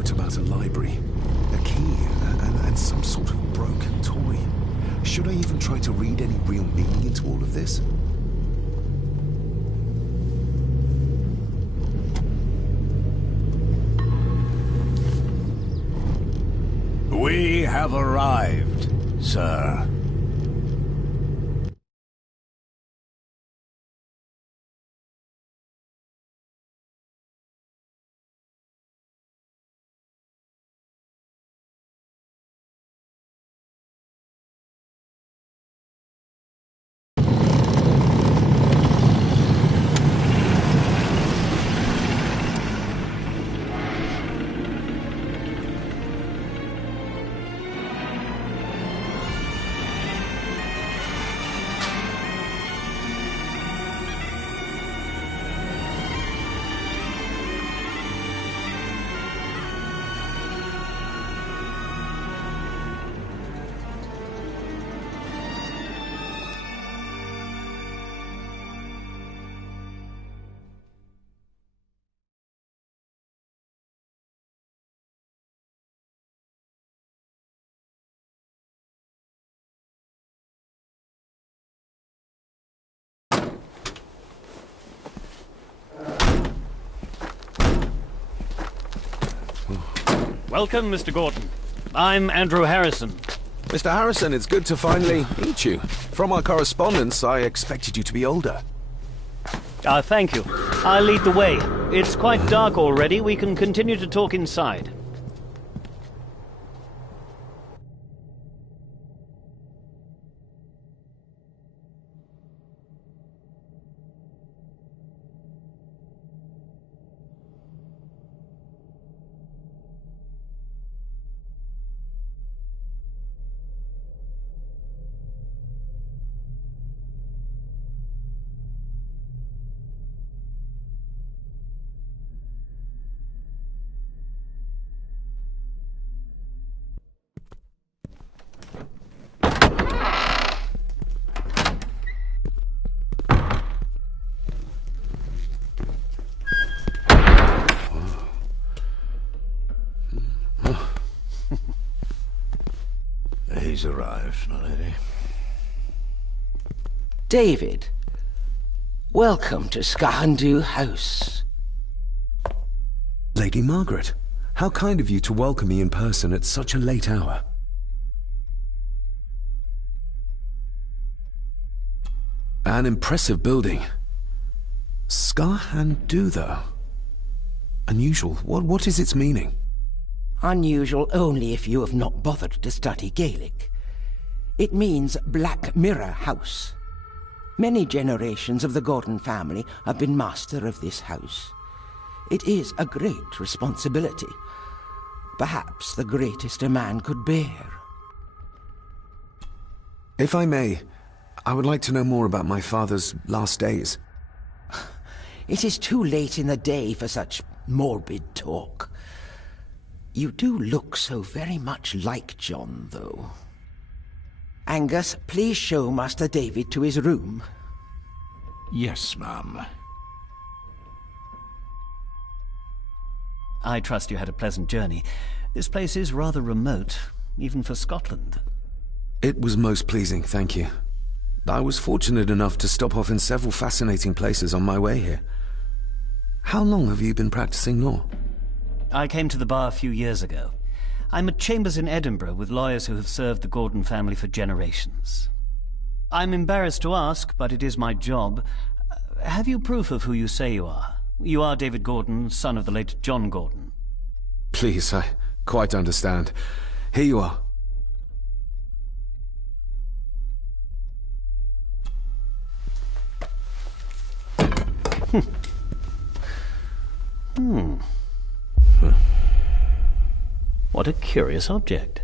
note about a library, a key, and some sort of broken toy. Should I even try to read any real meaning into all of this? We have arrived, sir. Welcome, Mr. Gordon. I'm Andrew Harrison. Mr. Harrison, it's good to finally meet you. From our correspondence, I expected you to be older. Thank you. I'll lead the way. It's quite dark already. We can continue to talk inside. He's arrived, my lady. David, welcome to Skahandu House. Lady Margaret, how kind of you to welcome me in person at such a late hour. An impressive building. Skahandu, though. Unusual. What is its meaning? Unusual only if you have not bothered to study Gaelic. It means Black Mirror House. Many generations of the Gordon family have been master of this house. It is a great responsibility. Perhaps the greatest a man could bear. If I may, I would like to know more about my father's last days. It is too late in the day for such morbid talk. You do look so very much like John, though. Angus, please show Master David to his room. Yes, ma'am. I trust you had a pleasant journey. This place is rather remote, even for Scotland. It was most pleasing, thank you. I was fortunate enough to stop off in several fascinating places on my way here. How long have you been practicing law? I came to the bar a few years ago. I'm at chambers in Edinburgh with lawyers who have served the Gordon family for generations. I'm embarrassed to ask, but it is my job. Have you proof of who you say you are? You are David Gordon, son of the late John Gordon. Please, I quite understand. Here you are. What a curious object.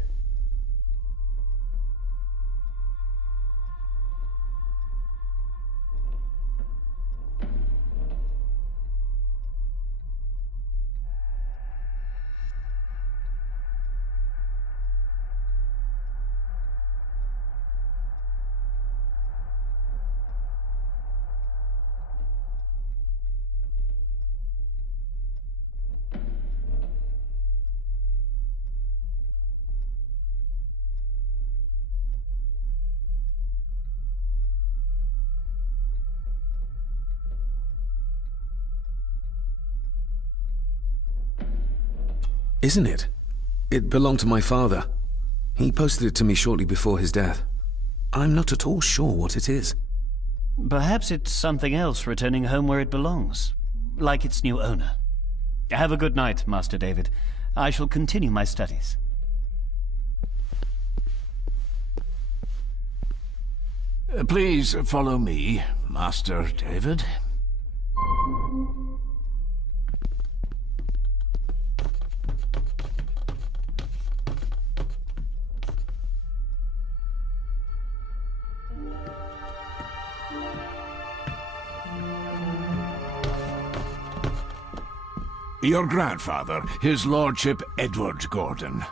Isn't it? It belonged to my father. He posted it to me shortly before his death. I'm not at all sure what it is. Perhaps it's something else returning home where it belongs, like its new owner. Have a good night, Master David. I shall continue my studies. Please follow me, Master David. Your grandfather, His Lordship Edward Gordon.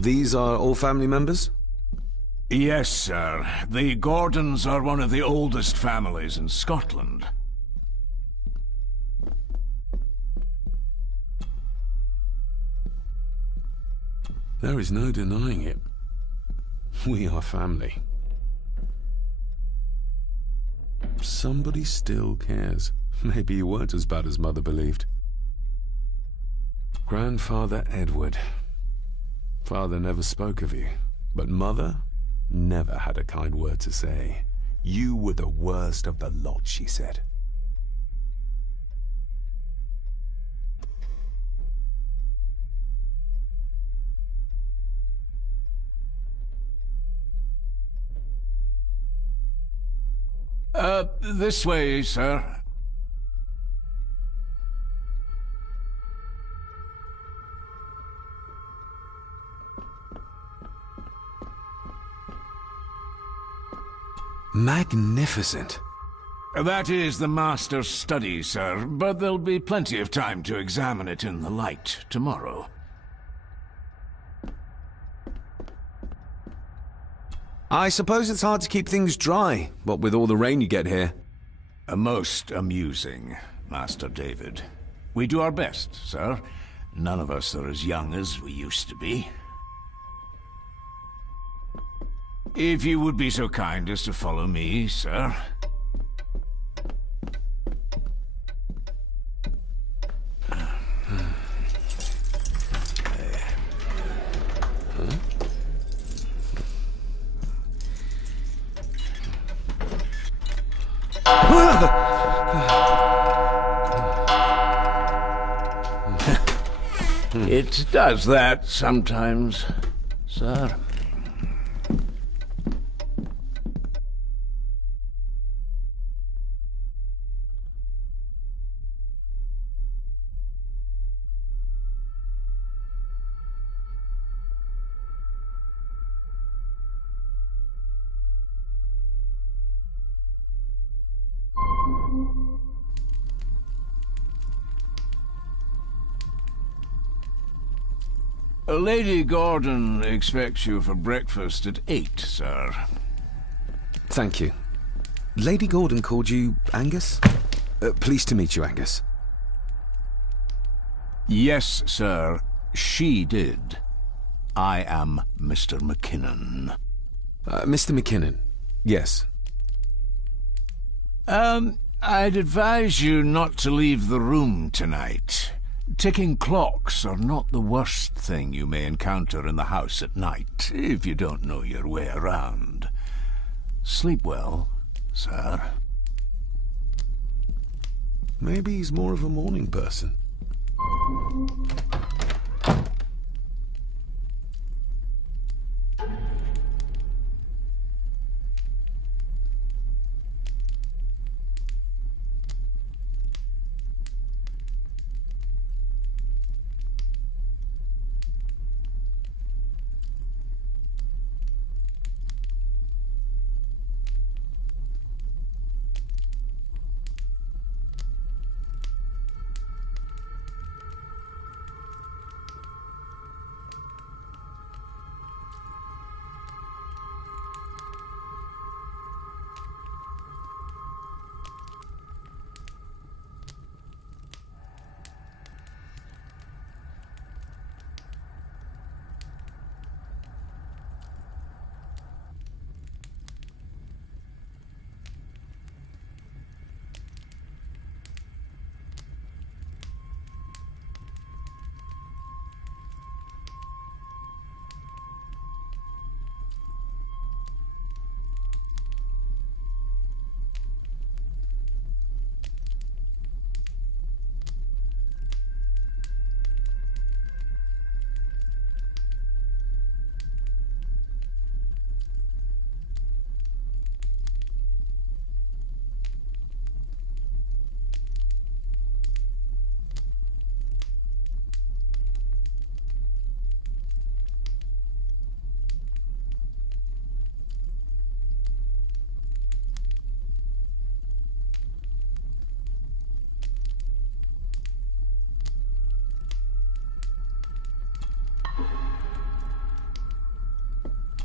These are all family members? Yes, sir. The Gordons are one of the oldest families in Scotland. There is no denying it. We are family. Somebody still cares. Maybe you weren't as bad as Mother believed. Grandfather Edward. Father never spoke of you, but Mother never had a kind word to say. You were the worst of the lot, she said. This way, sir. Magnificent. That is the Master's study, sir, but there'll be plenty of time to examine it in the light tomorrow. I suppose it's hard to keep things dry, what with all the rain you get here. Most amusing, Master David. We do our best, sir. None of us are as young as we used to be. If you would be so kind as to follow me, sir. It does that sometimes, sir. Lady Gordon expects you for breakfast at 8, sir. Thank you. Lady Gordon called you Angus? Pleased to meet you, Angus. Yes, sir. She did. I am Mr. McKinnon. Mr. McKinnon. Yes. I'd advise you not to leave the room tonight. Ticking clocks are not the worst thing you may encounter in the house at night, if you don't know your way around. Sleep well, sir. Maybe he's more of a morning person.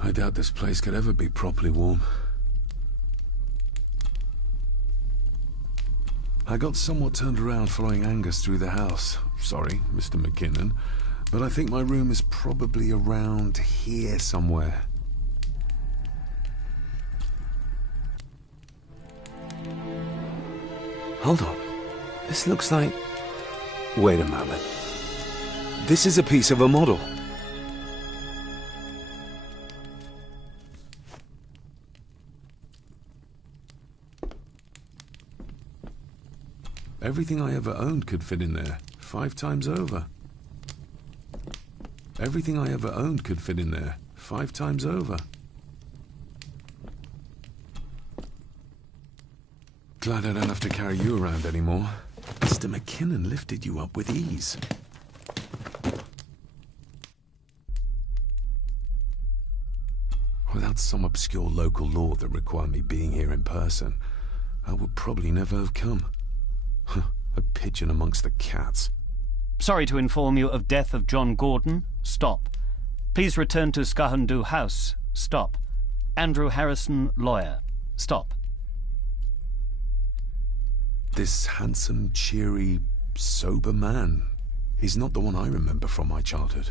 I doubt this place could ever be properly warm. I got somewhat turned around following Angus through the house. Sorry, Mr. McKinnon, but I think my room is probably around here somewhere. Hold on. This looks like... Wait a moment. This is a piece of a model. Everything I ever owned could fit in there, 5 times over. Everything I ever owned could fit in there, 5 times over. Glad I don't have to carry you around anymore. Mr. McKinnon lifted you up with ease. Without some obscure local law that required me being here in person, I would probably never have come. A pigeon amongst the cats. Sorry to inform you of death of John Gordon. Stop. Please return to Skahandu House. Stop. Andrew Harrison, lawyer. Stop. This handsome, cheery, sober man. He's not the one I remember from my childhood.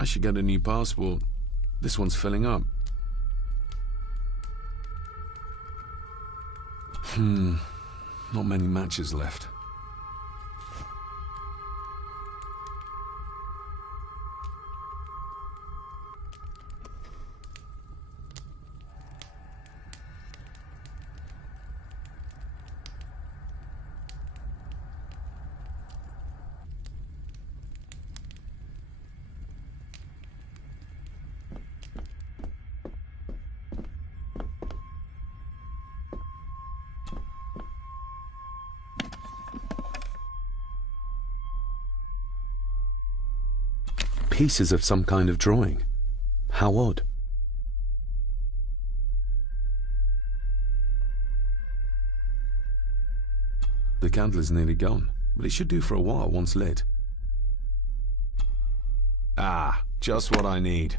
I should get a new passport. This one's filling up. Not many matches left. Pieces of some kind of drawing. How odd. The candle is nearly gone, but it should do for a while once lit. Ah, just what I need.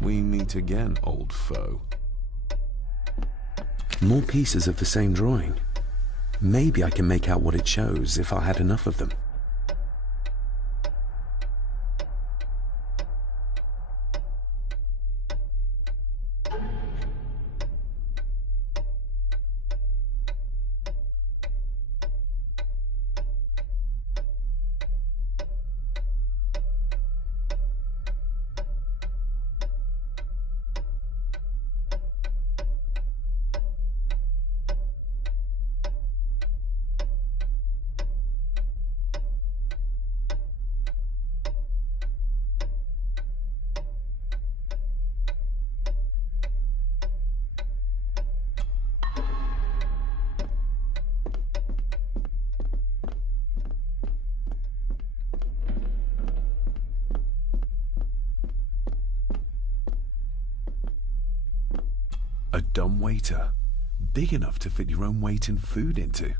We meet again, old foe. More pieces of the same drawing. Maybe I can make out what it shows if I had enough of them. A dumbwaiter, big enough to fit your own weight and food into.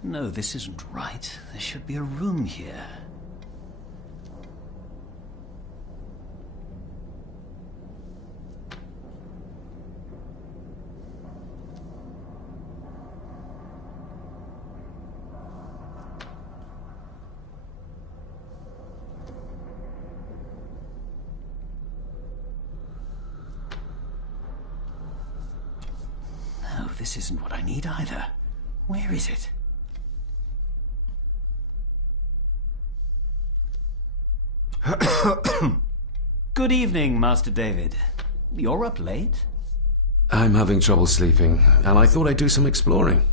No, this isn't right. There should be a room here. No, this isn't what I need either. Where is it? Good evening, Master David. You're up late? I'm having trouble sleeping, and I thought I'd do some exploring.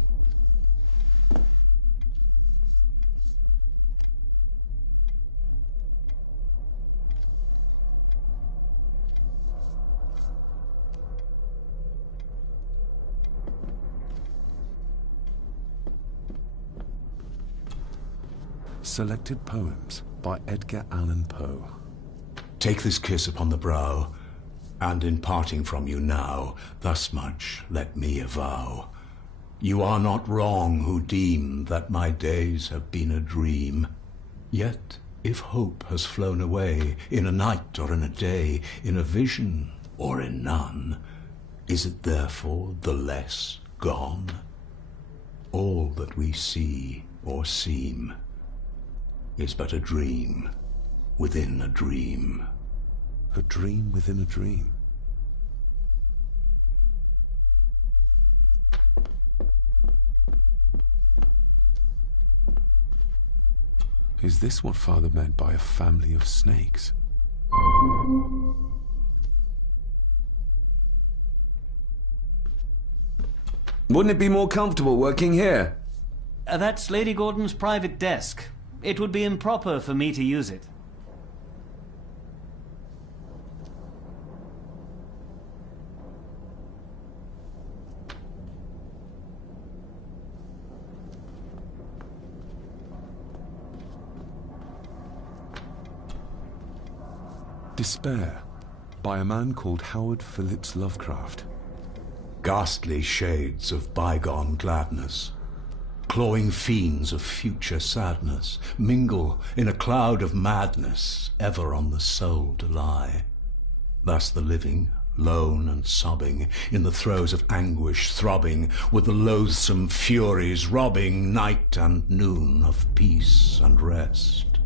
Selected Poems by Edgar Allan Poe. Take this kiss upon the brow, and in parting from you now, thus much let me avow. You are not wrong who deem that my days have been a dream. Yet, if hope has flown away, in a night or in a day, in a vision or in none, is it therefore the less gone? All that we see or seem is but a dream within a dream. A dream within a dream. Is this what Father meant by a family of snakes? Wouldn't it be more comfortable working here? That's Lady Gordon's private desk. It would be improper for me to use it. Despair, by a man called Howard Phillips Lovecraft. Ghastly shades of bygone gladness, clawing fiends of future sadness, mingle in a cloud of madness, ever on the soul to lie. Thus the living, lone and sobbing, in the throes of anguish throbbing, with the loathsome furies robbing night and noon of peace and rest.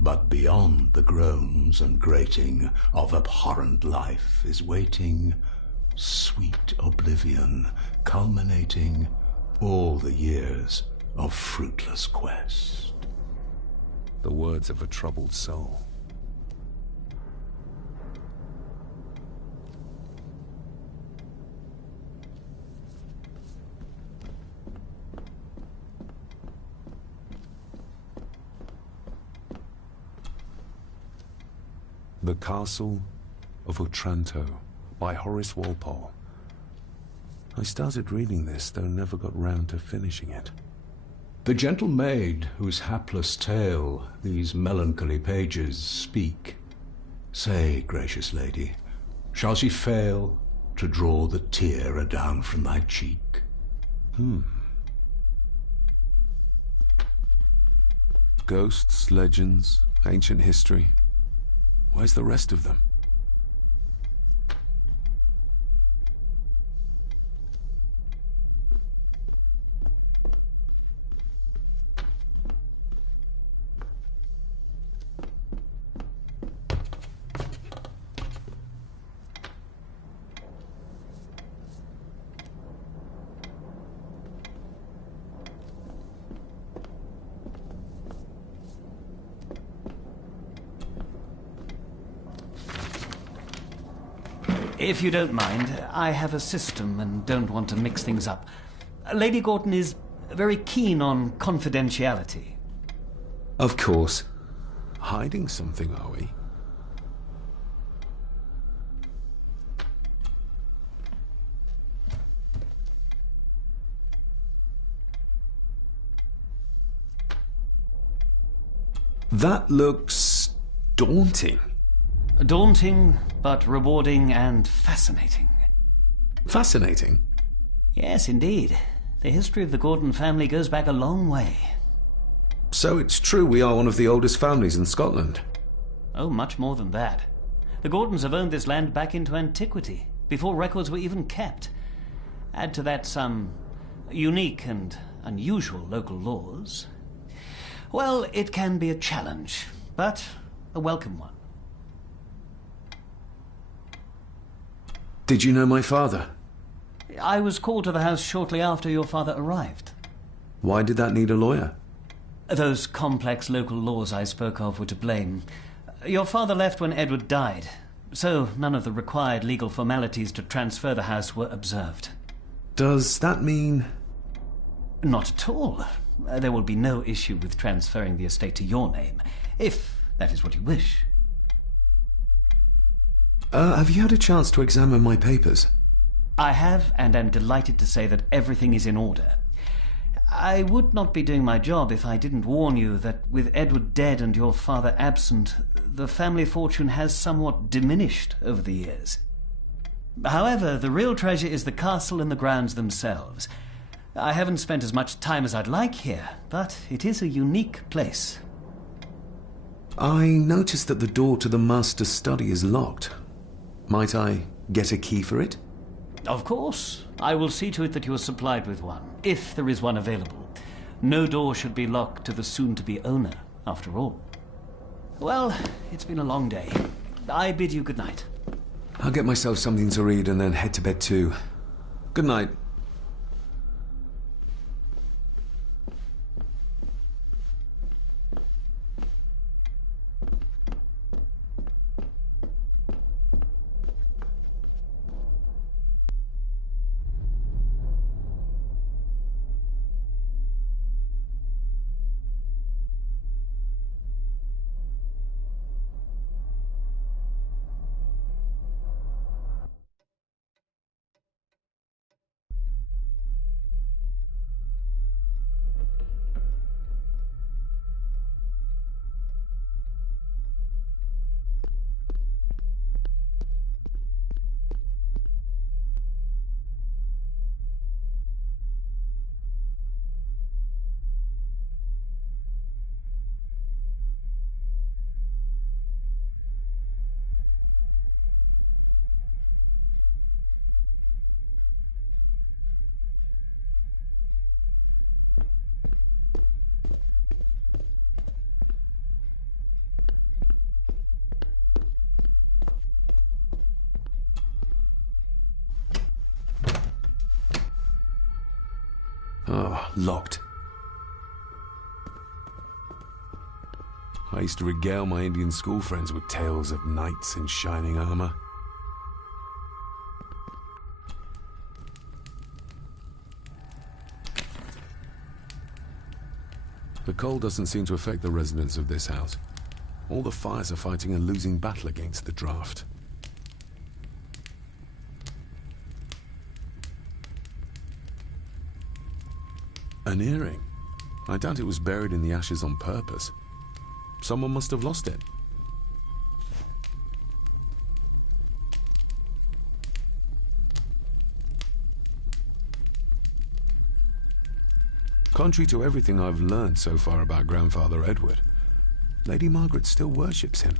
But beyond the groans and grating of abhorrent life is waiting sweet oblivion, culminating all the years of fruitless quest. The words of a troubled soul. The Castle of Otranto by Horace Walpole. I started reading this, though never got round to finishing it. The gentle maid whose hapless tale these melancholy pages speak, say, gracious lady, shall she fail to draw the tear adown from thy cheek? Ghosts, legends, ancient history. Where's the rest of them? If you don't mind, I have a system and don't want to mix things up. Lady Gordon is very keen on confidentiality. Of course. Hiding something, are we? That looks daunting. Daunting, but rewarding and fascinating. Fascinating? Yes, indeed. The history of the Gordon family goes back a long way. So it's true we are one of the oldest families in Scotland? Oh, much more than that. The Gordons have owned this land back into antiquity, before records were even kept. Add to that some unique and unusual local laws. Well, it can be a challenge, but a welcome one. Did you know my father? I was called to the house shortly after your father arrived. Why did that need a lawyer? Those complex local laws I spoke of were to blame. Your father left when Edward died, so none of the required legal formalities to transfer the house were observed. Does that mean... Not at all. There will be no issue with transferring the estate to your name, if that is what you wish. Have you had a chance to examine my papers? I have, and am delighted to say that everything is in order. I would not be doing my job if I didn't warn you that with Edward dead and your father absent, the family fortune has somewhat diminished over the years. However, the real treasure is the castle and the grounds themselves. I haven't spent as much time as I'd like here, but it is a unique place. I noticed that the door to the master's study is locked. Might I get a key for it? Of course. I will see to it that you are supplied with one, if there is one available. No door should be locked to the soon-to-be owner, after all. Well, it's been a long day. I bid you good night. I'll get myself something to read and then head to bed too. Good night. Oh, locked. I used to regale my Indian school friends with tales of knights in shining armor. The cold doesn't seem to affect the residents of this house. All the fires are fighting a losing battle against the draft. An earring. I doubt it was buried in the ashes on purpose. Someone must have lost it. Contrary to everything I've learned so far about Grandfather Edward, Lady Margaret still worships him.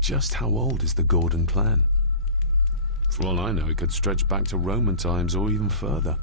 Just how old is the Gordon clan? For all I know, it could stretch back to Roman times or even further.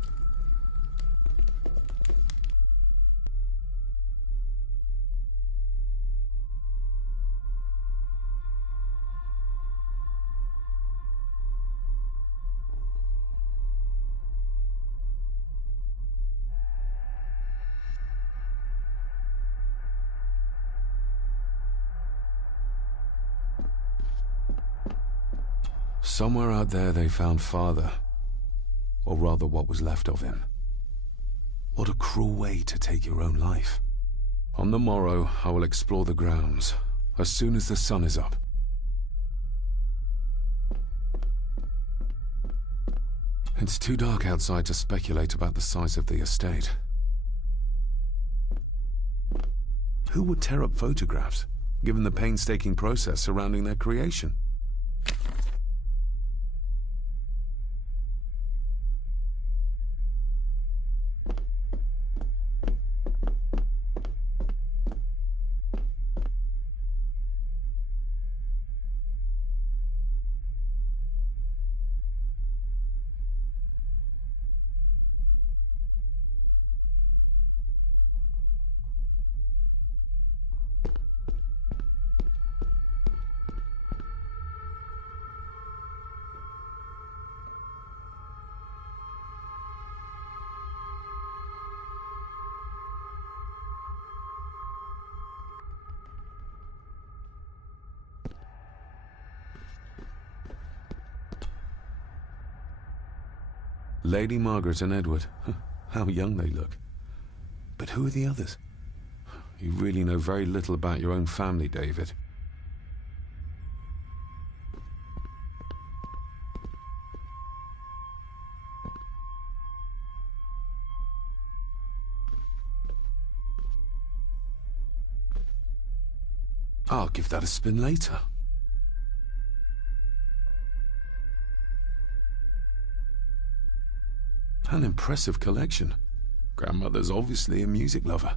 Somewhere out there they found Father. Or rather, what was left of him. What a cruel way to take your own life. On the morrow, I will explore the grounds, as soon as the sun is up. It's too dark outside to speculate about the size of the estate. Who would tear up photographs, given the painstaking process surrounding their creation? Lady Margaret and Edward. How young they look. But who are the others? You really know very little about your own family, David. I'll give that a spin later. An impressive collection. Grandmother's obviously a music lover.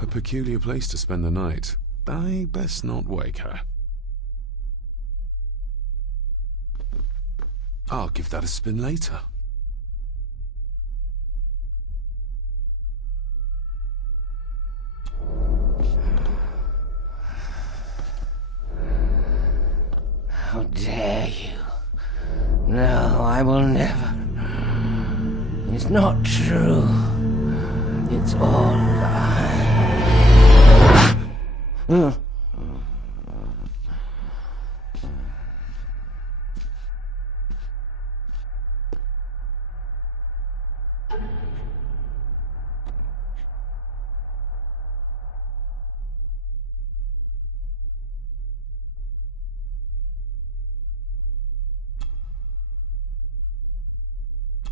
A peculiar place to spend the night. I best not wake her. I'll give that a spin later. How dare you? No, I will never. It's not true. It's all lie.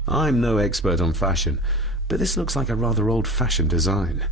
I'm no expert on fashion, but this looks like a rather old-fashioned design.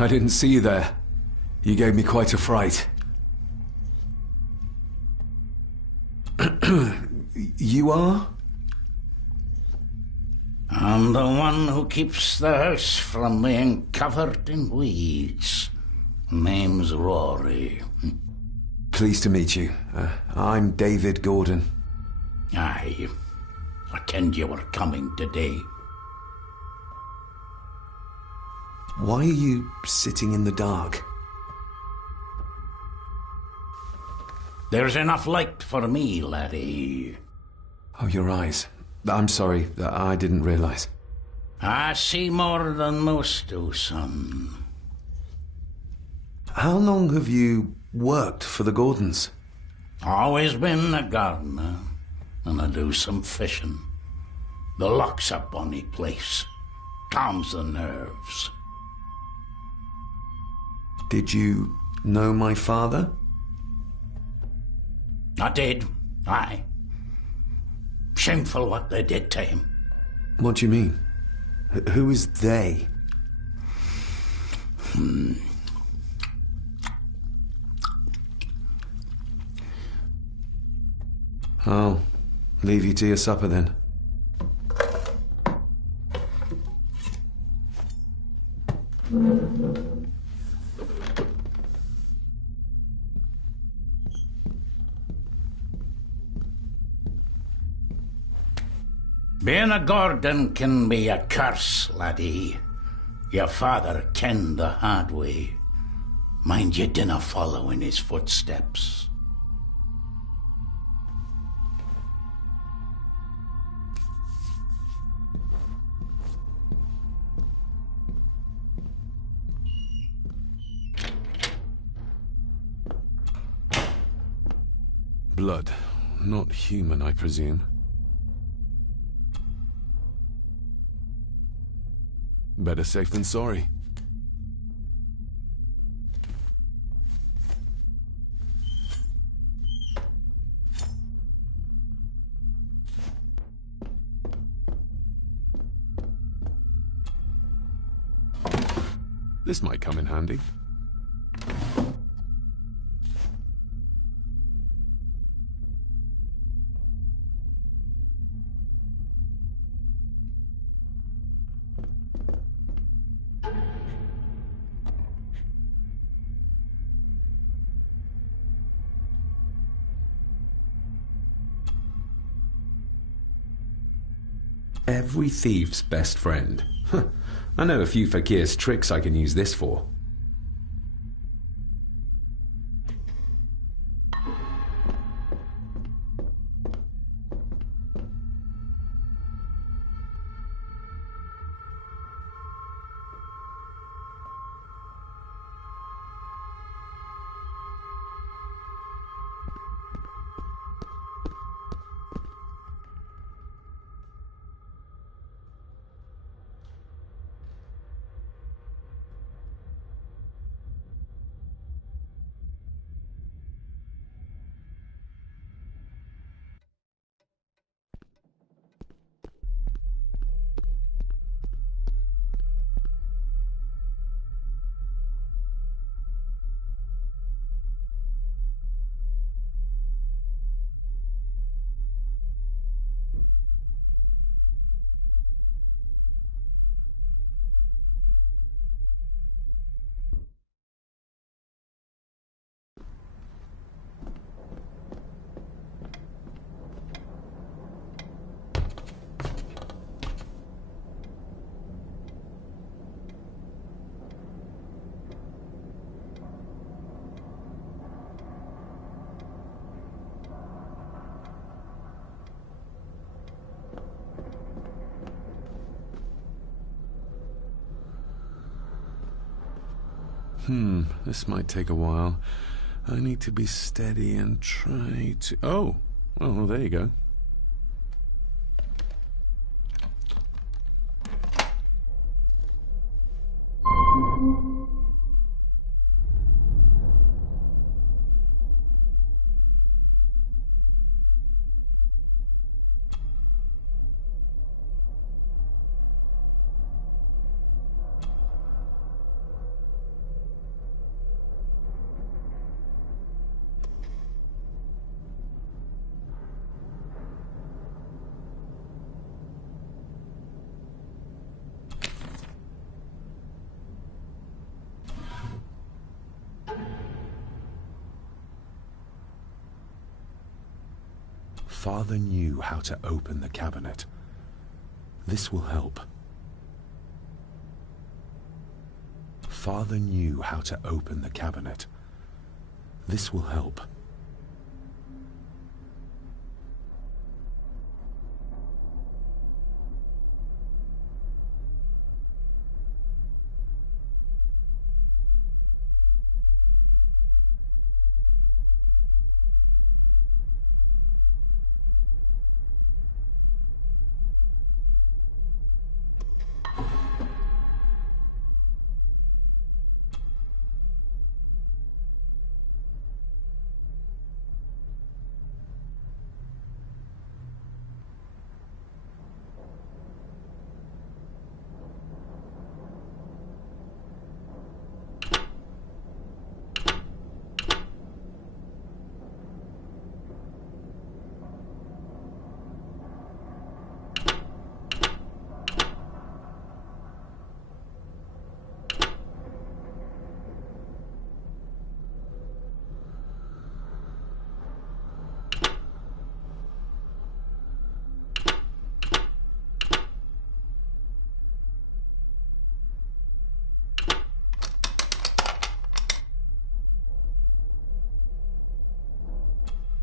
I didn't see you there. You gave me quite a fright. You are? I'm the one who keeps the house from being covered in weeds. Name's Rory. Pleased to meet you. I'm David Gordon. Aye. I kenned you were coming today. Why are you sitting in the dark? There's enough light for me, laddie. Oh, your eyes. I'm sorry, I didn't realize. I see more than most do, son. How long have you worked for the Gordons? Always been a gardener, and I do some fishing. The loch's a bonny place. Calms the nerves. Did you know my father? I did, aye. Shameful what they did to him. What do you mean? Who is they? I'll leave you to your supper then. Being a Gordon can be a curse, laddie. Your father kenned the hard way. Mind you dinna follow in his footsteps. Blood. Not human, I presume. Better safe than sorry. This might come in handy. Every thief's best friend. I know a few fakir's tricks I can use this for. This might take a while. I need to be steady and try to... Oh! Well, there you go. Father knew how to open the cabinet. This will help. Father knew how to open the cabinet. This will help.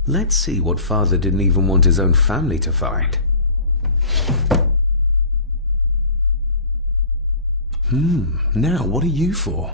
Let's see what Father didn't even want his own family to find. Now what are you for?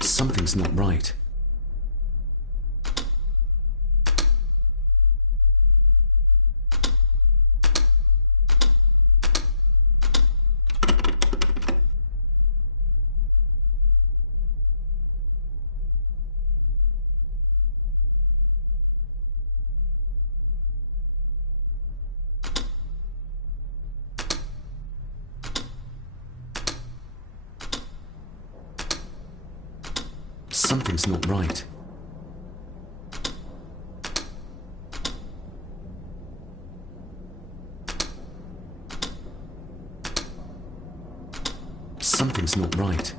Something's not right. Something's not right. Something's not right.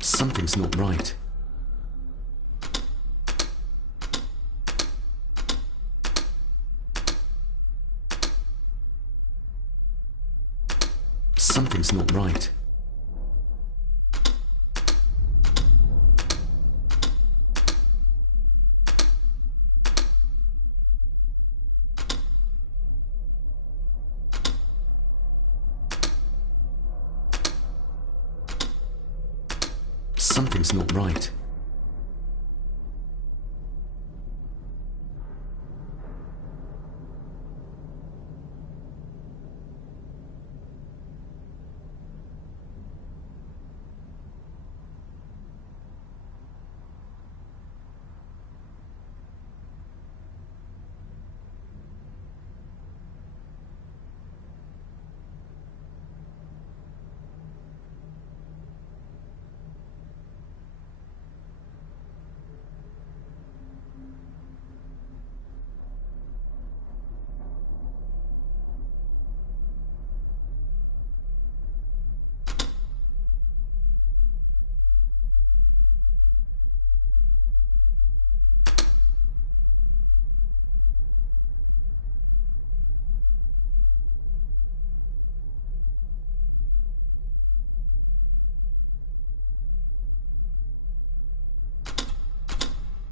Something's not right. Something's not right. Something's not right.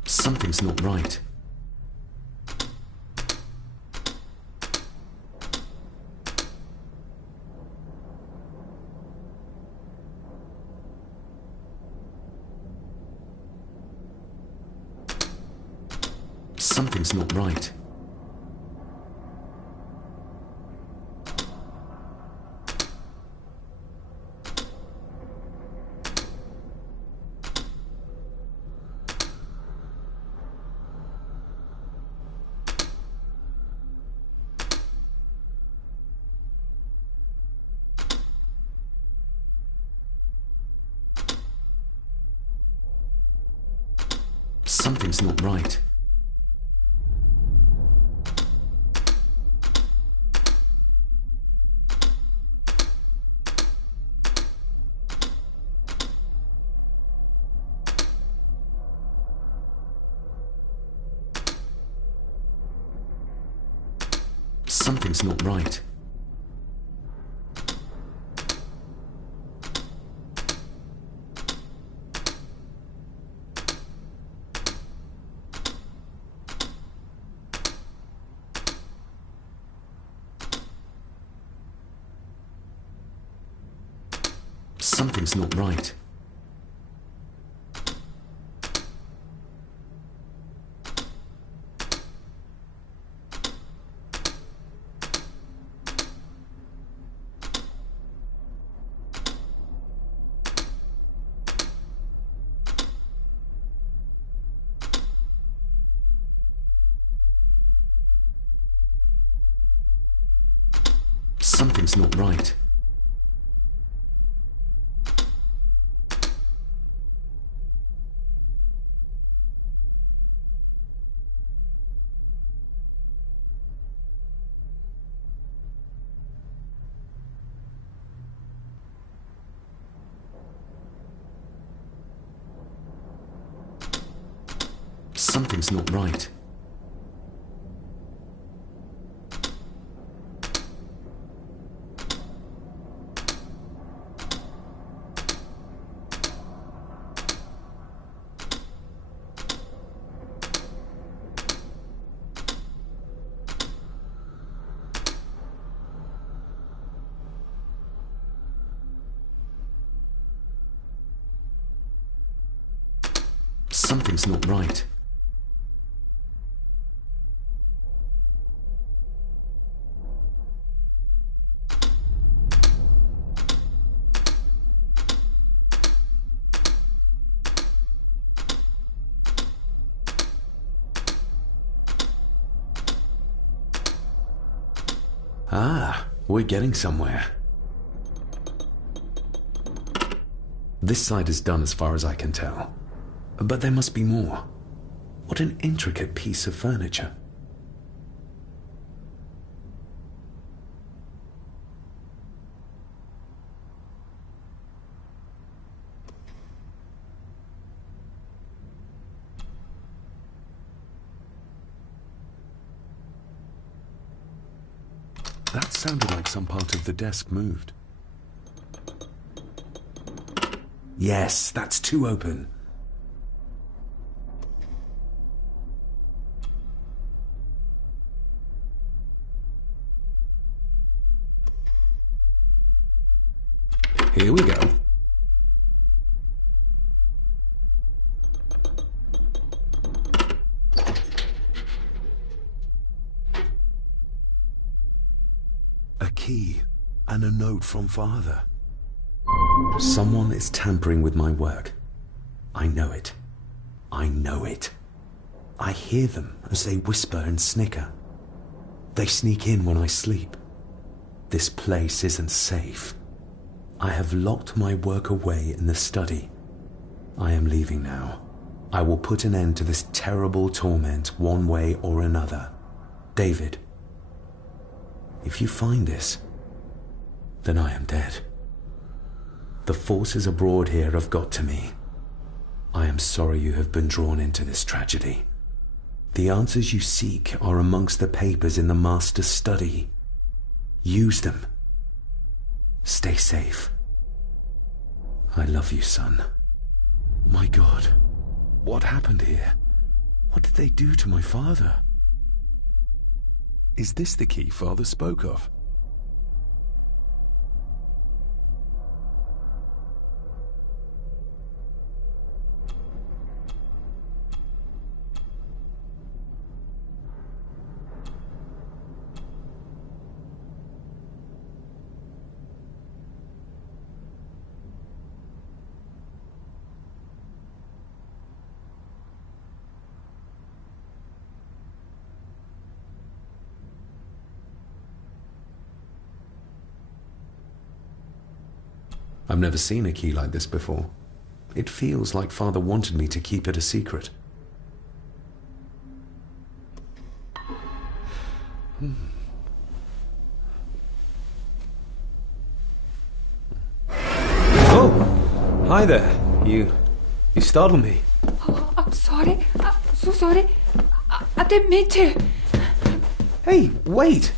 Something's not right. Something's not right. Something's not right. Something's not right. Something's not right. Something's not right. Something's not right. Something's not right. Ah, we're getting somewhere. This side is done as far as I can tell. But there must be more. What an intricate piece of furniture. That sounded like some part of the desk moved. Yes, that's too open. Here we go. A key and a note from Father. Someone is tampering with my work. I know it. I know it. I hear them as they whisper and snicker. They sneak in when I sleep. This place isn't safe. I have locked my work away in the study. I am leaving now. I will put an end to this terrible torment one way or another. David, if you find this, then I am dead. The forces abroad here have got to me. I am sorry you have been drawn into this tragedy. The answers you seek are amongst the papers in the Master's study. Use them. Stay safe. I love you, son. My God, what happened here? What did they do to my father? Is this the key Father spoke of? I've never seen a key like this before. It feels like Father wanted me to keep it a secret. Oh! Hi there. You startled me. Oh, I'm sorry. I'm so sorry. I didn't mean to. Hey, wait!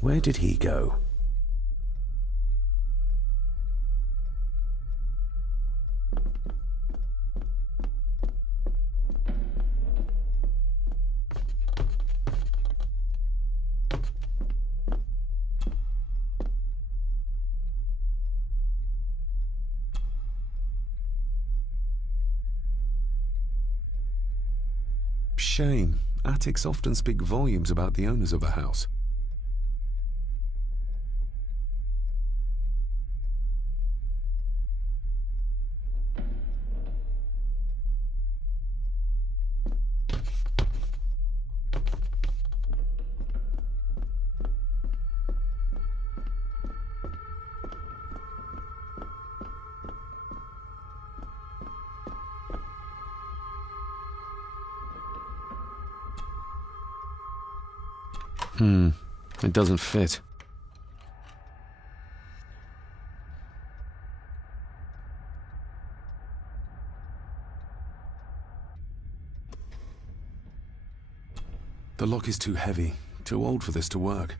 Where did he go? Shame. Attics often speak volumes about the owners of a house. It doesn't fit. The lock is too heavy, too old for this to work.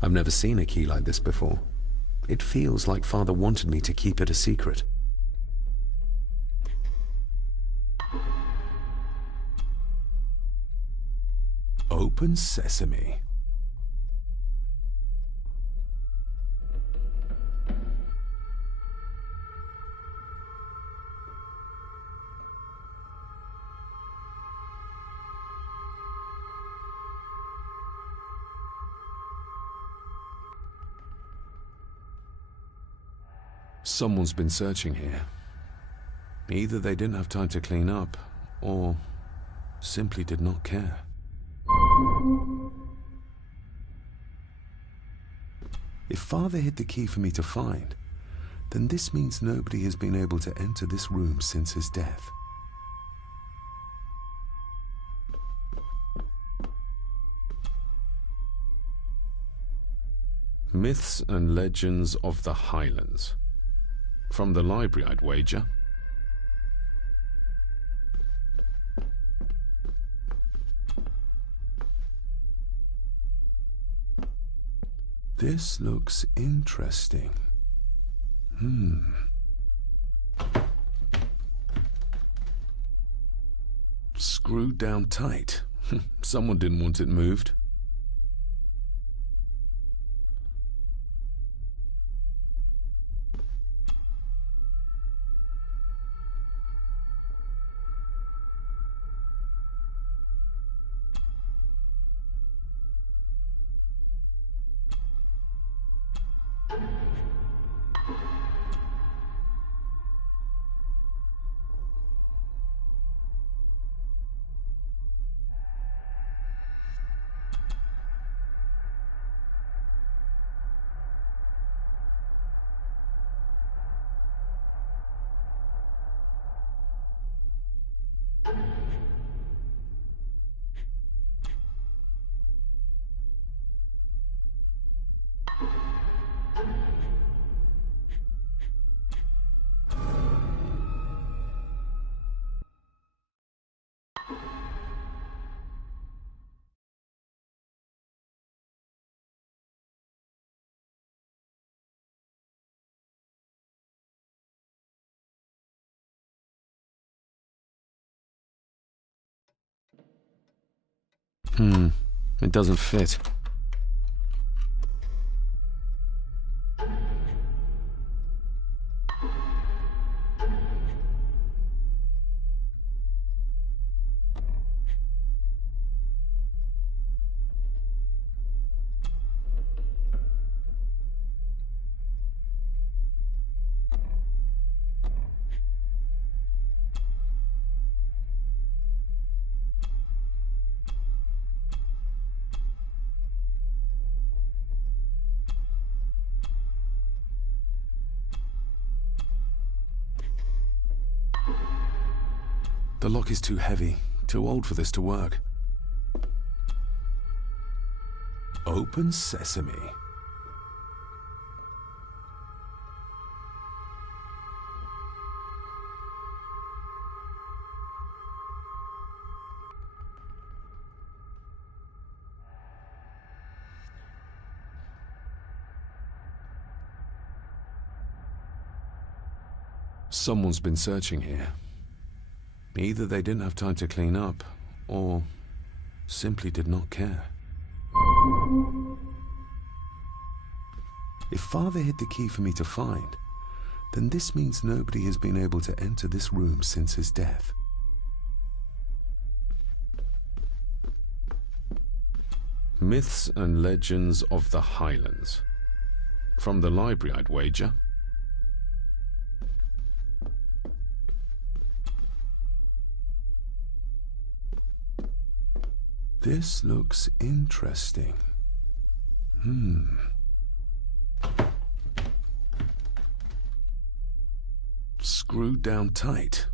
I've never seen a key like this before. It feels like Father wanted me to keep it a secret. Open sesame. Someone's been searching here. Either they didn't have time to clean up, or simply did not care. If Father hid the key for me to find, then this means nobody has been able to enter this room since his death. Myths and Legends of the Highlands. From the library, I'd wager. This looks interesting. Screwed down tight. Someone didn't want it moved. It doesn't fit. The lock is too heavy, too old for this to work. Open sesame. Someone's been searching here. Either they didn't have time to clean up, or simply did not care. If Father hid the key for me to find, then this means nobody has been able to enter this room since his death. Myths and Legends of the Highlands. From the library, I'd wager. This looks interesting. Screwed down tight.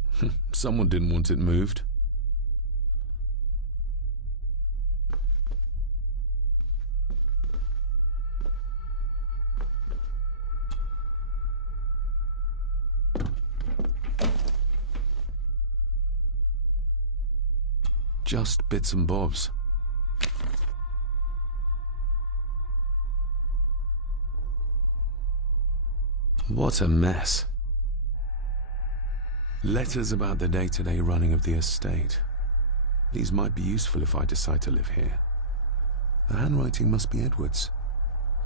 Someone didn't want it moved. Just bits and bobs. What a mess. Letters about the day-to-day running of the estate. These might be useful if I decide to live here. The handwriting must be Edward's.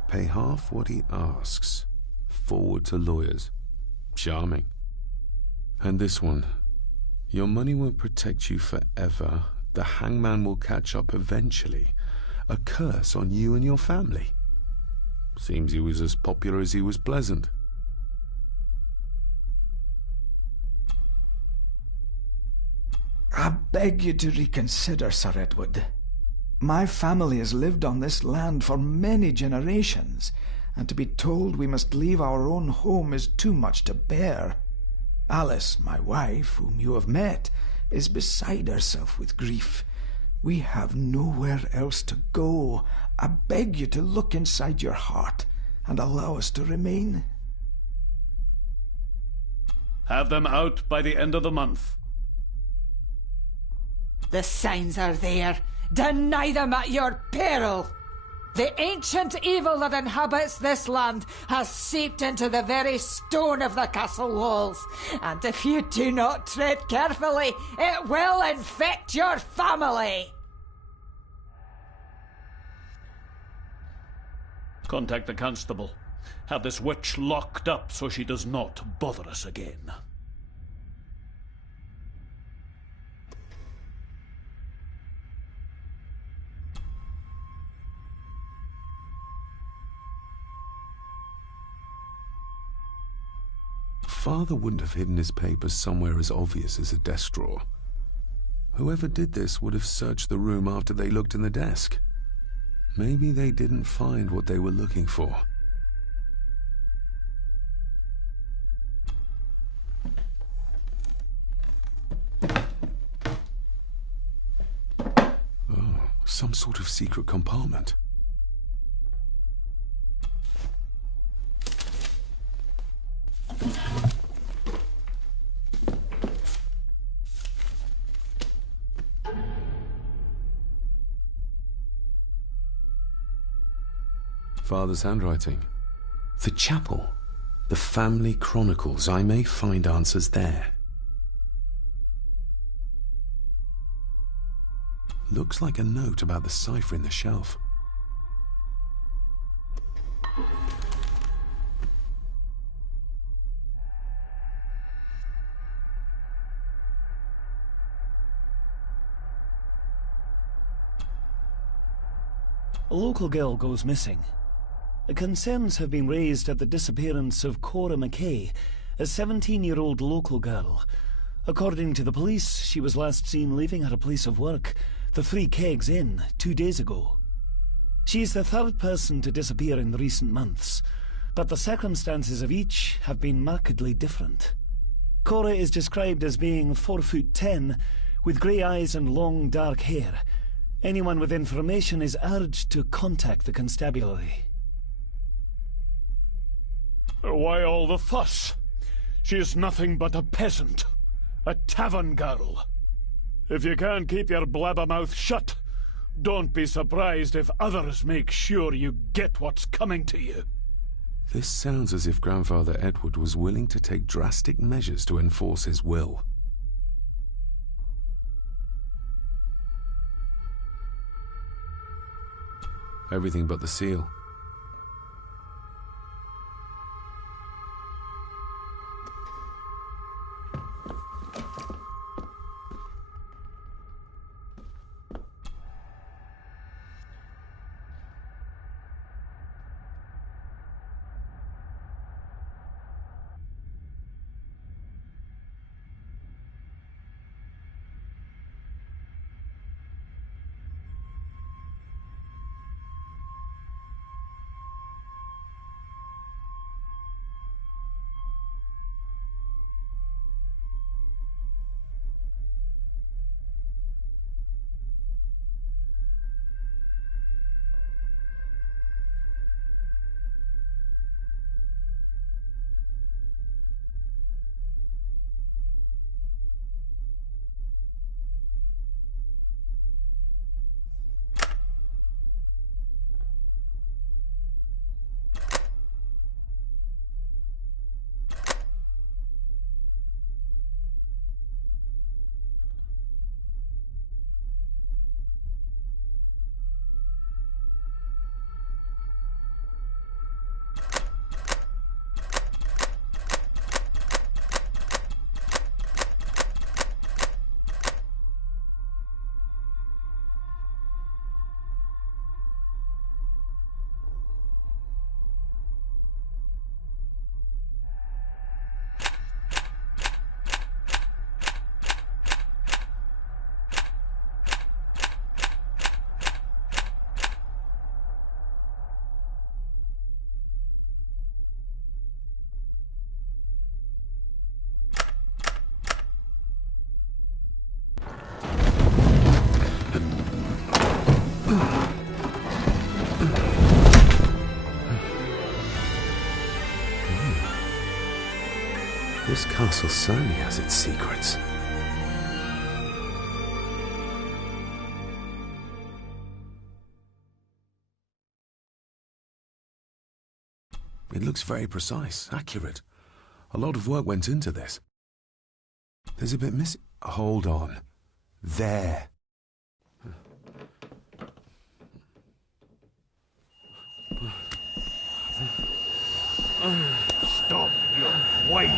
Pay half what he asks. Forward to lawyers. Charming. And this one. Your money won't protect you forever. The hangman will catch up eventually. A curse on you and your family. Seems he was as popular as he was pleasant. I beg you to reconsider, Sir Edward. My family has lived on this land for many generations, and to be told we must leave our own home is too much to bear. Alice, my wife, whom you have met, is beside herself with grief. We have nowhere else to go. I beg you to look inside your heart. and allow us to remain? Have them out by the end of the month. The signs are there. Deny them at your peril. The ancient evil that inhabits this land has seeped into the very stone of the castle walls, and if you do not tread carefully, it will infect your family. Contact the constable. Have this witch locked up so she does not bother us again. Father wouldn't have hidden his papers somewhere as obvious as a desk drawer. Whoever did this would have searched the room after they looked in the desk. Maybe they didn't find what they were looking for. Oh, some sort of secret compartment. Father's handwriting. The chapel. The family chronicles. I may find answers there. Looks like a note about the cipher in the shelf. A local girl goes missing. Concerns have been raised at the disappearance of Cora McKay, a 17-year-old local girl. According to the police, she was last seen leaving her place of work, the Three Kegs Inn, 2 days ago. She is the third person to disappear in the recent months, but the circumstances of each have been markedly different. Cora is described as being 4'10", with grey eyes and long dark hair. Anyone with information is urged to contact the constabulary. Why all the fuss? She is nothing but a peasant. A tavern girl. If you can't keep your blabbermouth shut, don't be surprised if others make sure you get what's coming to you. This sounds as if Grandfather Edward was willing to take drastic measures to enforce his will. Everything but the seal. This castle certainly has its secrets. It looks very precise, accurate. A lot of work went into this. There's a bit missing. Hold on. There. Stop your whining!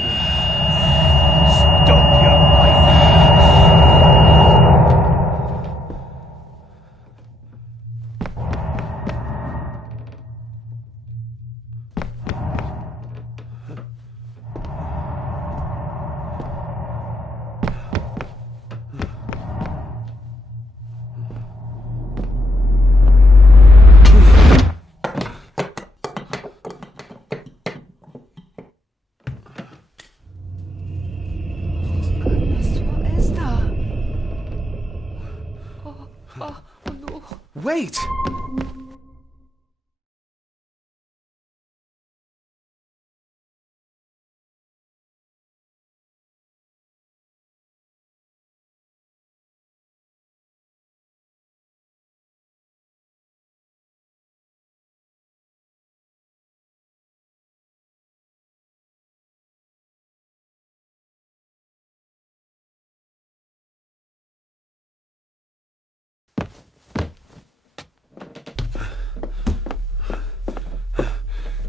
Stop your whining! Wait!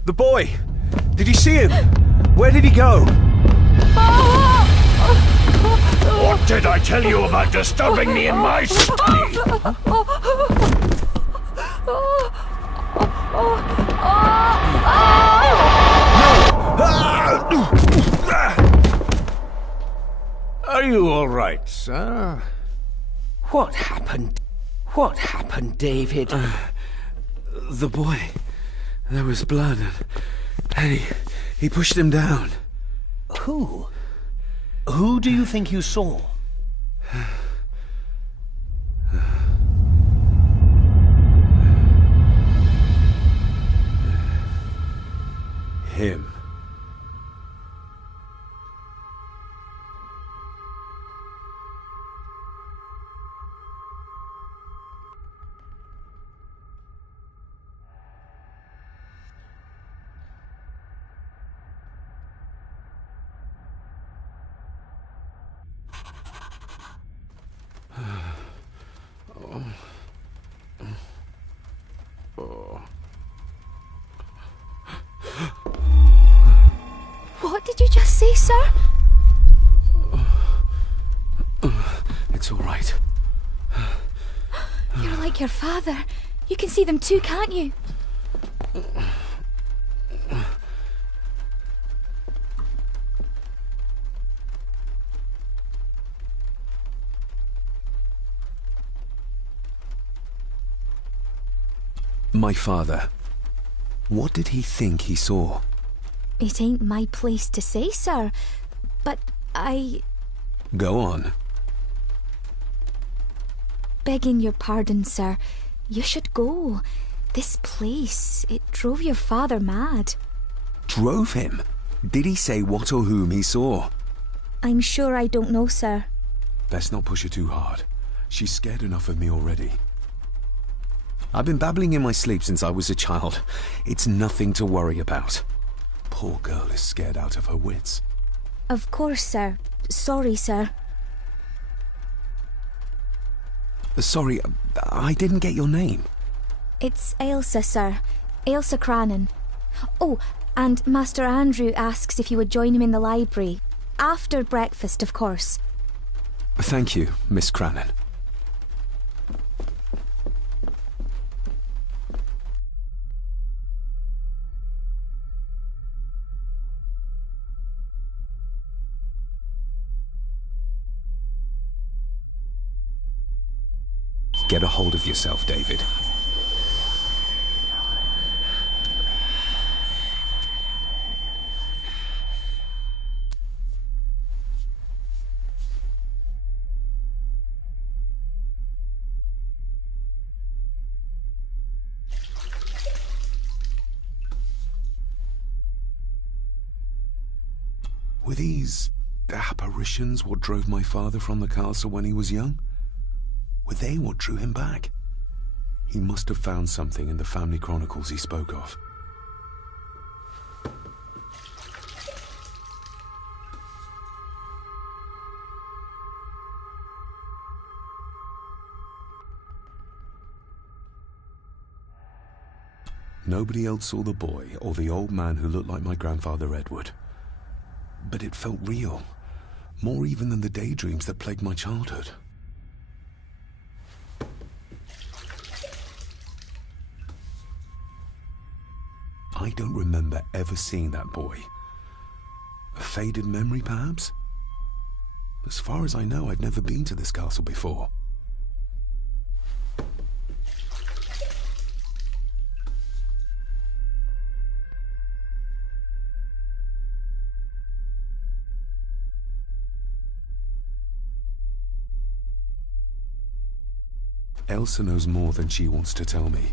The boy! Did you see him? Where did he go? What did I tell you about disturbing me in my study? Are you all right, sir? What happened? What happened, David? The boy. There was blood, and he pushed him down. Who? Who do you think you saw? Him. What did you just say, sir? It's all right. You're like your father. You can see them too, can't you? My father. What did he think he saw? It ain't my place to say, sir. But Go on. Begging your pardon, sir. You should go. This place, it drove your father mad. Drove him? Did he say what or whom he saw? I'm sure I don't know, sir. Let's not push her too hard. She's scared enough of me already. I've been babbling in my sleep since I was a child. It's nothing to worry about. Poor girl is scared out of her wits. Of course, sir. Sorry, sir. Sorry, I didn't get your name. It's Ailsa, sir. Ailsa Crannan. Oh, and Master Andrew asks if you would join him in the library. After breakfast, of course. Thank you, Miss Crannan. Get a hold of yourself, David. Were these apparitions what drove my father from the castle when he was young? Were they what drew him back? He must have found something in the family chronicles he spoke of. Nobody else saw the boy or the old man who looked like my grandfather Edward. But it felt real, more even than the daydreams that plagued my childhood. I don't remember ever seeing that boy. A faded memory, perhaps? As far as I know, I'd never been to this castle before. Elsa knows more than she wants to tell me.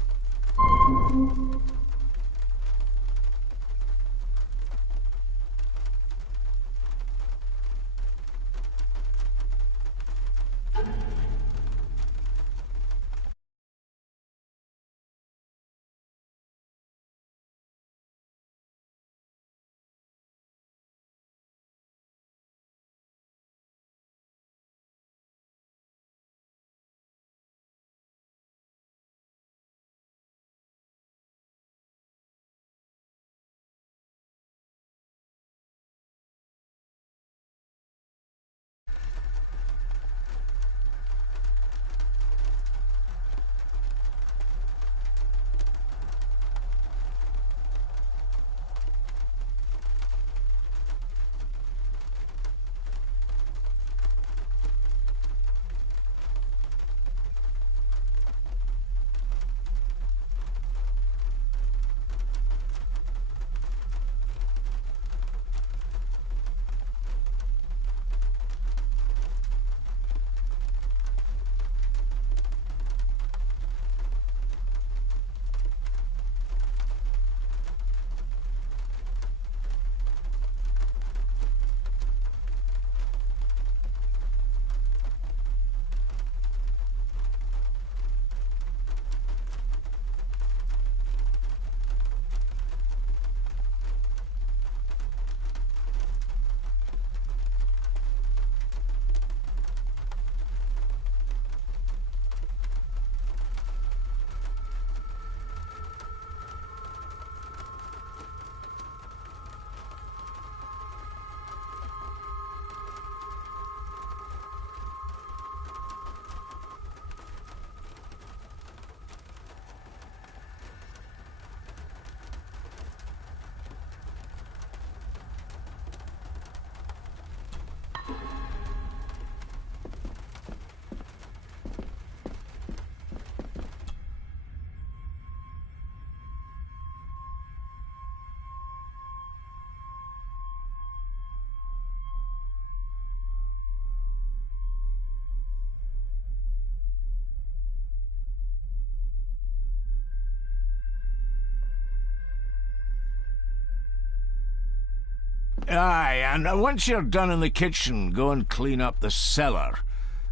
Aye, and once you're done in the kitchen, go and clean up the cellar.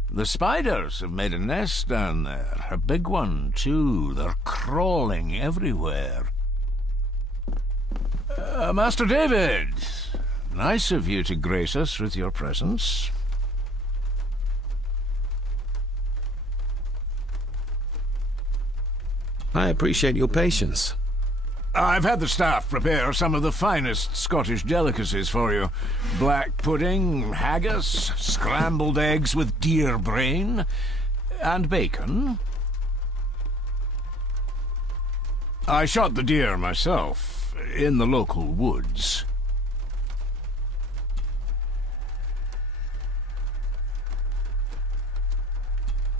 The spiders have made a nest down there. A big one, too. They're crawling everywhere. Master David, nice of you to grace us with your presence. I appreciate your patience. I've had the staff prepare some of the finest Scottish delicacies for you. Black pudding, haggis, scrambled eggs with deer brain, and bacon. I shot the deer myself, in the local woods.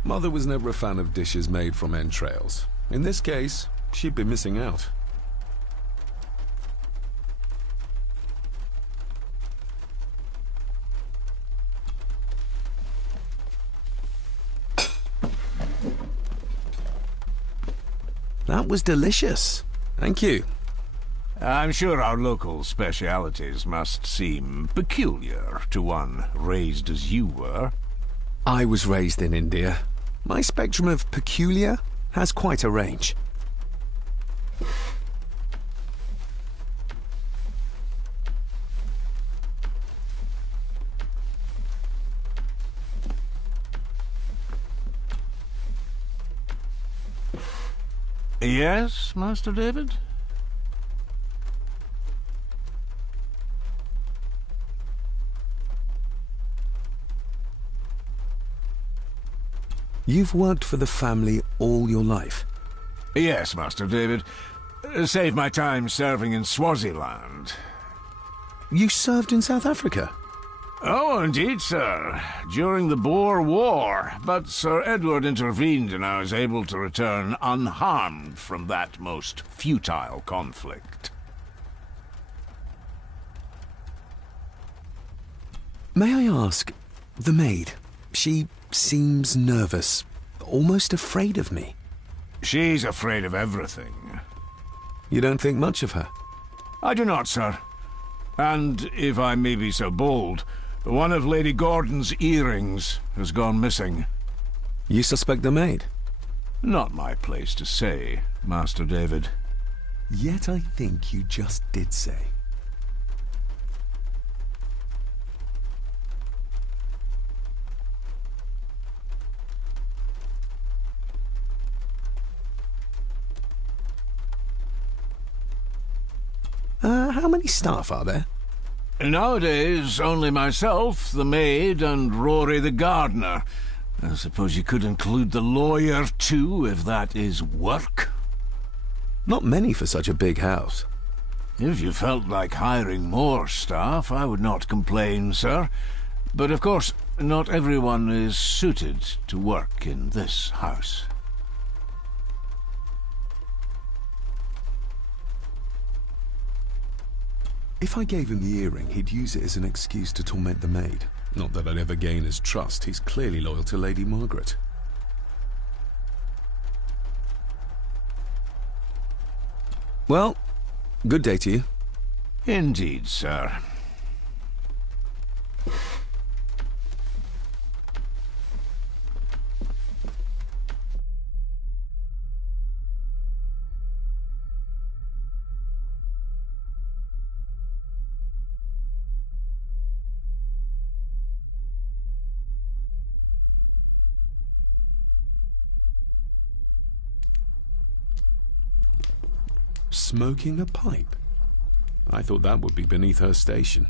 Mother was never a fan of dishes made from entrails. In this case, she'd be missing out. That was delicious. Thank you. I'm sure our local specialities must seem peculiar to one raised as you were. I was raised in India. My spectrum of peculiar has quite a range. Yes, Master David? You've worked for the family all your life? Yes, Master David. Save my time serving in Swaziland. You served in South Africa? Oh, indeed, sir. During the Boer War. But Sir Edward intervened and I was able to return unharmed from that most futile conflict. May I ask, the maid, she seems nervous, almost afraid of me. She's afraid of everything. You don't think much of her? I do not, sir. And, if I may be so bold, one of Lady Gordon's earrings has gone missing. You suspect the maid? Not my place to say, Master David. Yet I think you just did say. How many staff are there? Nowadays, only myself, the maid, and Rory the gardener. I suppose you could include the lawyer, too, if that is work. Not many for such a big house. If you felt like hiring more staff, I would not complain, sir. But of course, not everyone is suited to work in this house. If I gave him the earring, he'd use it as an excuse to torment the maid. Not that I'd ever gain his trust. He's clearly loyal to Lady Margaret. Well, good day to you. Indeed, sir. Smoking a pipe? I thought that would be beneath her station.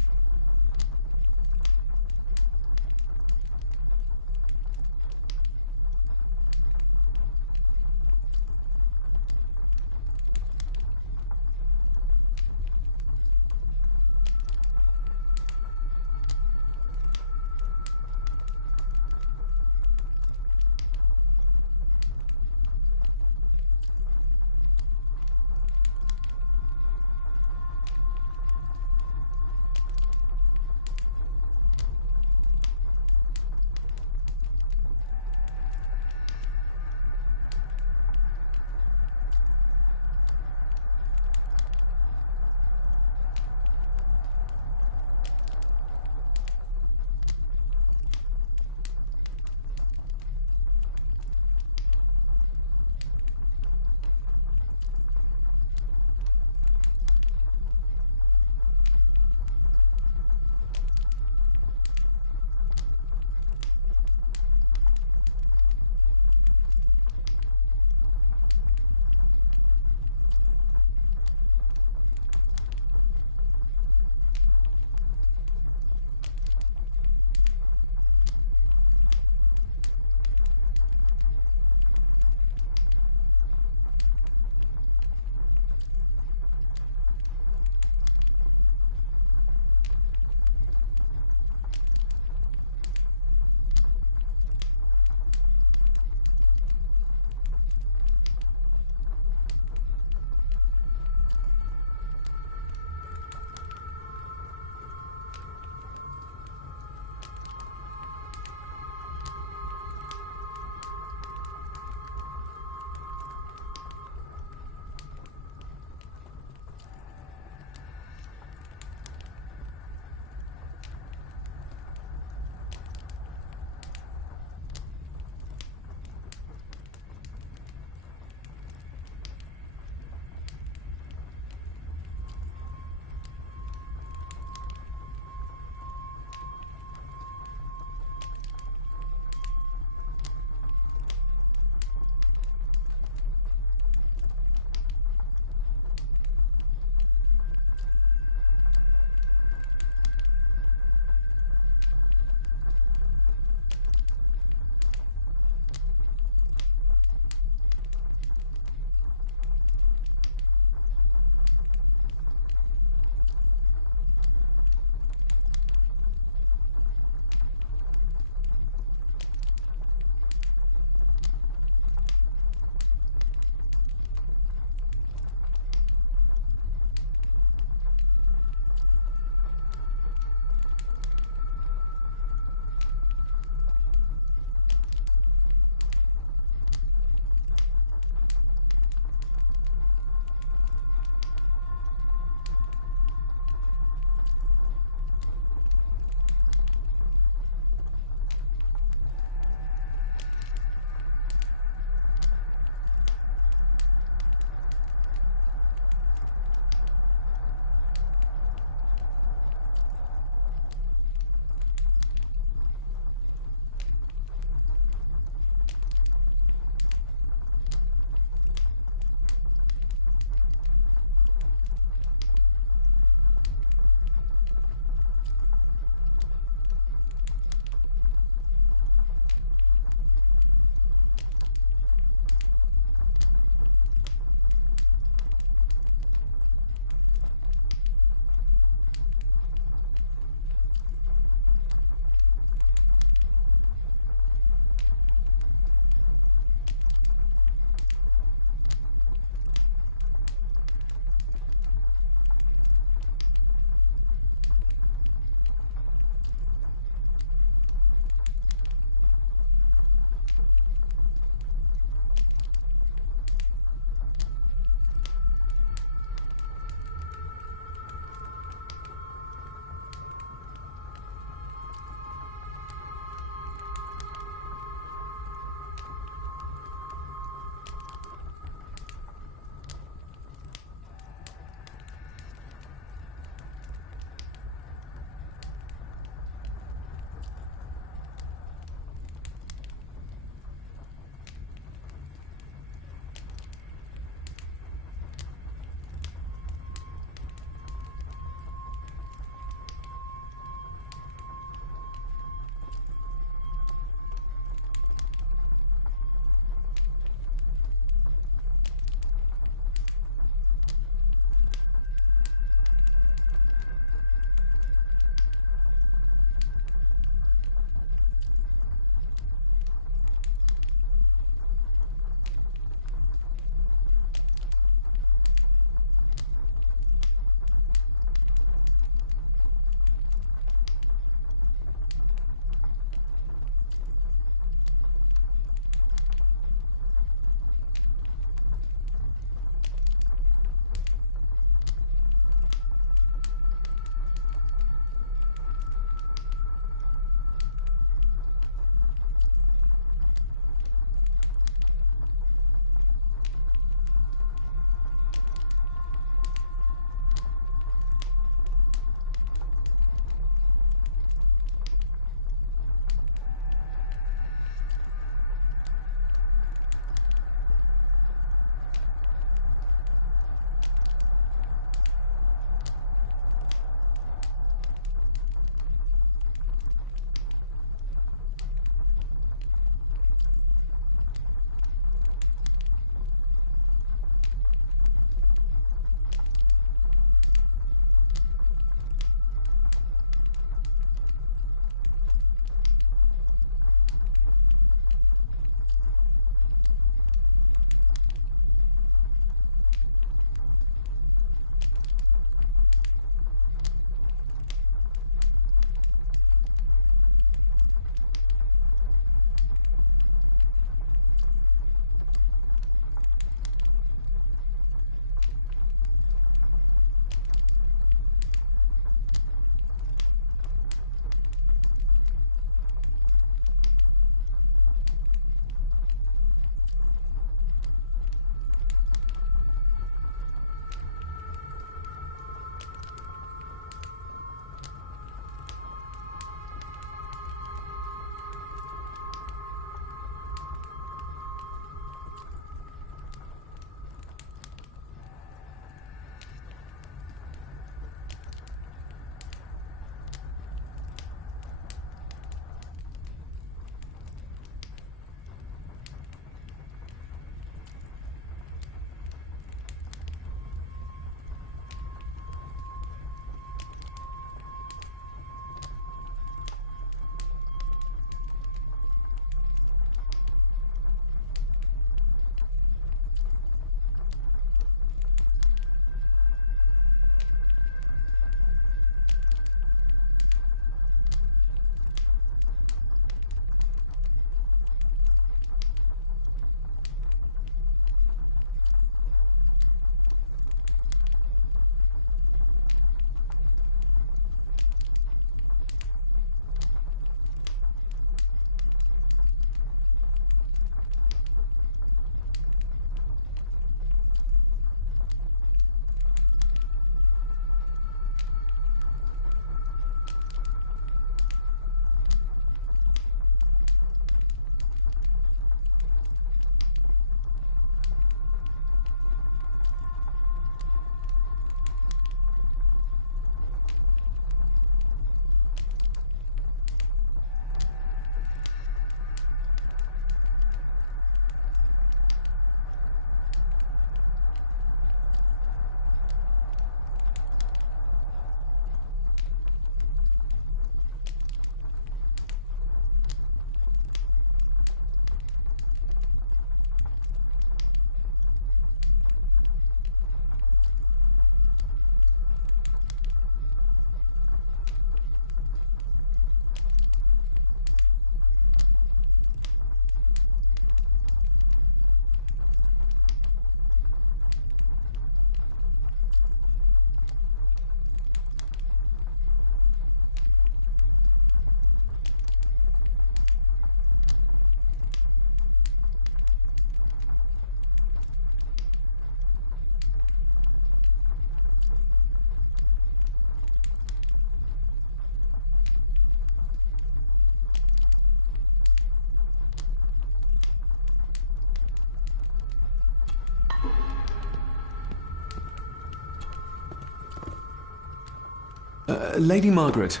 Lady Margaret.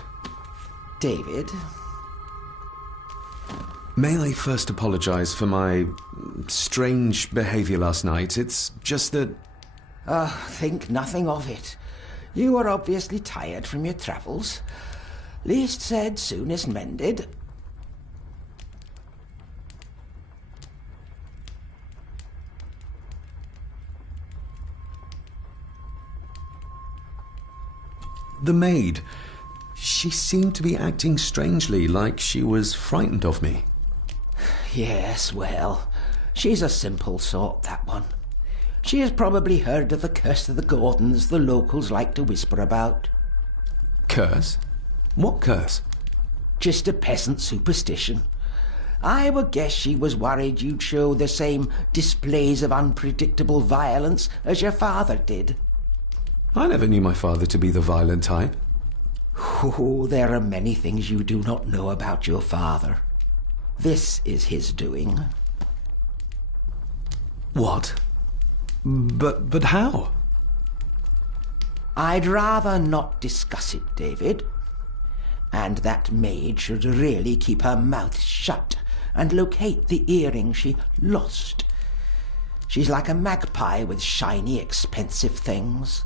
David? May I first apologize for my strange behavior last night? It's just that... Think nothing of it. You were obviously tired from your travels. Least said, soonest mended. The maid. She seemed to be acting strangely, like she was frightened of me. Yes, well, she's a simple sort, that one. She has probably heard of the curse of the Gordons the locals like to whisper about. Curse? What curse? Just a peasant superstition. I would guess she was worried you'd show the same displays of unpredictable violence as your father did. I never knew my father to be the violent type. Oh, there are many things you do not know about your father. This is his doing. What? But how? I'd rather not discuss it, David. And that maid should really keep her mouth shut and locate the earring she lost. She's like a magpie with shiny, expensive things.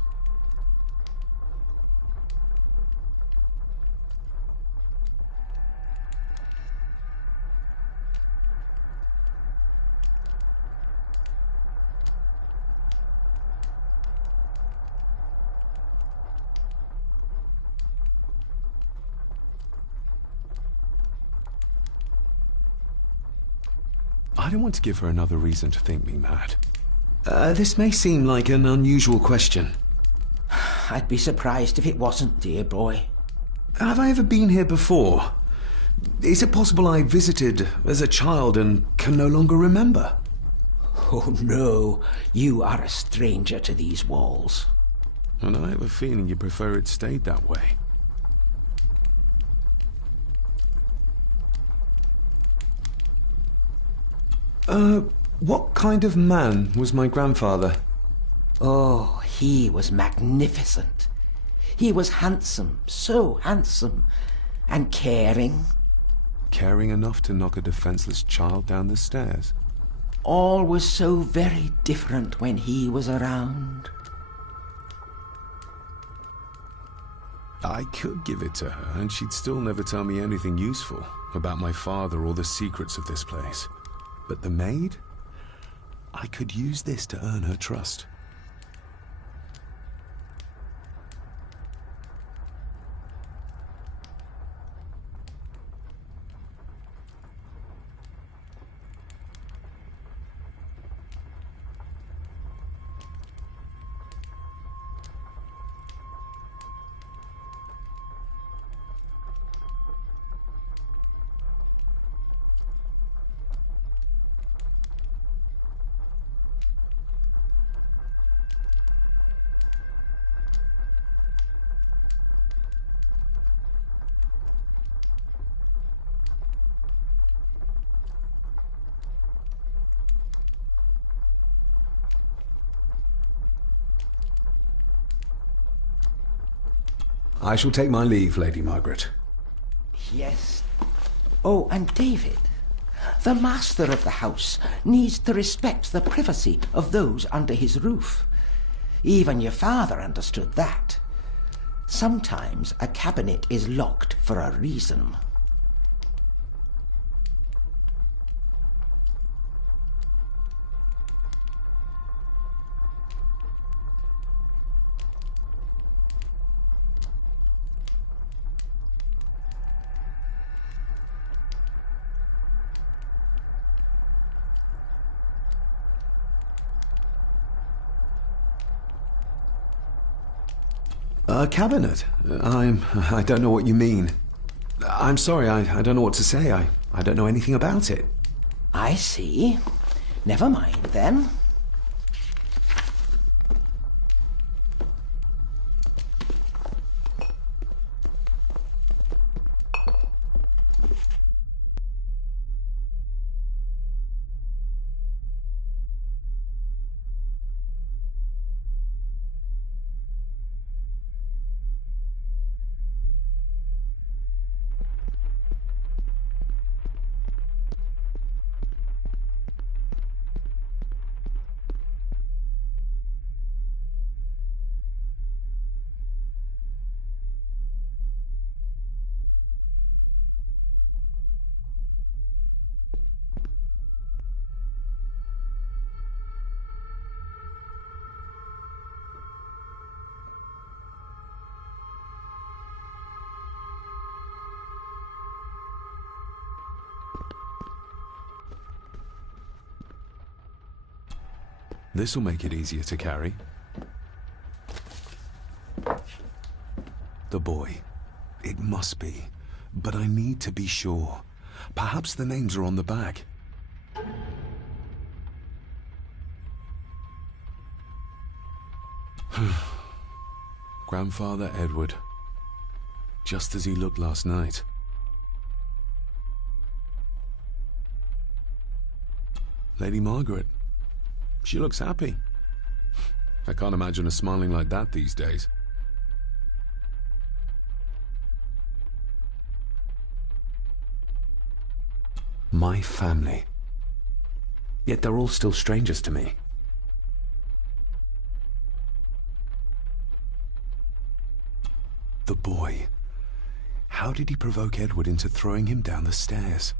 I don't want to give her another reason to think me mad. This may seem like an unusual question. I'd be surprised if it wasn't, dear boy. Have I ever been here before? Is it possible I visited as a child and can no longer remember? Oh, no. You are a stranger to these walls. And I have a feeling you prefer it stayed that way. What kind of man was my grandfather? Oh, he was magnificent. He was handsome, so handsome, and caring. Caring enough to knock a defenseless child down the stairs? All was so very different when he was around. I could give it to her, and she'd still never tell me anything useful about my father or the secrets of this place. But the maid? I could use this to earn her trust. I shall take my leave, Lady Margaret. Yes. Oh, and David, the master of the house needs to respect the privacy of those under his roof. Even your father understood that. Sometimes a cabinet is locked for a reason. A cabinet? I don't know what you mean. I'm sorry, I don't know what to say. I don't know anything about it. I see. Never mind, then. This'll make it easier to carry. The boy. It must be. But I need to be sure. Perhaps the names are on the back. Grandfather Edward. Just as he looked last night. Lady Margaret. She looks happy. I can't imagine her smiling like that these days. My family. Yet they're all still strangers to me. The boy. How did he provoke Edward into throwing him down the stairs?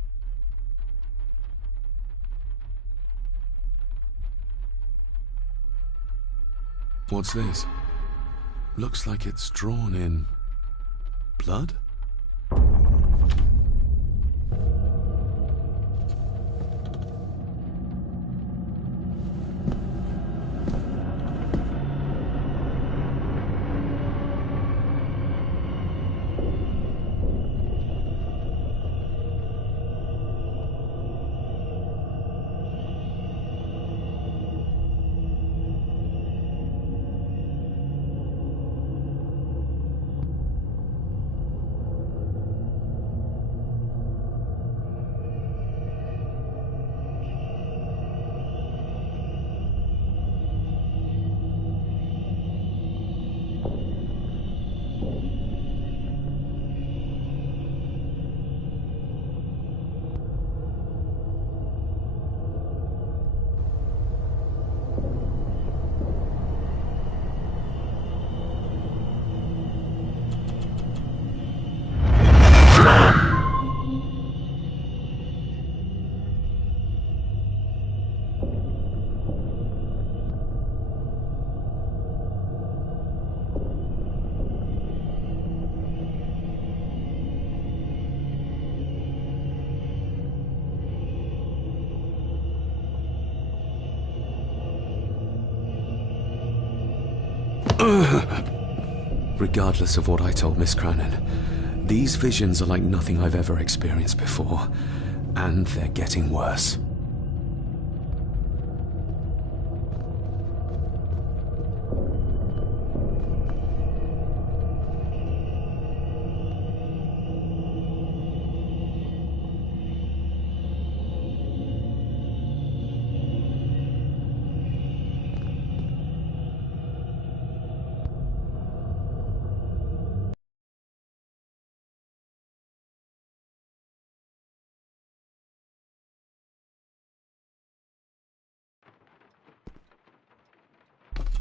What's this? Looks like it's drawn in blood? Regardless of what I told Miss Cranon, these visions are like nothing I've ever experienced before, and they're getting worse.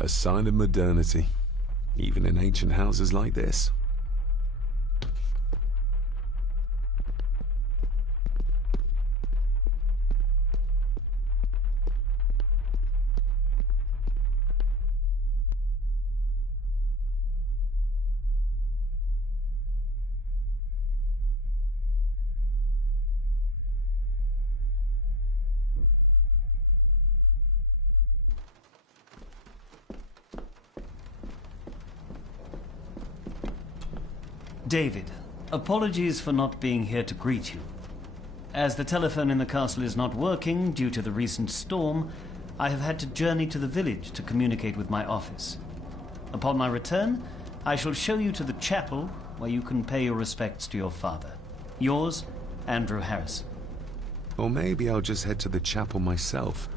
A sign of modernity, even in ancient houses like this. David, apologies for not being here to greet you. As the telephone in the castle is not working due to the recent storm, I have had to journey to the village to communicate with my office. Upon my return, I shall show you to the chapel where you can pay your respects to your father. Yours, Andrew Harrison. Or maybe I'll just head to the chapel myself,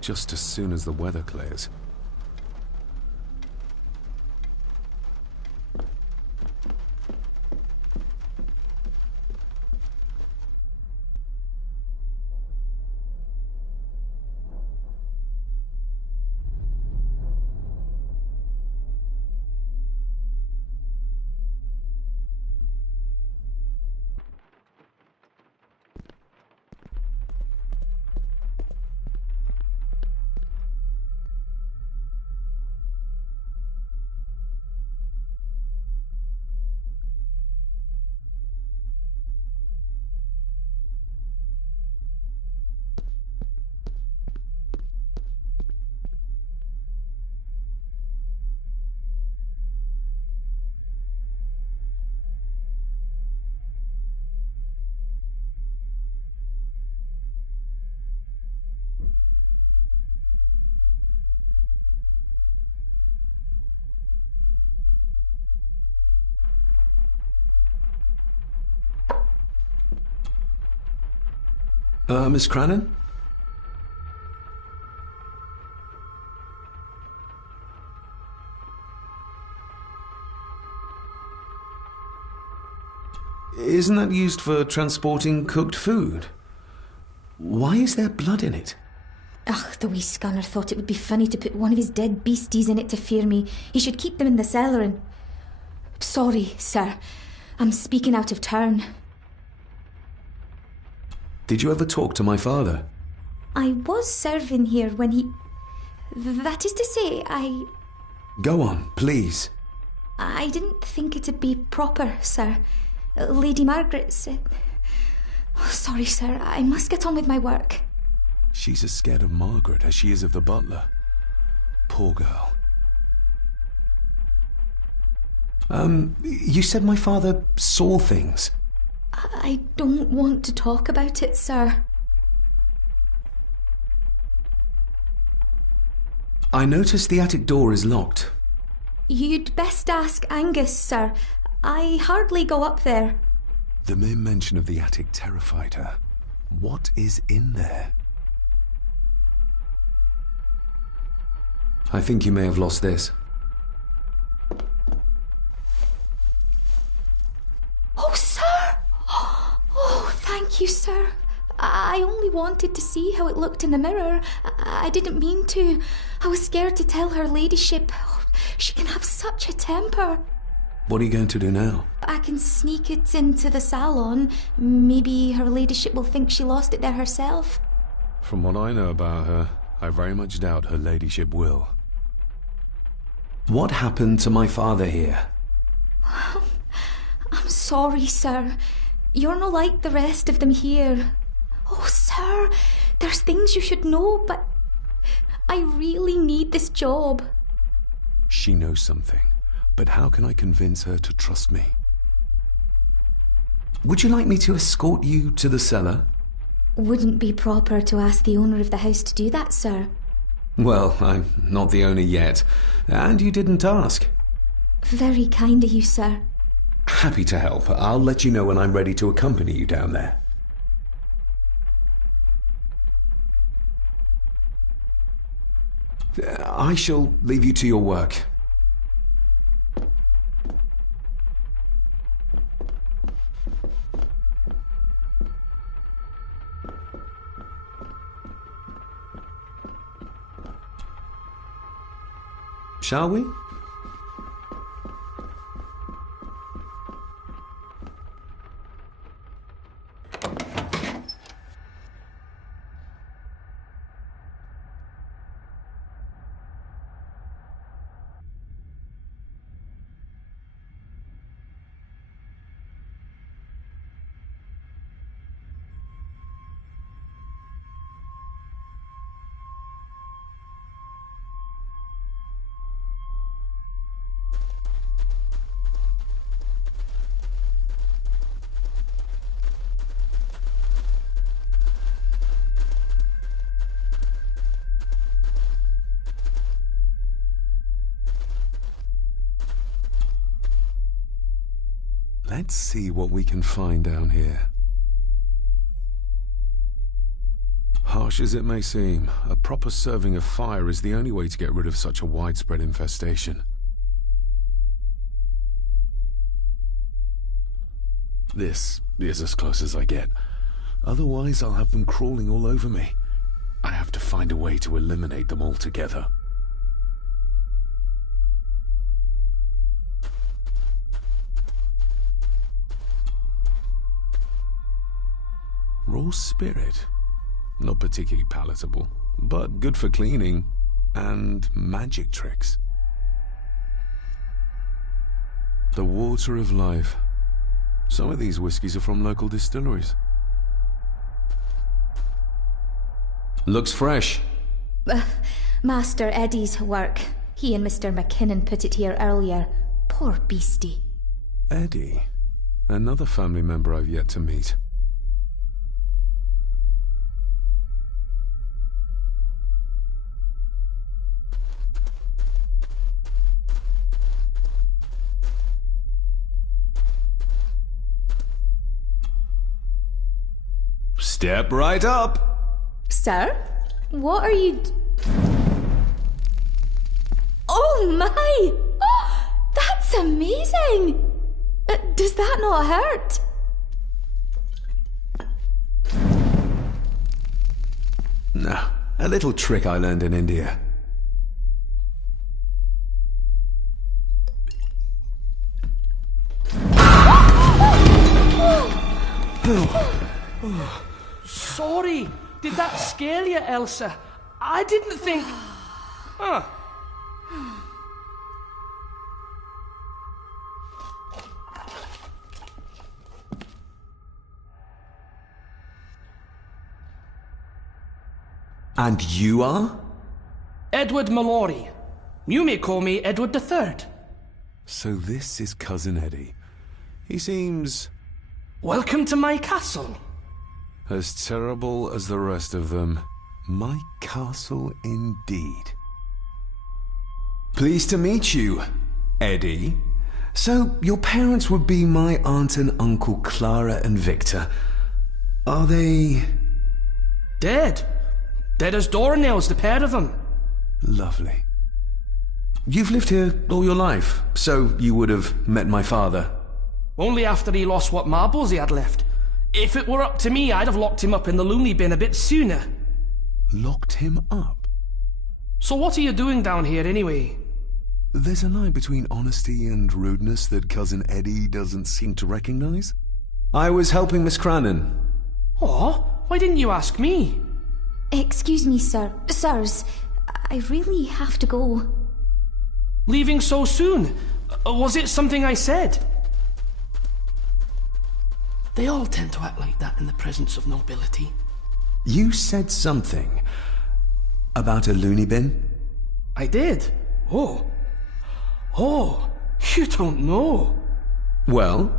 just as soon as the weather clears. Miss Crannan? Isn't that used for transporting cooked food? Why is there blood in it? Ugh, the wee scunner thought it would be funny to put one of his dead beasties in it to fear me. He should keep them in the cellar and... Sorry, sir. I'm speaking out of turn. Did you ever talk to my father? I was serving here when he... That is to say, Go on, please. I didn't think it'd be proper, sir. Lady Margaret said... Oh, sorry, sir. I must get on with my work. She's as scared of Margaret as she is of the butler. Poor girl. You said my father saw things. I don't want to talk about it, sir. I noticed the attic door is locked. You'd best ask Angus, sir. I hardly go up there. The mere mention of the attic terrified her. What is in there? I think you may have lost this. Oh, sir! Oh, thank you, sir. I only wanted to see how it looked in the mirror. I didn't mean to. I was scared to tell her ladyship. Oh, she can have such a temper. What are you going to do now? I can sneak it into the salon. Maybe her ladyship will think she lost it there herself. From what I know about her, I very much doubt her ladyship will. What happened to my father here? I'm sorry, sir. You're not like the rest of them here. Oh, sir, there's things you should know, but I really need this job. She knows something, but how can I convince her to trust me? Would you like me to escort you to the cellar? Wouldn't be proper to ask the owner of the house to do that, sir. Well, I'm not the owner yet, and you didn't ask. Very kind of you, sir. Happy to help. I'll let you know when I'm ready to accompany you down there. I shall leave you to your work. Shall we? Let's see what we can find down here. Harsh as it may seem, a proper serving of fire is the only way to get rid of such a widespread infestation. This is as close as I get. Otherwise, I'll have them crawling all over me. I have to find a way to eliminate them altogether. Raw spirit. Not particularly palatable, but good for cleaning and magic tricks. The water of life. Some of these whiskies are from local distilleries. Looks fresh. Master Eddie's work. He and Mr. McKinnon put it here earlier. Poor beastie. Eddie? Another family member I've yet to meet. Step right up. Sir? What are you... Oh my! Oh, that's amazing! Does that not hurt? No, a little trick I learned in India. Sorry, did that scare you, Elsa? I didn't think... Huh. And you are? Edward Mallory. You may call me Edward III. So this is Cousin Eddie. He seems... Welcome to my castle. as terrible as the rest of them. My castle indeed. Pleased to meet you, Eddie. So, your parents would be my aunt and uncle Clara and Victor. Are they... Dead. Dead as doornails, the pair of them. Lovely. You've lived here all your life, so you would have met my father. Only after he lost what marbles he had left. If it were up to me, I'd have locked him up in the loony bin a bit sooner. Locked him up? So what are you doing down here anyway? There's a line between honesty and rudeness that Cousin Eddie doesn't seem to recognize. I was helping Miss Crannan. Oh, why didn't you ask me? Excuse me, sirs. I really have to go. Leaving so soon? Was it something I said? They all tend to act like that in the presence of nobility. You said something about a loony bin? I did. Oh, you don't know. Well?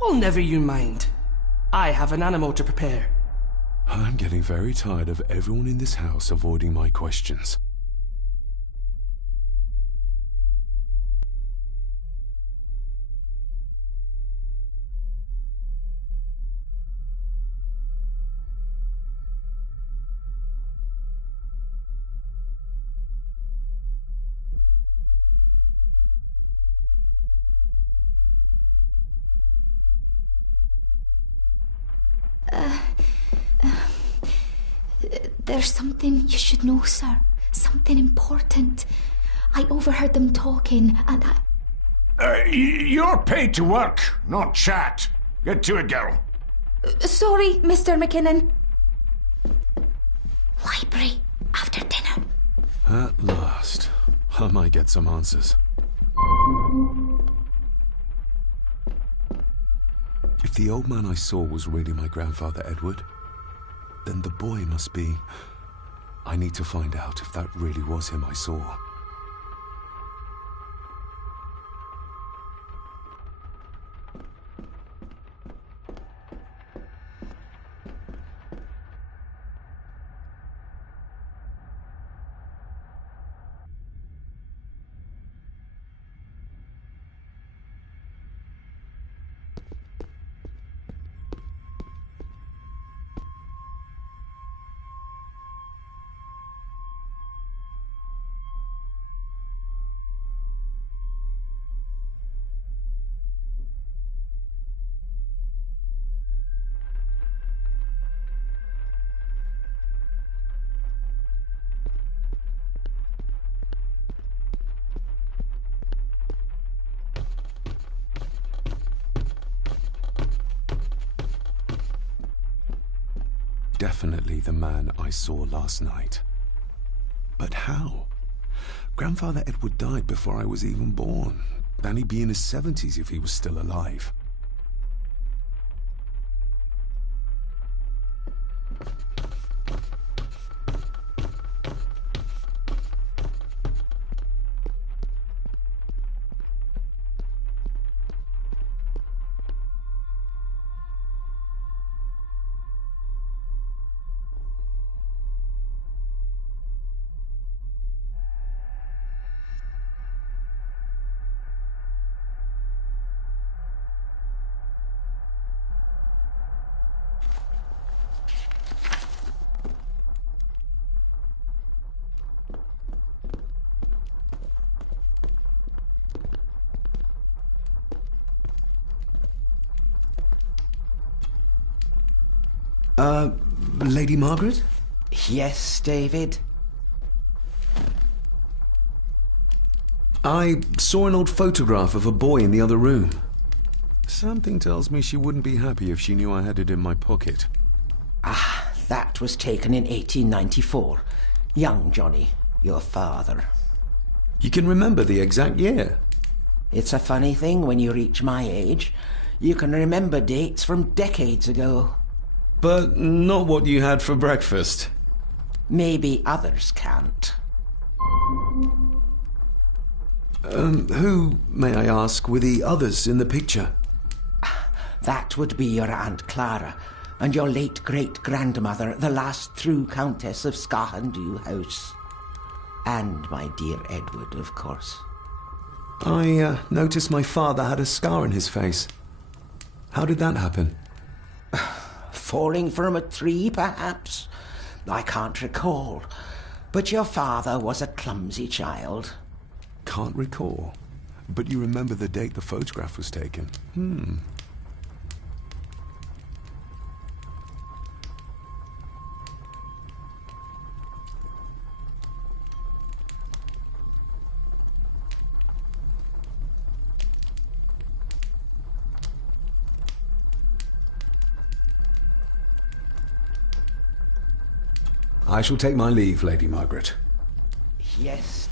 Well, never you mind. I have an animal to prepare. I'm getting very tired of everyone in this house avoiding my questions. There's something you should know, sir. Something important. I overheard them talking, and You're paid to work, not chat. Get to it, girl. Sorry, Mr. McKinnon. Library, after dinner. At last. I might get some answers. If the old man I saw was really my grandfather Edward, then the boy must be... I need to find out if that really was him I saw. Definitely the man I saw last night. But how? Grandfather Edward died before I was even born. And he'd be in his 70s if he was still alive. Lady Margaret? Yes, David? I saw an old photograph of a boy in the other room. Something tells me she wouldn't be happy if she knew I had it in my pocket. Ah, that was taken in 1894. Young Johnny, your father. You can remember the exact year? It's a funny thing when you reach my age. You can remember dates from decades ago. But not what you had for breakfast. Maybe others can't. Who, may I ask, were the others in the picture? That would be your Aunt Clara and your late great-grandmother, the last true Countess of Scahandew House. And my dear Edward, of course. I noticed my father had a scar on his face. How did that happen? Falling from a tree, perhaps? I can't recall. But your father was a clumsy child. Can't recall. But you remember the date the photograph was taken? I shall take my leave, Lady Margaret. Yes.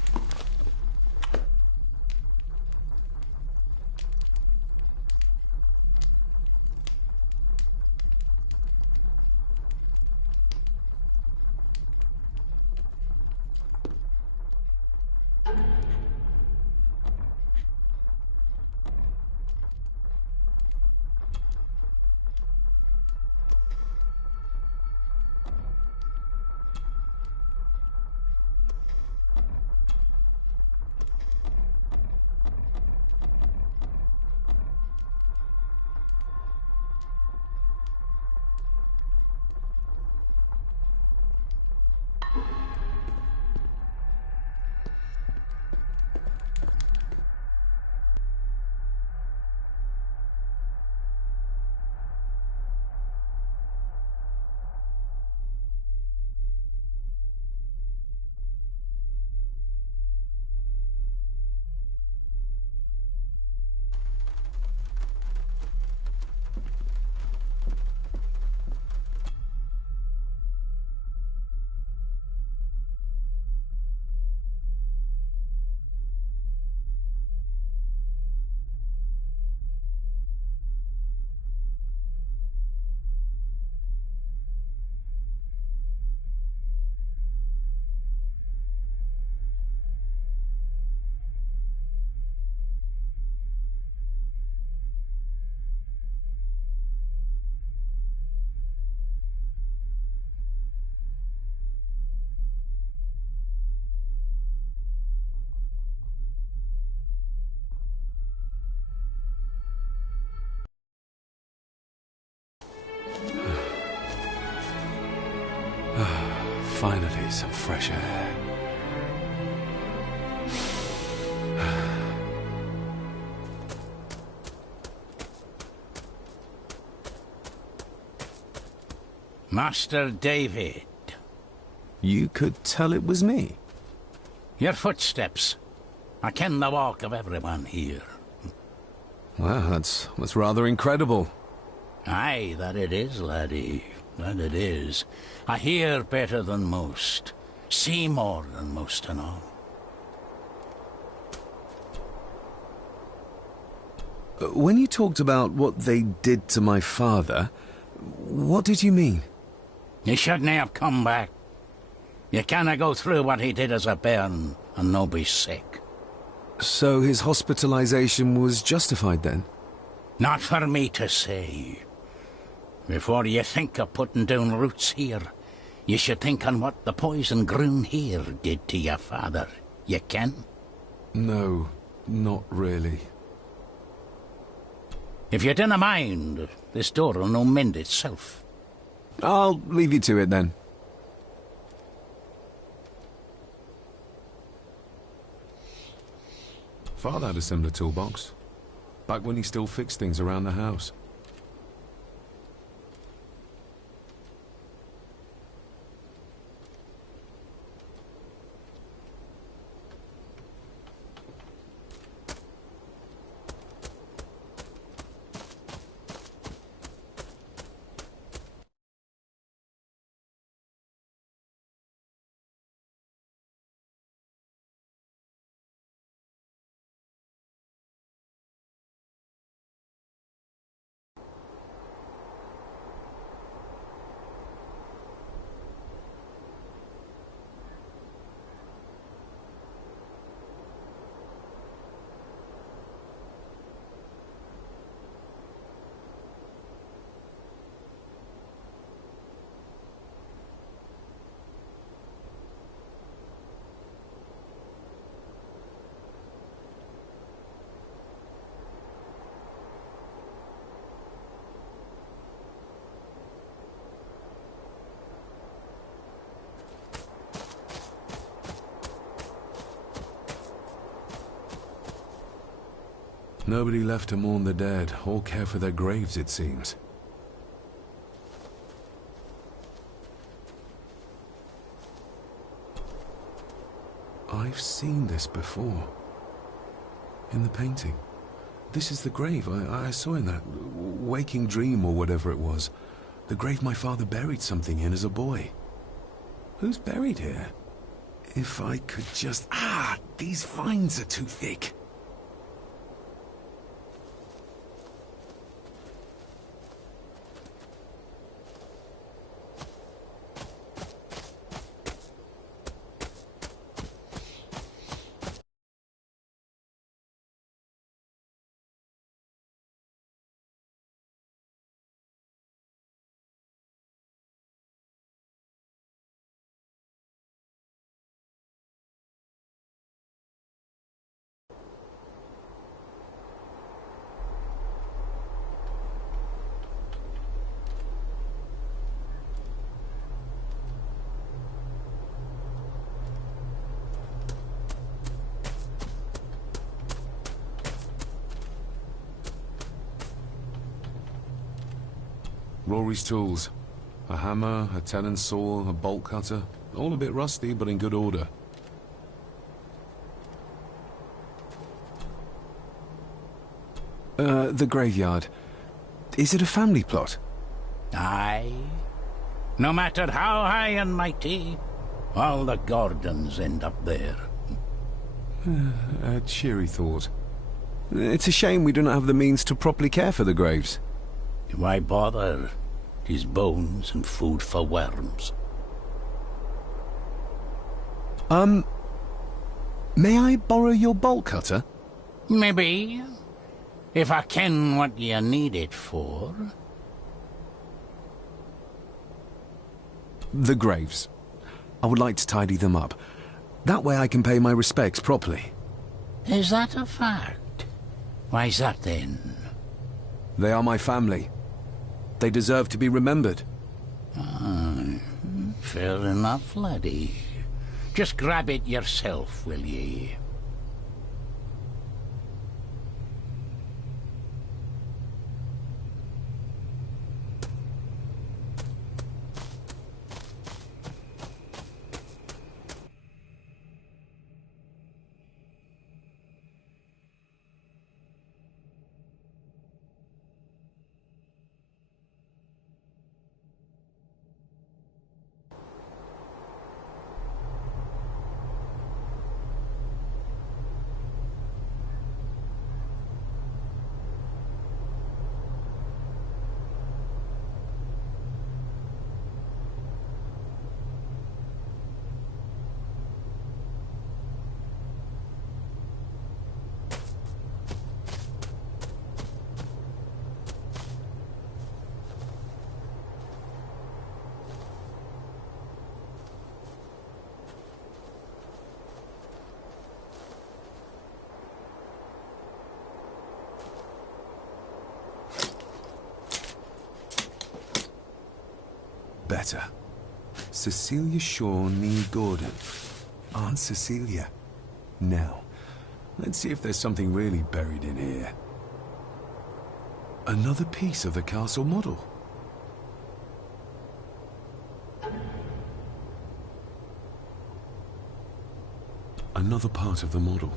Finally, some fresh air. Master David. You could tell it was me. Your footsteps. I ken the walk of everyone here. Well, that's rather incredible. Aye, that it is, laddie. That it is. I hear better than most. See more than most and all. When you talked about what they did to my father, what did you mean? He shouldn't have come back. You canna go through what he did as a bairn and no be sick. So his hospitalization was justified then? Not for me to say. Before you think of putting down roots here, you should think on what the poison grown here did to your father. You can? No, not really. If you dinna mind, this door'll no mend itself. I'll leave you to it then. Father had a similar toolbox, back when he still fixed things around the house. Nobody left to mourn the dead, or care for their graves, it seems. I've seen this before. In the painting. This is the grave I saw in that waking dream or whatever it was. The grave my father buried something in as a boy. Who's buried here? If I could just... these vines are too thick. Rory's tools. A hammer, a tenon saw, a bolt cutter. All a bit rusty, but in good order. The graveyard. Is it a family plot? Aye. No matter how high and mighty, all the Gordons end up there. A cheery thought. It's a shame we do not have the means to properly care for the graves. Why bother? His bones and food for worms. May I borrow your bolt cutter? Maybe. If I ken what you need it for. The graves. I would like to tidy them up. That way I can pay my respects properly. Is that a fact? Why's that then? They are my family. They deserve to be remembered. Fair enough, laddie. Just grab it yourself, will ye? Better. Cecilia Shaw, nee Gordon. Aunt Cecilia. Now, let's see if there's something really buried in here. Another piece of the castle model. Another part of the model.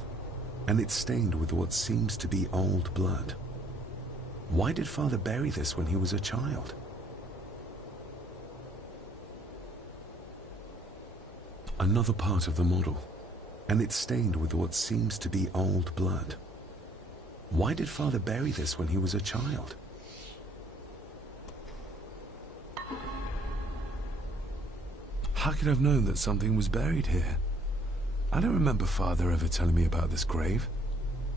And it's stained with what seems to be old blood. Why did Father bury this when he was a child? Another part of the model, and it's stained with what seems to be old blood. Why did Father bury this when he was a child? How could I have known that something was buried here? I don't remember Father ever telling me about this grave.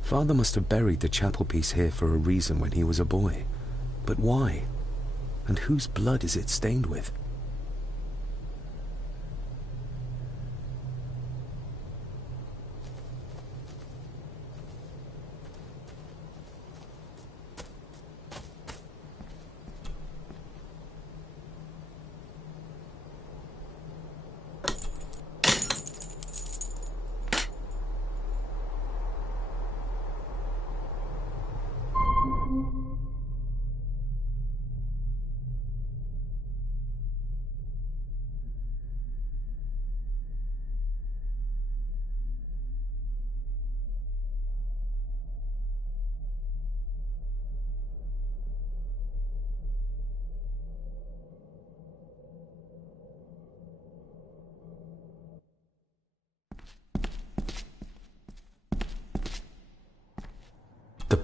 Father must have buried the chapel piece here for a reason when he was a boy. But why? And whose blood is it stained with?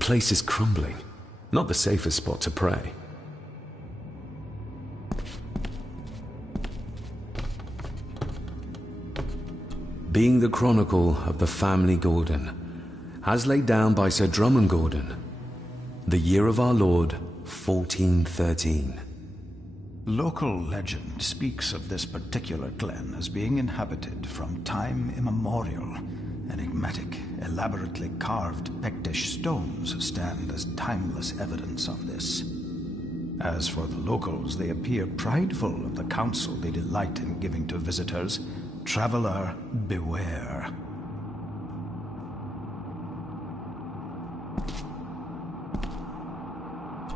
place is crumbling. Not the safest spot to pray. Being the chronicle of the family Gordon, as laid down by Sir Drummond Gordon, the year of our Lord, 1413. Local legend speaks of this particular glen as being inhabited from time immemorial. Enigmatic, elaborately carved Pictish stones stand as timeless evidence of this. As for the locals, they appear prideful of the counsel they delight in giving to visitors. Traveler, beware.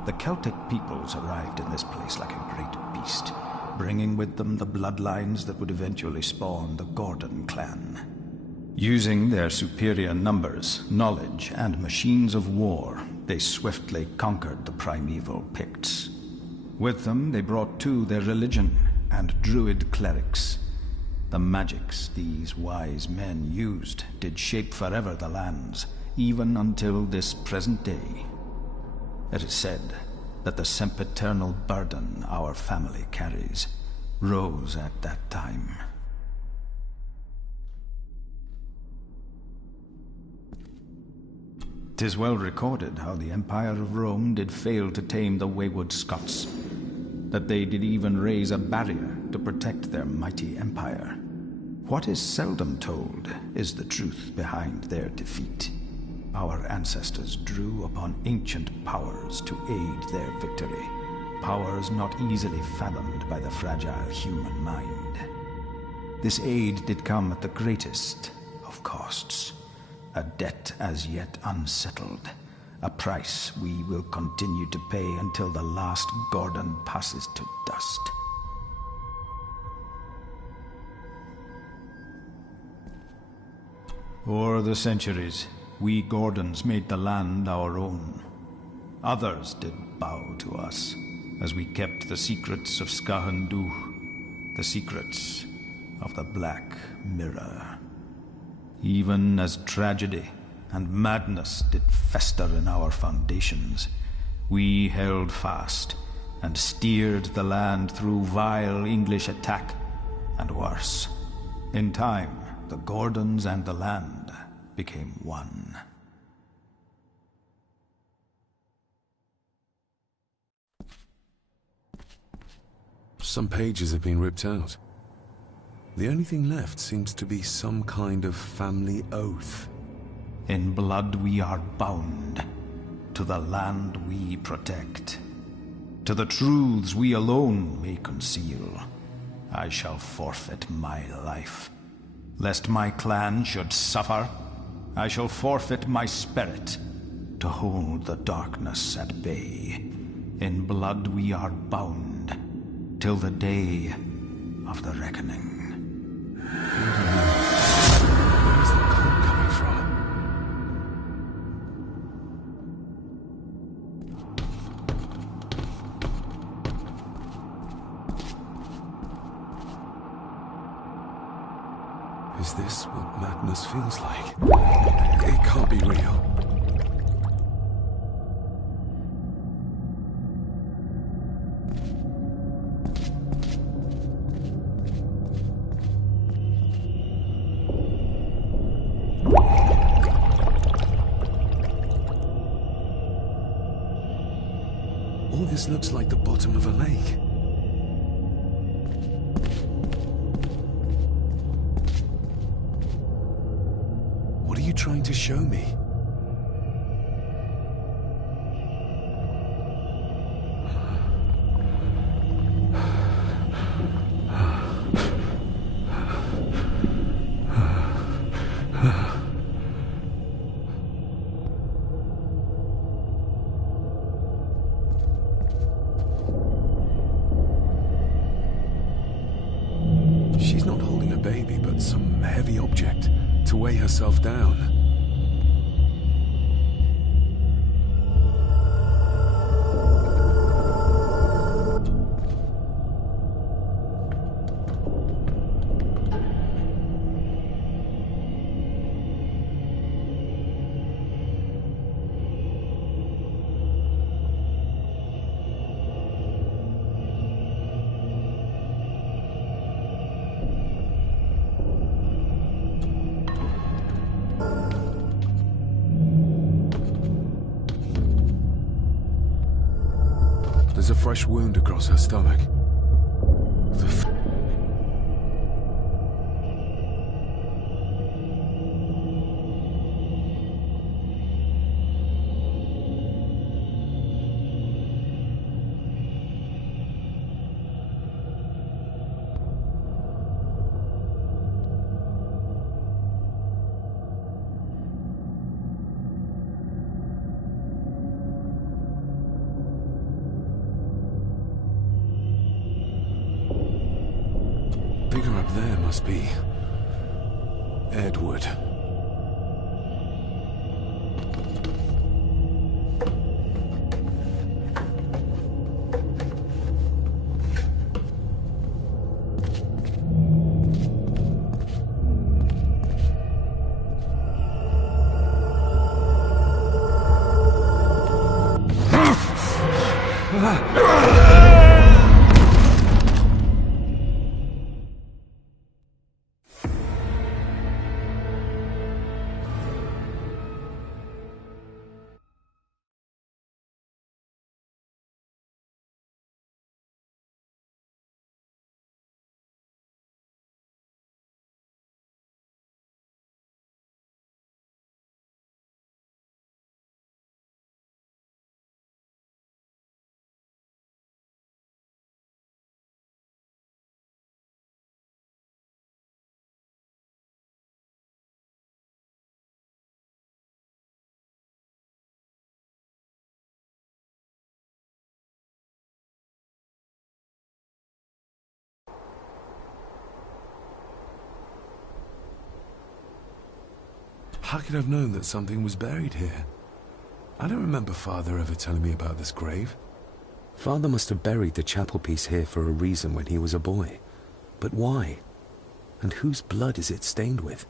The Celtic peoples arrived in this place like a great beast, bringing with them the bloodlines that would eventually spawn the Gordon clan. Using their superior numbers, knowledge, and machines of war, they swiftly conquered the primeval Picts. With them, they brought too their religion and druid clerics. The magics these wise men used did shape forever the lands, even until this present day. It is said that the sempiternal burden our family carries rose at that time. 'Tis well recorded how the Empire of Rome did fail to tame the wayward Scots, that they did even raise a barrier to protect their mighty empire. What is seldom told is the truth behind their defeat. Our ancestors drew upon ancient powers to aid their victory, powers not easily fathomed by the fragile human mind. This aid did come at the greatest of costs, a debt as yet unsettled, a price we will continue to pay until the last Gordon passes to dust. O'er the centuries, we Gordons made the land our own. Others did bow to us, as we kept the secrets of Scahan Dubh, the secrets of the Black Mirror. Even as tragedy and madness did fester in our foundations, we held fast and steered the land through vile English attack and worse. In time, the Gordons and the land became one. Some pages have been ripped out. The only thing left seems to be some kind of family oath. In blood we are bound to the land we protect, to the truths we alone may conceal. I shall forfeit my life. Lest my clan should suffer, I shall forfeit my spirit to hold the darkness at bay. In blood we are bound till the day of the reckoning. Where is the cold coming from? Is this what madness feels like? It can't be real. All this looks like the bottom of a lake. What are you trying to show me? She's not holding a baby, but some heavy object to weigh herself down. fresh wound across her stomach. Figure up there must be Edward. How could I have known that something was buried here? I don't remember Father ever telling me about this grave. Father must have buried the chapel piece here for a reason when he was a boy. But why? And whose blood is it stained with?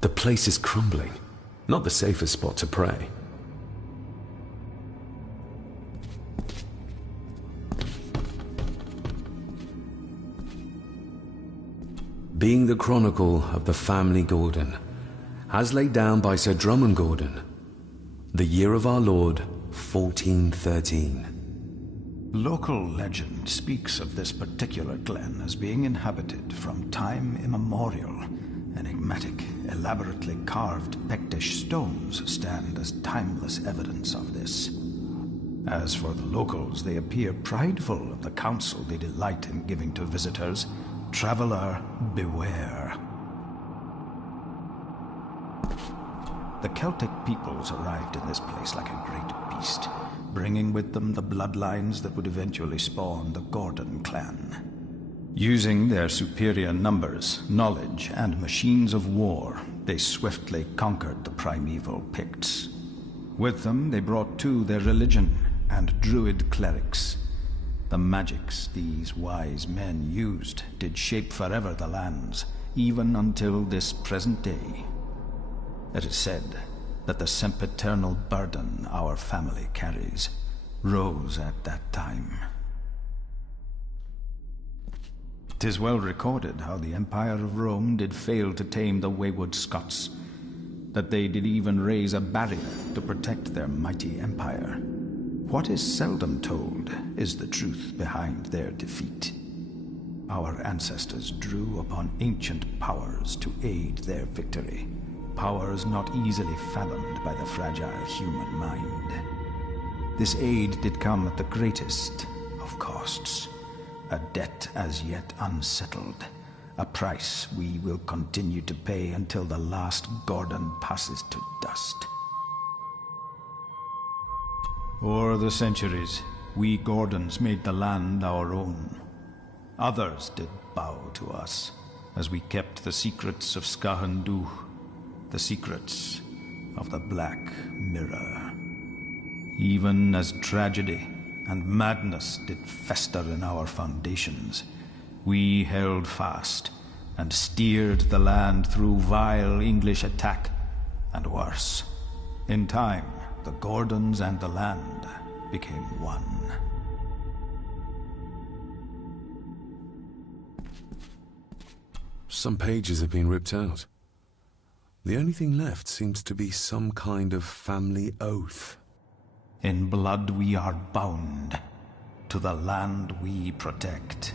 The place is crumbling. Not the safest spot to pray. Being the chronicle of the family Gordon, as laid down by Sir Drummond Gordon, the year of our Lord, 1413. Local legend speaks of this particular glen as being inhabited from time immemorial. Enigmatic, elaborately carved Pictish stones stand as timeless evidence of this. As for the locals, they appear prideful of the counsel they delight in giving to visitors. Traveler, beware. The Celtic peoples arrived in this place like a great beast, bringing with them the bloodlines that would eventually spawn the Gordon clan. Using their superior numbers, knowledge, and machines of war, they swiftly conquered the primeval Picts. With them, they brought too their religion and druid clerics. The magics these wise men used did shape forever the lands, even until this present day. It is said that the sempiternal burden our family carries rose at that time. 'Tis well recorded how the Empire of Rome did fail to tame the wayward Scots, that they did even raise a barrier to protect their mighty empire. What is seldom told is the truth behind their defeat. Our ancestors drew upon ancient powers to aid their victory, powers not easily fathomed by the fragile human mind. This aid did come at the greatest of costs. A debt as yet unsettled. A price we will continue to pay until the last Gordon passes to dust. O'er the centuries, we Gordons made the land our own. Others did bow to us, as we kept the secrets of Scahan Dû, the secrets of the Black Mirror. Even as tragedy and madness did fester in our foundations, we held fast and steered the land through vile English attack and worse. In time, the Gordons and the land became one. Some pages have been ripped out. The only thing left seems to be some kind of family oath. In blood we are bound to the land we protect,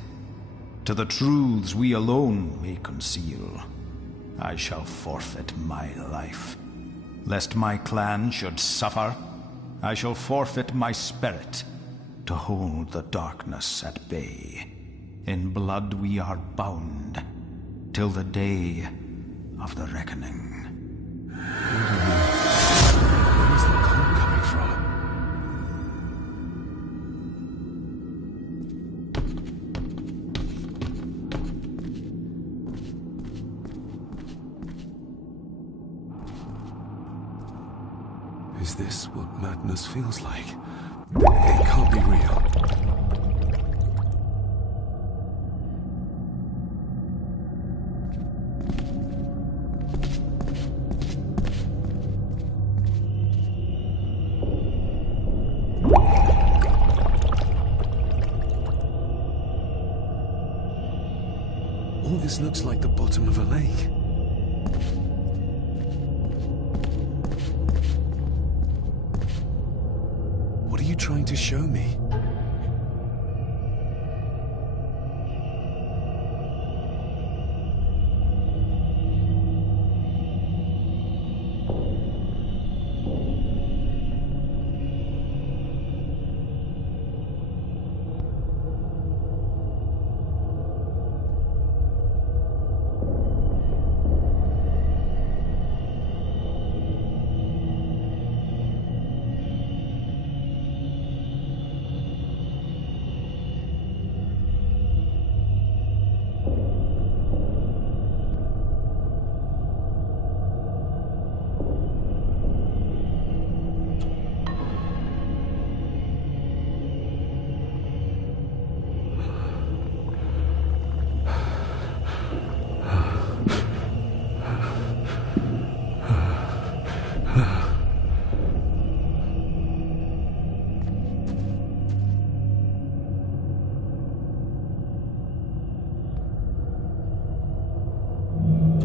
to the truths we alone may conceal. I shall forfeit my life. Lest my clan should suffer, I shall forfeit my spirit to hold the darkness at bay. In blood we are bound till the day of the reckoning. Where's the cold coming from? Is this what madness feels like? It can't be real. All this looks like the bottom of a lake. What are you trying to show me?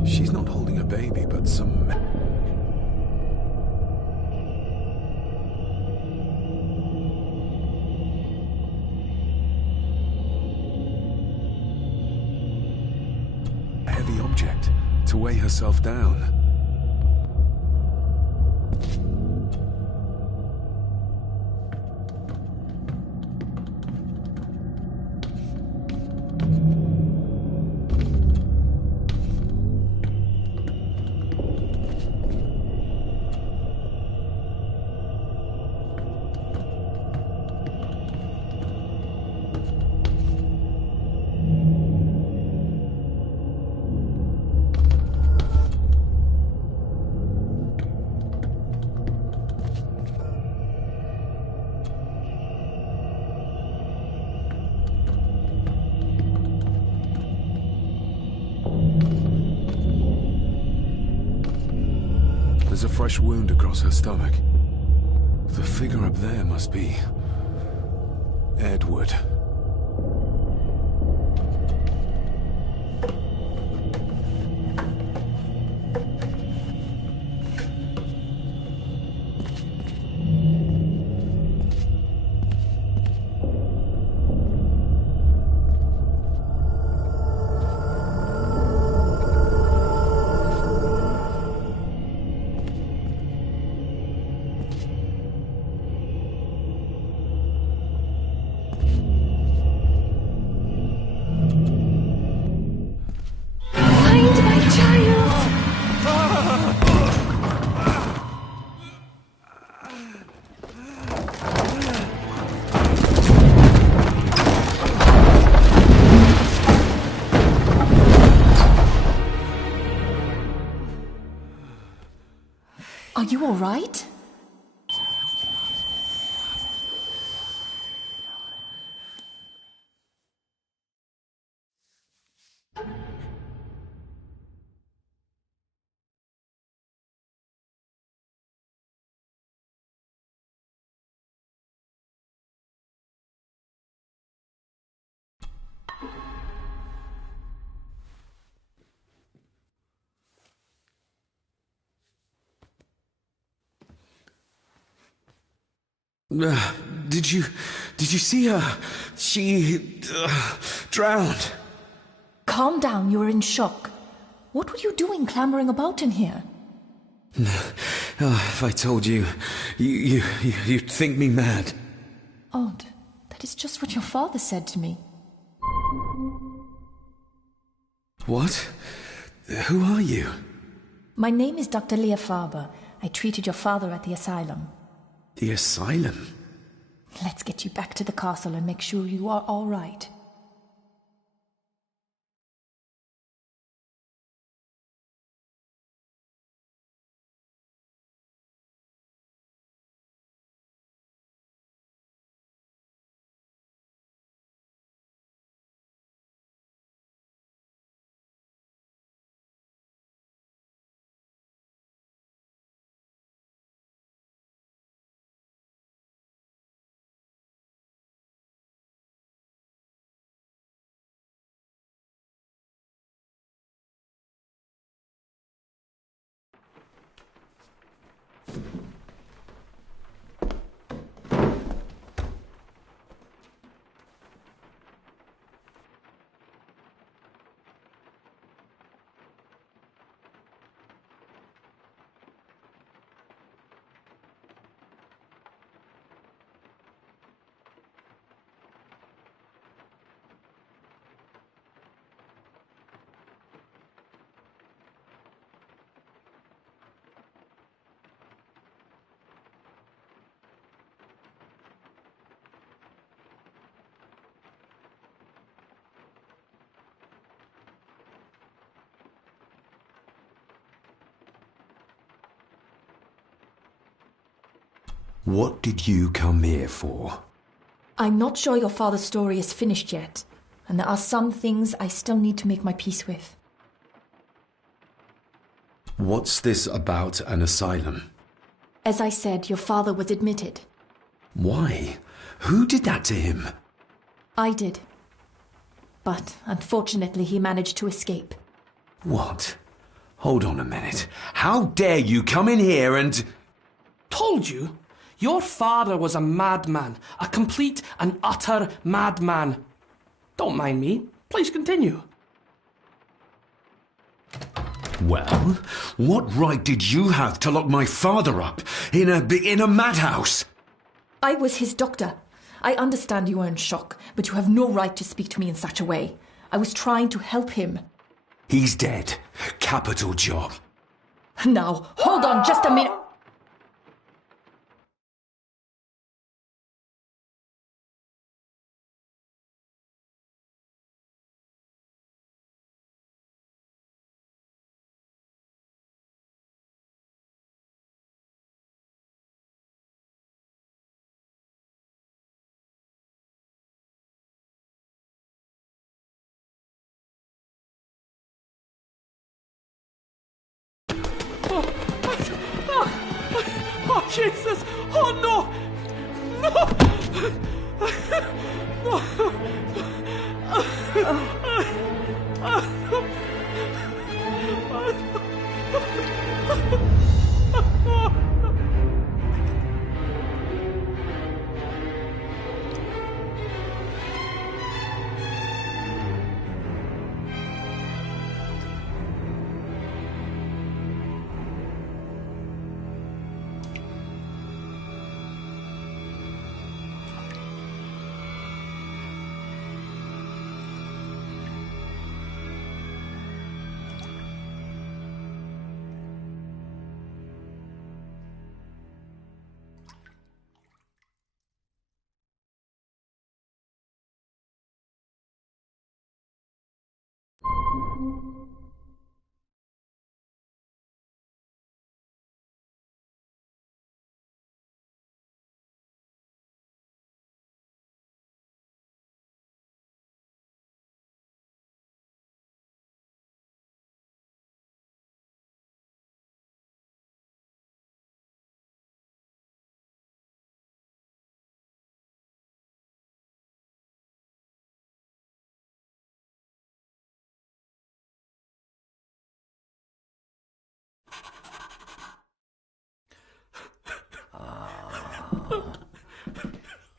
She's not holding a baby, but some... a heavy object to weigh herself down. There's a fresh wound across her stomach. The figure up there must be... Edward. you all right? Did you see her? She drowned. Calm down, you're in shock. What were you doing clambering about in here? If I told you, you'd think me mad. Odd. That is just what your father said to me. What? Who are you? My name is Dr. Leah Faber. I treated your father at the asylum. The asylum? Let's get you back to the castle and make sure you are all right. What did you come here for? I'm not sure your father's story is finished yet, and there are some things I still need to make my peace with. What's this about an asylum? As I said, your father was admitted. Why? Who did that to him? I did. But, unfortunately, he managed to escape. What? Hold on a minute. How dare you come in here and... Told you? Your father was a madman. A complete and utter madman. Don't mind me. Please continue. Well, what right did you have to lock my father up in a madhouse? I was his doctor. I understand you are in shock, but you have no right to speak to me in such a way. I was trying to help him. He's dead. Capital job. Now, hold on just a minute. Oh, Jesus! Oh, no!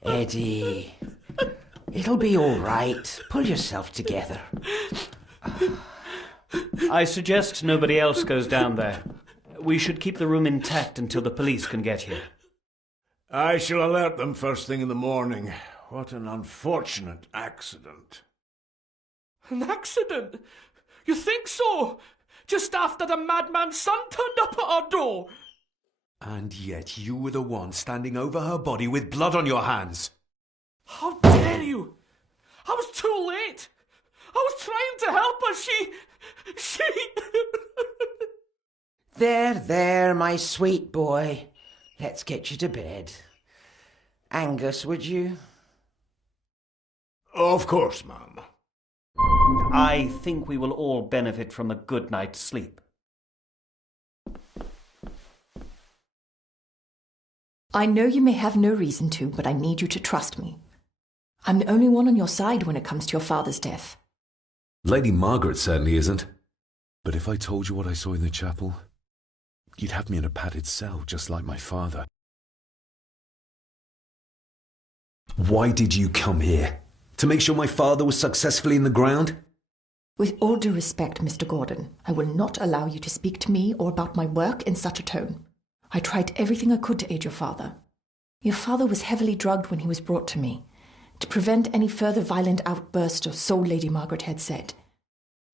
Eddie, it'll be all right. Pull yourself together. I suggest nobody else goes down there. We should keep the room intact until the police can get here. I shall alert them first thing in the morning. What an unfortunate accident. An accident? You think so? Just after the madman's son turned up at our door? And yet you were the one standing over her body with blood on your hands. How dare you! I was too late! I was trying to help her, she... There, my sweet boy. Let's get you to bed. Angus, would you? Of course, ma'am. I think we will all benefit from a good night's sleep. I know you may have no reason to, but I need you to trust me. I'm the only one on your side when it comes to your father's death. Lady Margaret certainly isn't. But if I told you what I saw in the chapel, you'd have me in a padded cell, just like my father. Why did you come here? To make sure my father was successfully in the ground? With all due respect, Mr. Gordon, I will not allow you to speak to me or about my work in such a tone. I tried everything I could to aid your father. Your father was heavily drugged when he was brought to me, to prevent any further violent outburst, or so Lady Margaret had said.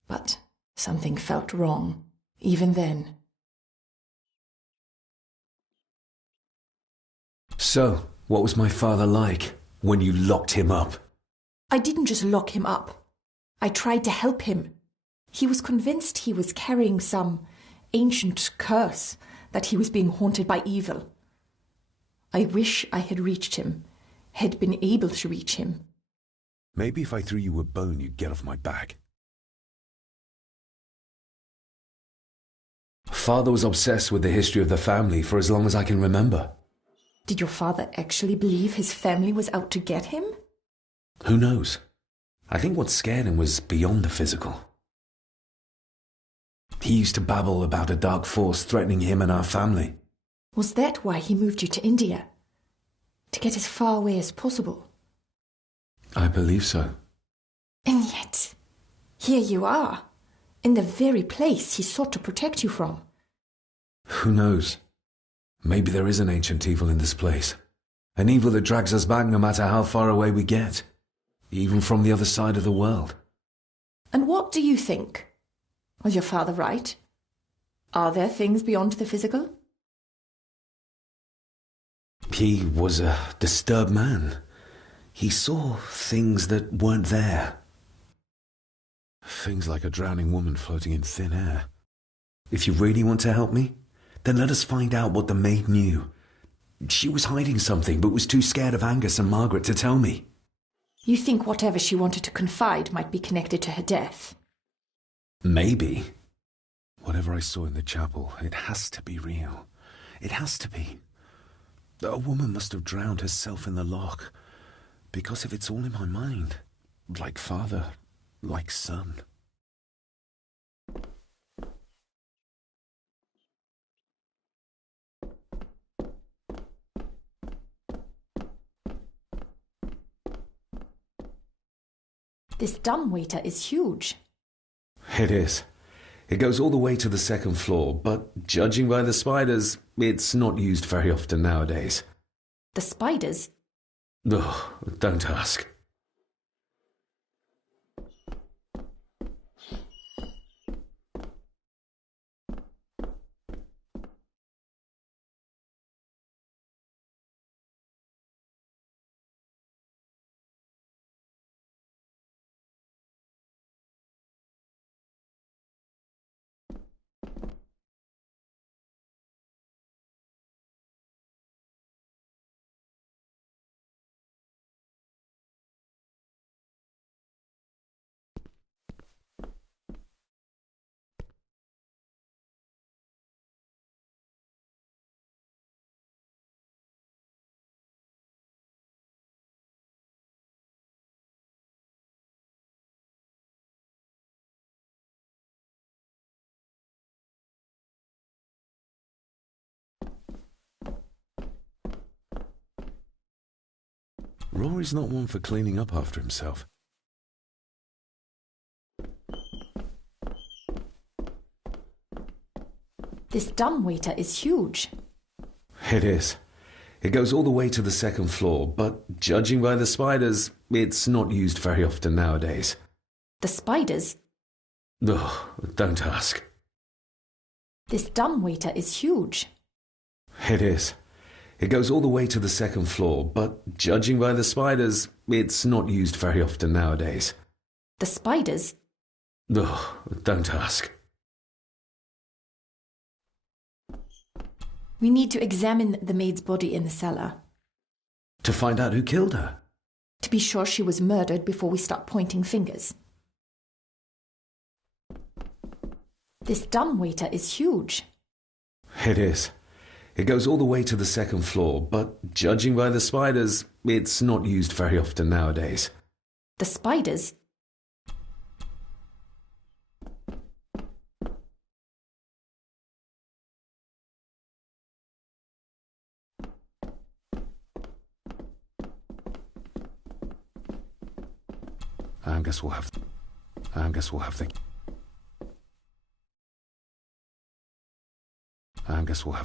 But something felt wrong, even then. So, what was my father like when you locked him up? I didn't just lock him up. I tried to help him. He was convinced he was carrying some ancient curse, that he was being haunted by evil. I wish I had reached him, had been able to reach him. Maybe if I threw you a bone, you'd get off my back. Father was obsessed with the history of the family for as long as I can remember. Did your father actually believe his family was out to get him? Who knows? I think what scared him was beyond the physical. He used to babble about a dark force threatening him and our family. Was that why he moved you to India? To get as far away as possible? I believe so. And yet, here you are, in the very place he sought to protect you from. Who knows? Maybe there is an ancient evil in this place. An evil that drags us back no matter how far away we get. Even from the other side of the world. And what do you think? Was your father right? Are there things beyond the physical? He was a disturbed man. He saw things that weren't there. Things like a drowning woman floating in thin air. If you really want to help me, then let us find out what the maid knew. She was hiding something, but was too scared of Angus and Margaret to tell me. You think whatever she wanted to confide might be connected to her death? Maybe. Whatever I saw in the chapel, it has to be real. It has to be. A woman must have drowned herself in the loch. Because if it's all in my mind, like father, like son. This dumbwaiter is huge. It is. It goes all the way to the second floor, but judging by the spiders, it's not used very often nowadays. The spiders? Ugh, don't ask. Rory's not one for cleaning up after himself. This dumbwaiter is huge. It is. It goes all the way to the second floor, but judging by the spiders, it's not used very often nowadays. The spiders? Ugh, don't ask. This dumbwaiter is huge. It is. It goes all the way to the second floor, but judging by the spiders, it's not used very often nowadays. The spiders? Ugh, don't ask. We need to examine the maid's body in the cellar. To find out who killed her? To be sure she was murdered before we start pointing fingers. This dumbwaiter is huge. It is. It goes all the way to the second floor, but judging by the spiders, it's not used very often nowadays. The spiders? I guess we'll have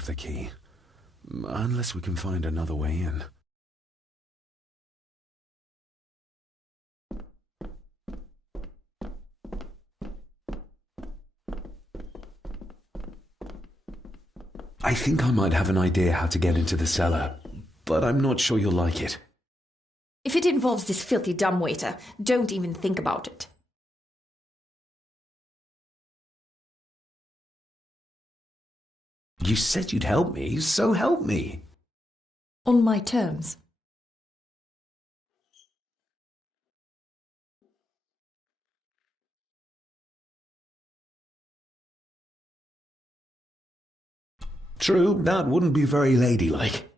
the key. Unless we can find another way in. I think I might have an idea how to get into the cellar, but I'm not sure you'll like it. If it involves this filthy dumbwaiter, don't even think about it. You said you'd help me, so help me. On my terms. True, that wouldn't be very ladylike.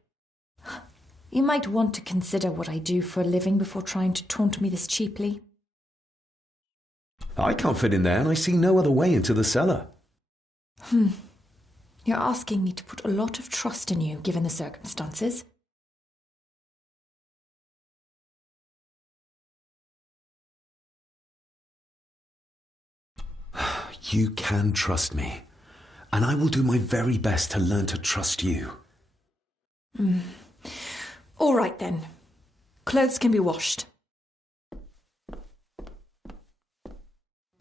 You might want to consider what I do for a living before trying to taunt me this cheaply. I can't fit in there, and I see no other way into the cellar. You're asking me to put a lot of trust in you, given the circumstances. You can trust me, and I will do my very best to learn to trust you. All right, then. Clothes can be washed.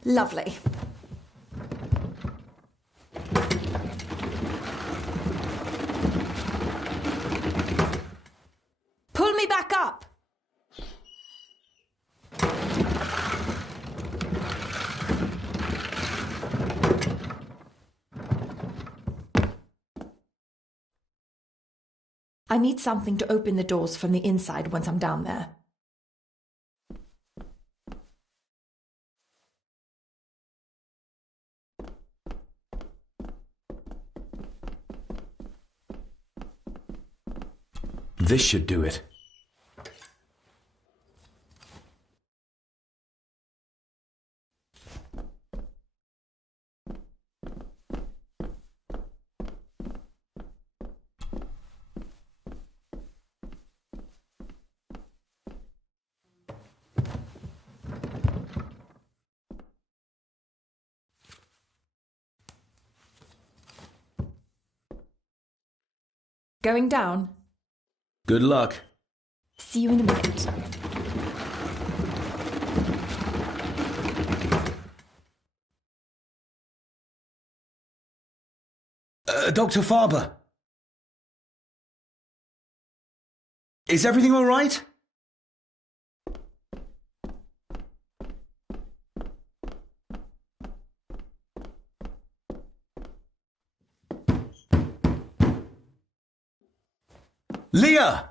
Lovely. Pull me back up! I need something to open the doors from the inside once I'm down there. This should do it. Going down? Good luck. See you in a minute. Dr. Farber. Is everything all right? Leah!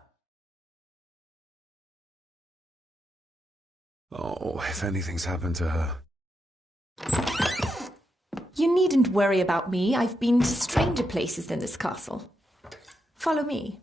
Oh, if anything's happened to her. You needn't worry about me. I've been to stranger places than this castle. Follow me.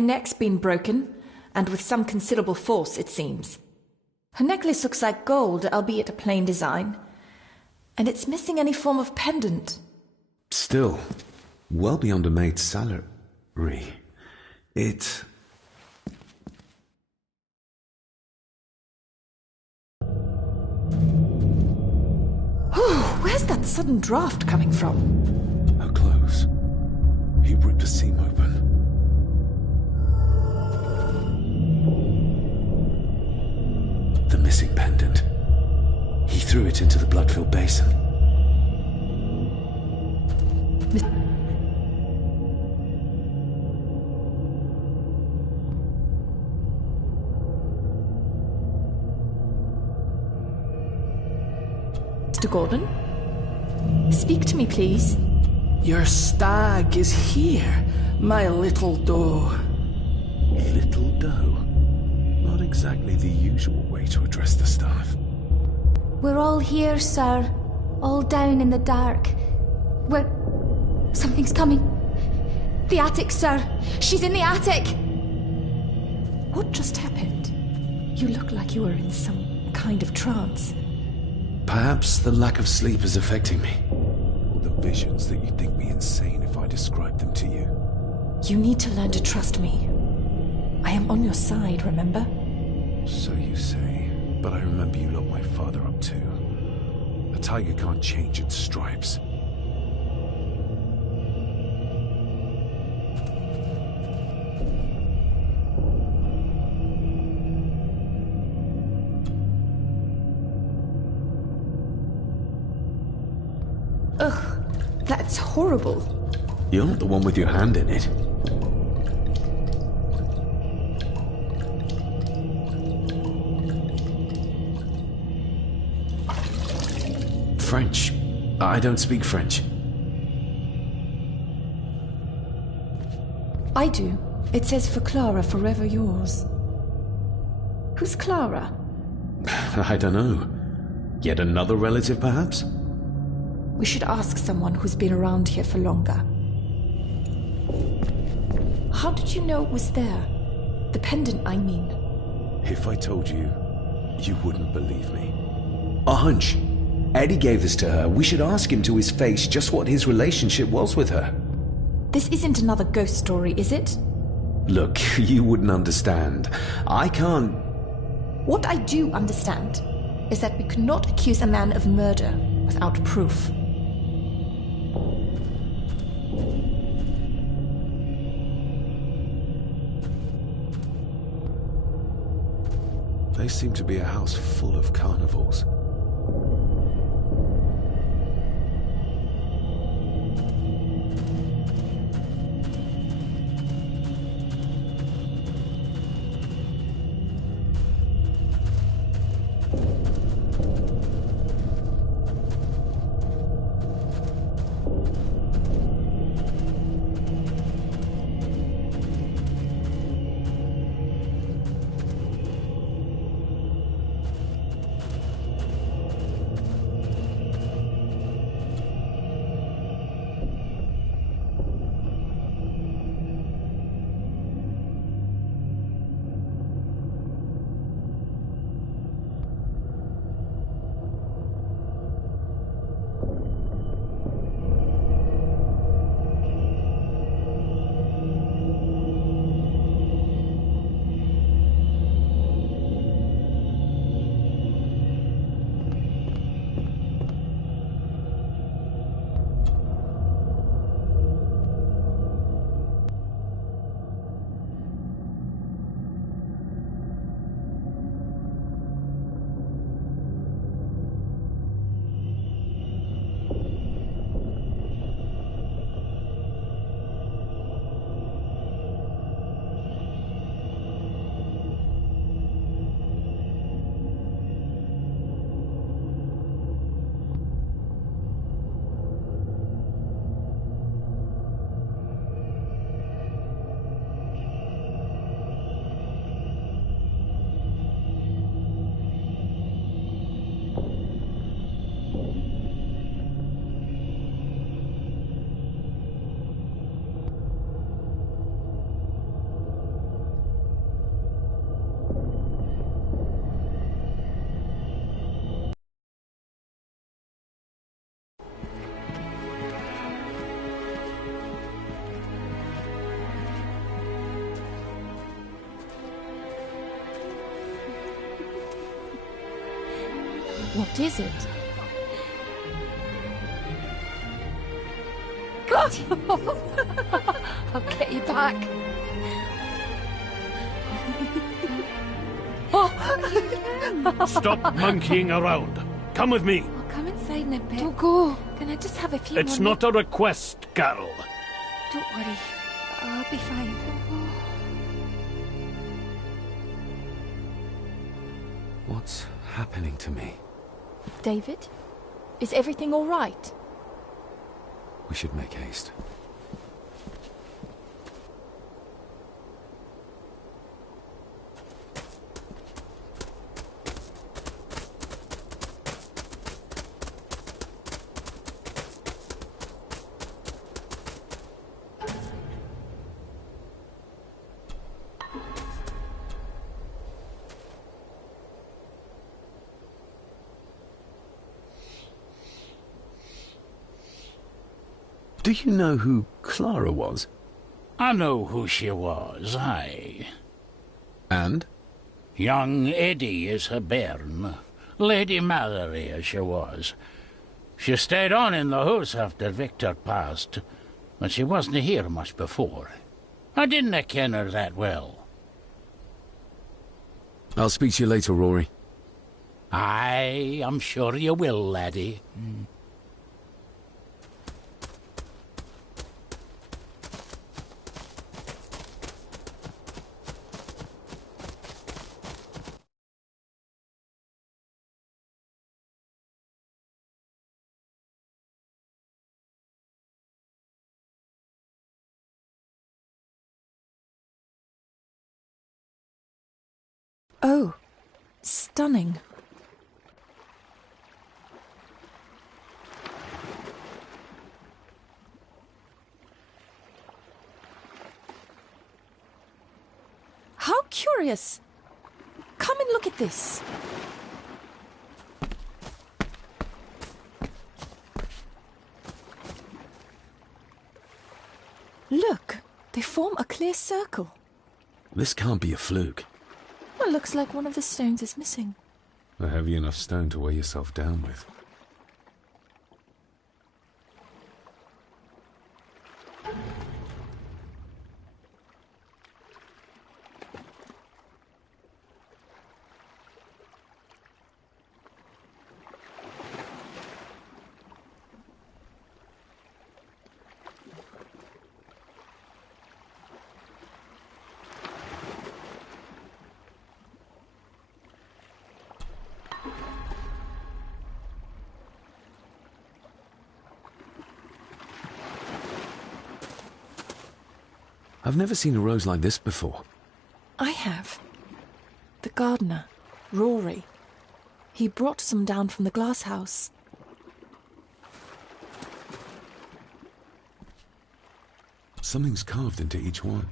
Her neck's been broken, and with some considerable force, it seems. Her necklace looks like gold, albeit a plain design. And it's missing any form of pendant. Still, well beyond a maid's salary. It... Where's that sudden draft coming from? Her clothes. He ripped a seam open. The missing pendant. He threw it into the blood-filled basin. Mr. Gordon? Speak to me, please. Your stag is here, my little doe. Little doe? Not exactly the usual way to address the staff. We're all here, sir. All down in the dark. Something's coming. The attic, sir. She's in the attic. What just happened? You look like you were in some kind of trance. Perhaps the lack of sleep is affecting me. Or the visions that you'd think me insane if I described them to you. You need to learn to trust me. I am on your side, remember? So you say, but I remember you locked my father up too. A tiger can't change its stripes. Ugh, that's horrible. You're not the one with your hand in it. French. I don't speak French. I do. It says for Clara, forever yours. Who's Clara? I don't know. Yet another relative, perhaps? We should ask someone who's been around here for longer. How did you know it was there? The pendant, I mean. If I told you, you wouldn't believe me. A hunch. Eddie gave this to her. We should ask him to his face just what his relationship was with her. This isn't another ghost story, is it? Look, you wouldn't understand. I can't... What I do understand is that we could not accuse a man of murder without proof. They seem to be a house full of carnivals. What is it? I'll get you back. Stop monkeying around. Come with me. I'll come inside in a bit. Don't go. Can I just have a few It's more not a request, Carol. Don't worry. I'll be fine. What's happening to me? David? Is everything all right? We should make haste. Do you know who Clara was? I know who she was, aye. And? Young Eddie is her bairn. Lady Mallory, as she was. She stayed on in the house after Victor passed, but she wasn't here much before. I didn't ken her that well. I'll speak to you later, Rory. Aye, I'm sure you will, laddie. Oh, stunning. How curious. Come and look at this. Look, they form a clear circle. This can't be a fluke. Well, looks like one of the stones is missing. A heavy enough stone to weigh yourself down with. I've never seen a rose like this before. I have. The gardener, Rory. He brought some down from the glass house. Something's carved into each one.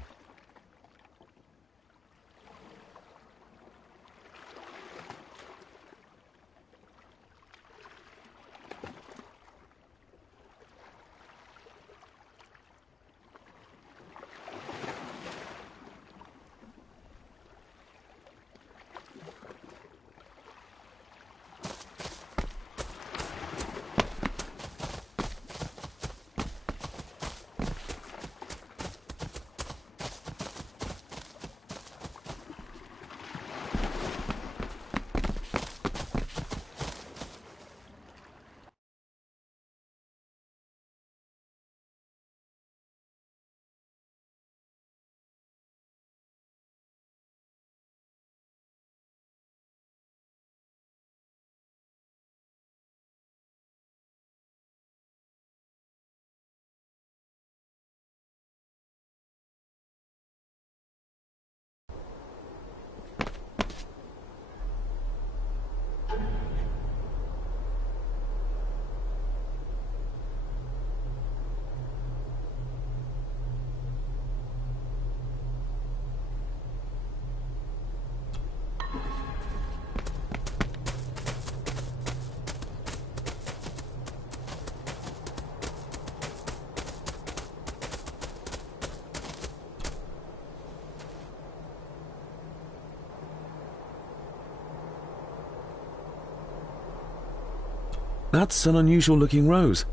That's an unusual-looking rose.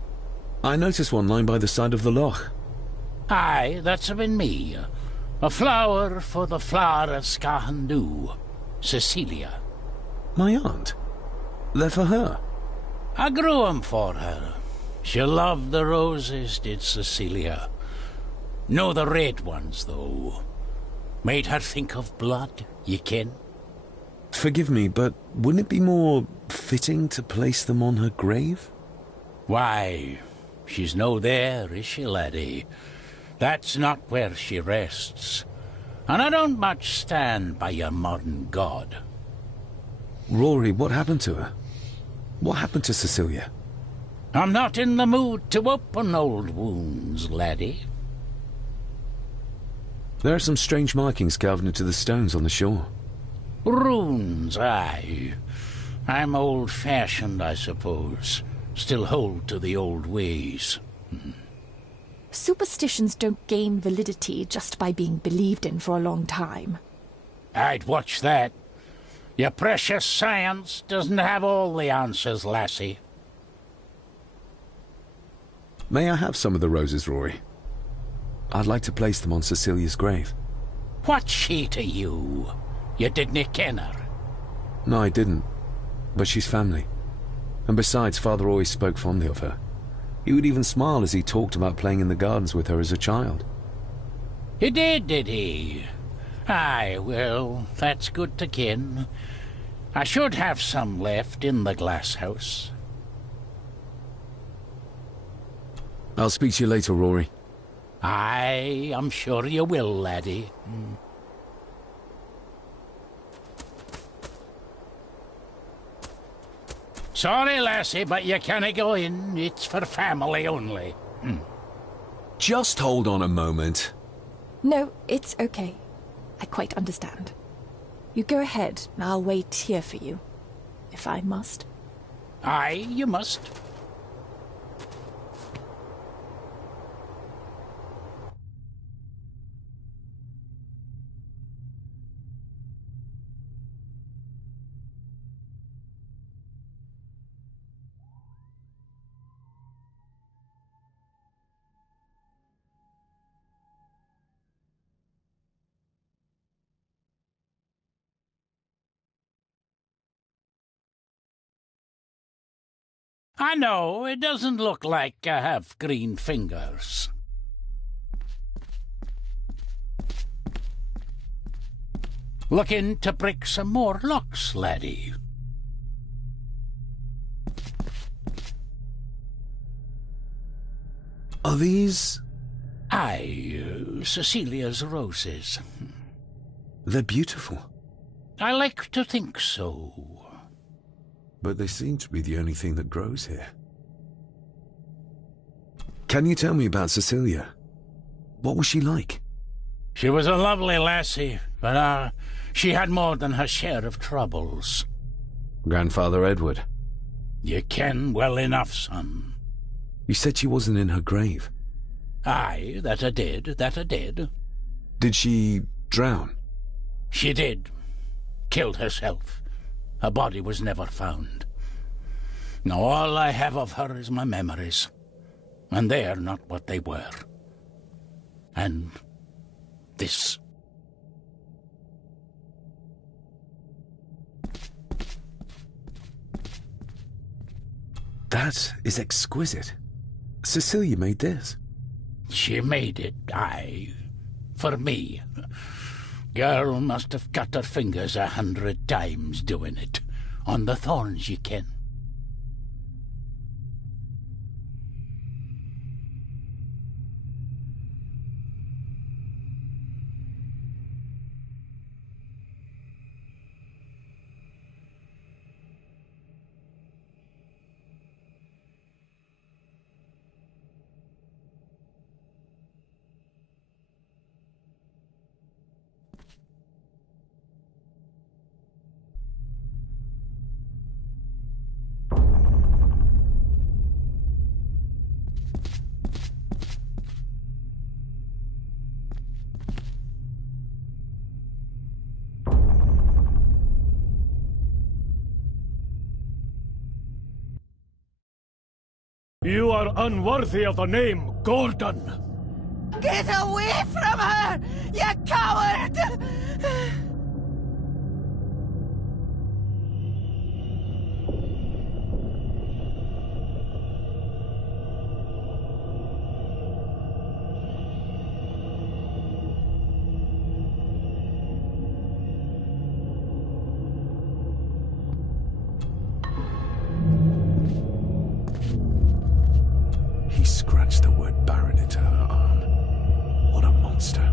I noticed one lying by the side of the loch. Aye, that's been me. A flower for the flower of Skahandu, Cecilia. My aunt? They're for her? I grew 'em for her. She loved the roses, did Cecilia. No the red ones, though. Made her think of blood, ye ken. Forgive me, but wouldn't it be more fitting to place them on her grave? Why, she's no there, is she, laddie? That's not where she rests. And I don't much stand by your modern god. Rory, what happened to her? What happened to Cecilia? I'm not in the mood to open old wounds, laddie. There are some strange markings carved into the stones on the shore. Runes, aye. I'm old-fashioned, I suppose. Still hold to the old ways. Superstitions don't gain validity just by being believed in for a long time. I'd watch that. Your precious science doesn't have all the answers, lassie. May I have some of the roses, Rory? I'd like to place them on Cecilia's grave. What's she to you? You didn't ken her. No, I didn't. But she's family. And besides, Father always spoke fondly of her. He would even smile as he talked about playing in the gardens with her as a child. He did he? Aye, well, that's good to ken. I should have some left in the glass house. I'll speak to you later, Rory. Aye, I'm sure you will, laddie. Sorry, lassie, but you can't go in. It's for family only. Just hold on a moment. No, it's okay. I quite understand. You go ahead. I'll wait here for you, if I must. Aye, you must. I know, it doesn't look like I have green fingers. Looking to break some more locks, laddie. Are these... Aye, Cecilia's roses. They're beautiful. I like to think so. But they seem to be the only thing that grows here. Can you tell me about Cecilia? What was she like? She was a lovely lassie, but she had more than her share of troubles. Grandfather Edward. You ken well enough, son. You said she wasn't in her grave. Aye, that I did. Did she drown? She did. Killed herself. Her body was never found. Now all I have of her is my memories. And they're not what they were. And this. That is exquisite. Cecilia made this. She made it, aye. For me. Girl must have cut her fingers 100 times doing it. On the thorns, ye ken. You are unworthy of the name Gordon. Get away from her, you coward! He scratched the word Baron into her arm. What a monster.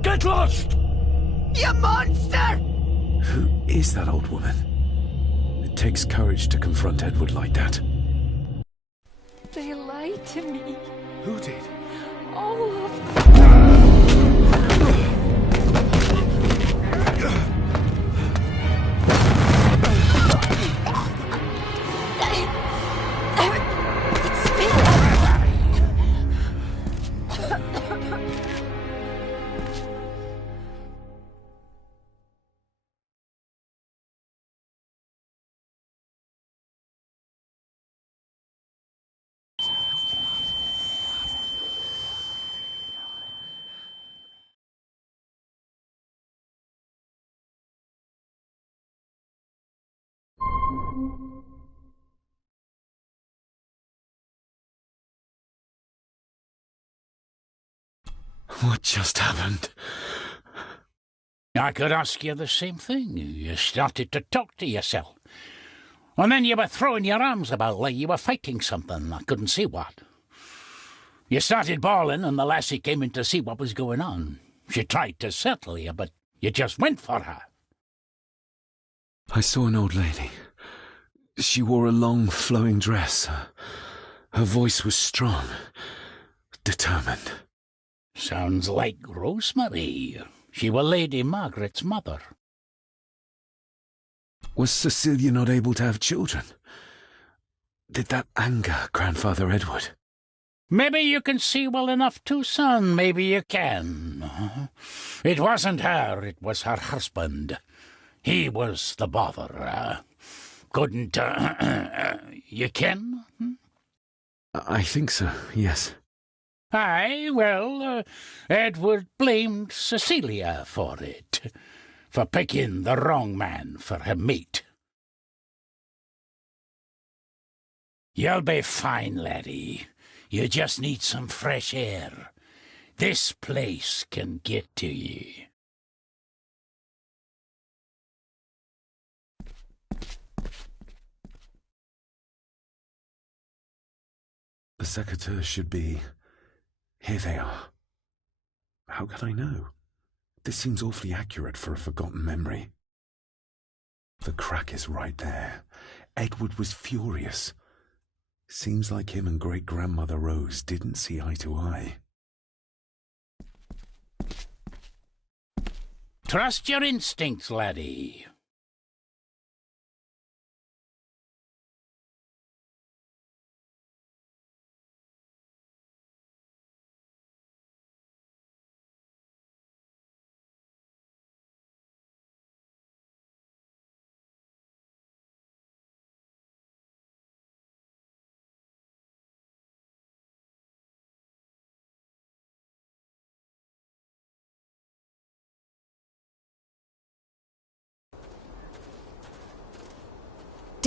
Get lost! You monster! Who is that old woman? It takes courage to confront Edward like that. They lied to me. Who did? All of them. What just happened? I could ask you the same thing. You started to talk to yourself. And then you were throwing your arms about like you were fighting something. I couldn't see what. You started bawling and the lassie came in to see what was going on. She tried to settle you, but you just went for her. I saw an old lady. She wore a long, flowing dress. Her voice was strong, determined. Sounds like Rosemary. She were Lady Margaret's mother. Was Cecilia not able to have children? Did that anger Grandfather Edward? Maybe you can see well enough too, son. Maybe you can. It wasn't her, it was her husband. He was the bother. Couldn't, you ken? I think so, yes. Aye, well, Edward blamed Cecilia for it, for picking the wrong man for her mate. You'll be fine, laddie. You just need some fresh air. This place can get to ye. The secateurs should be... Here they are. How could I know? This seems awfully accurate for a forgotten memory. The crack is right there. Edward was furious. Seems like him and great-grandmother Rose didn't see eye to eye. Trust your instincts, laddie.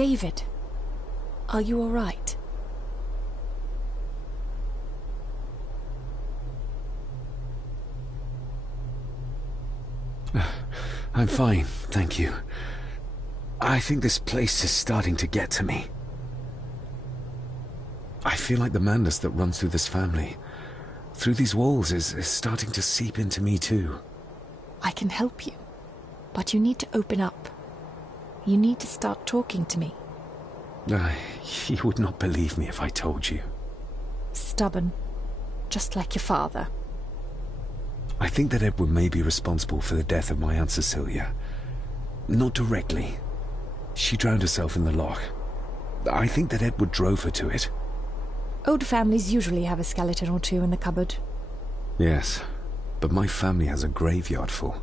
David, are you all right? I'm fine, thank you. I think this place is starting to get to me. I feel like the madness that runs through this family, through these walls, is starting to seep into me too. I can help you, but you need to open up. You need to start talking to me. You would not believe me if I told you. Stubborn, just like your father. I think that Edward may be responsible for the death of my Aunt Cecilia. Not directly. She drowned herself in the loch. I think that Edward drove her to it. Old families usually have a skeleton or two in the cupboard. Yes, but my family has a graveyard full.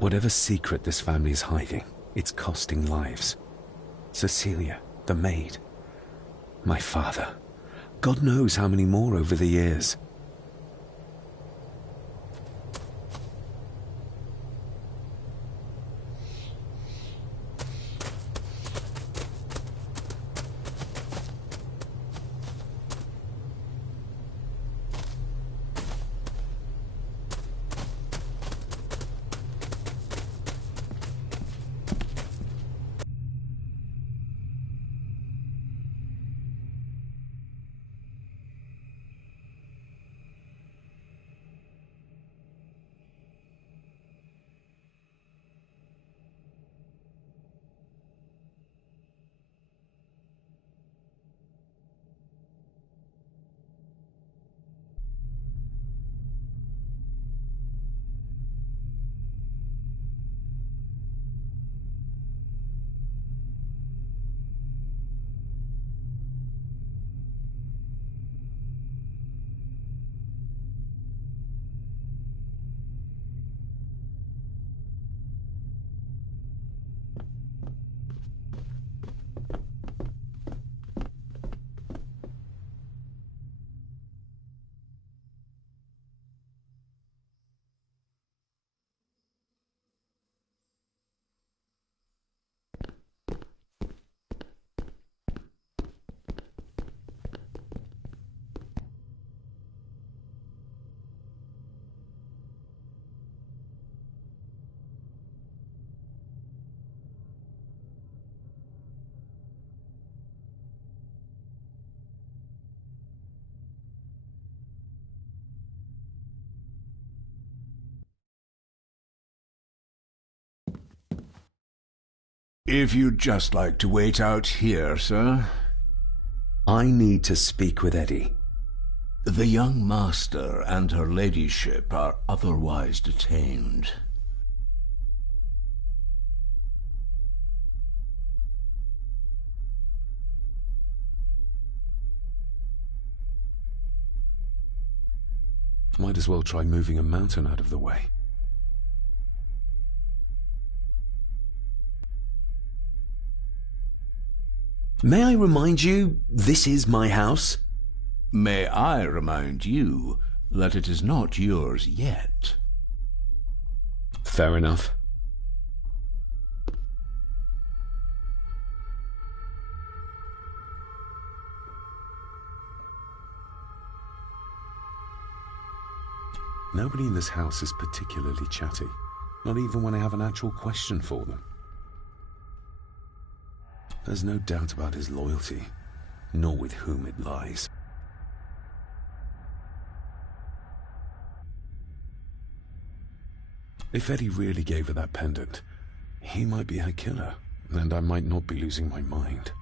Whatever secret this family is hiding, it's costing lives. Cecilia, the maid. My father. God knows how many more over the years. If you'd just like to wait out here, sir. I need to speak with Eddie. The young master and her ladyship are otherwise detained. Might as well try moving a mountain out of the way. May I remind you, this is my house? May I remind you that it is not yours yet? Fair enough. Nobody in this house is particularly chatty, not even when I have an actual question for them. There's no doubt about his loyalty, nor with whom it lies. If Eddie really gave her that pendant, he might be her killer, and I might not be losing my mind.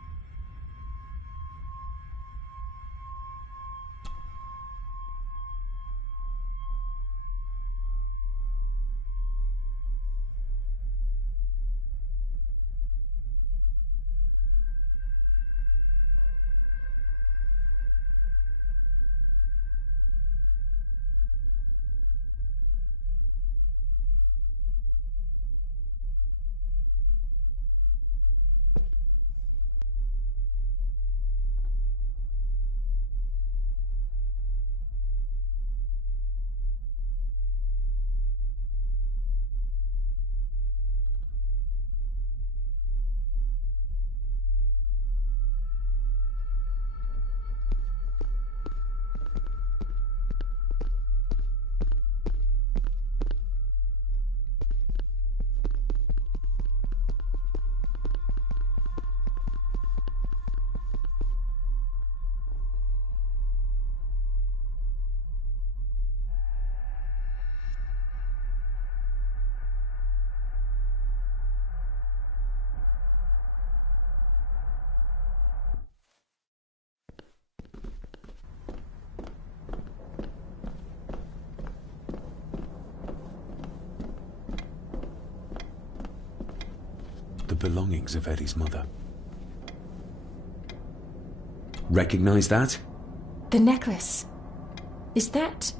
belongings of Eddie's mother. Recognize that? The necklace. Is that...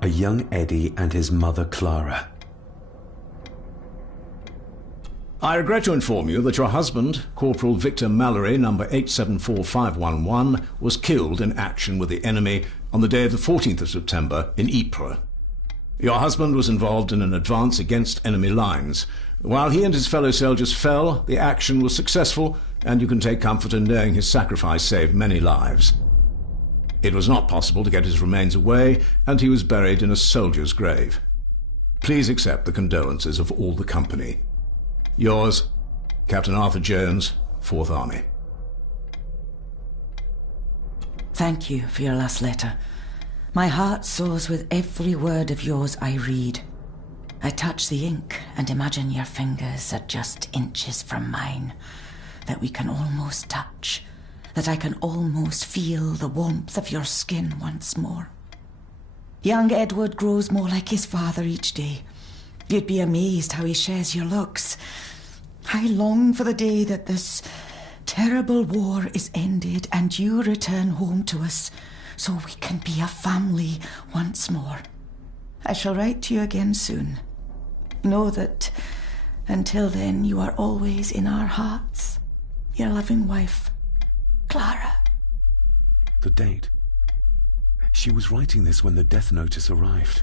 A young Eddie and his mother Clara. I regret to inform you that your husband, Corporal Victor Mallory, number 874511, was killed in action with the enemy on the day of the 14th of September in Ypres. Your husband was involved in an advance against enemy lines. While he and his fellow soldiers fell, the action was successful, and you can take comfort in knowing his sacrifice saved many lives. It was not possible to get his remains away, and he was buried in a soldier's grave. Please accept the condolences of all the company. Yours, Captain Arthur Jones, 4th Army. Thank you for your last letter. My heart soars with every word of yours I read. I touch the ink and imagine your fingers are just inches from mine, that we can almost touch, that I can almost feel the warmth of your skin once more. Young Edward grows more like his father each day. You'd be amazed how he shares your looks. I long for the day that this terrible war is ended and you return home to us so we can be a family once more. I shall write to you again soon. Know that until then you are always in our hearts. Your loving wife, Clara. The date. She was writing this when the death notice arrived.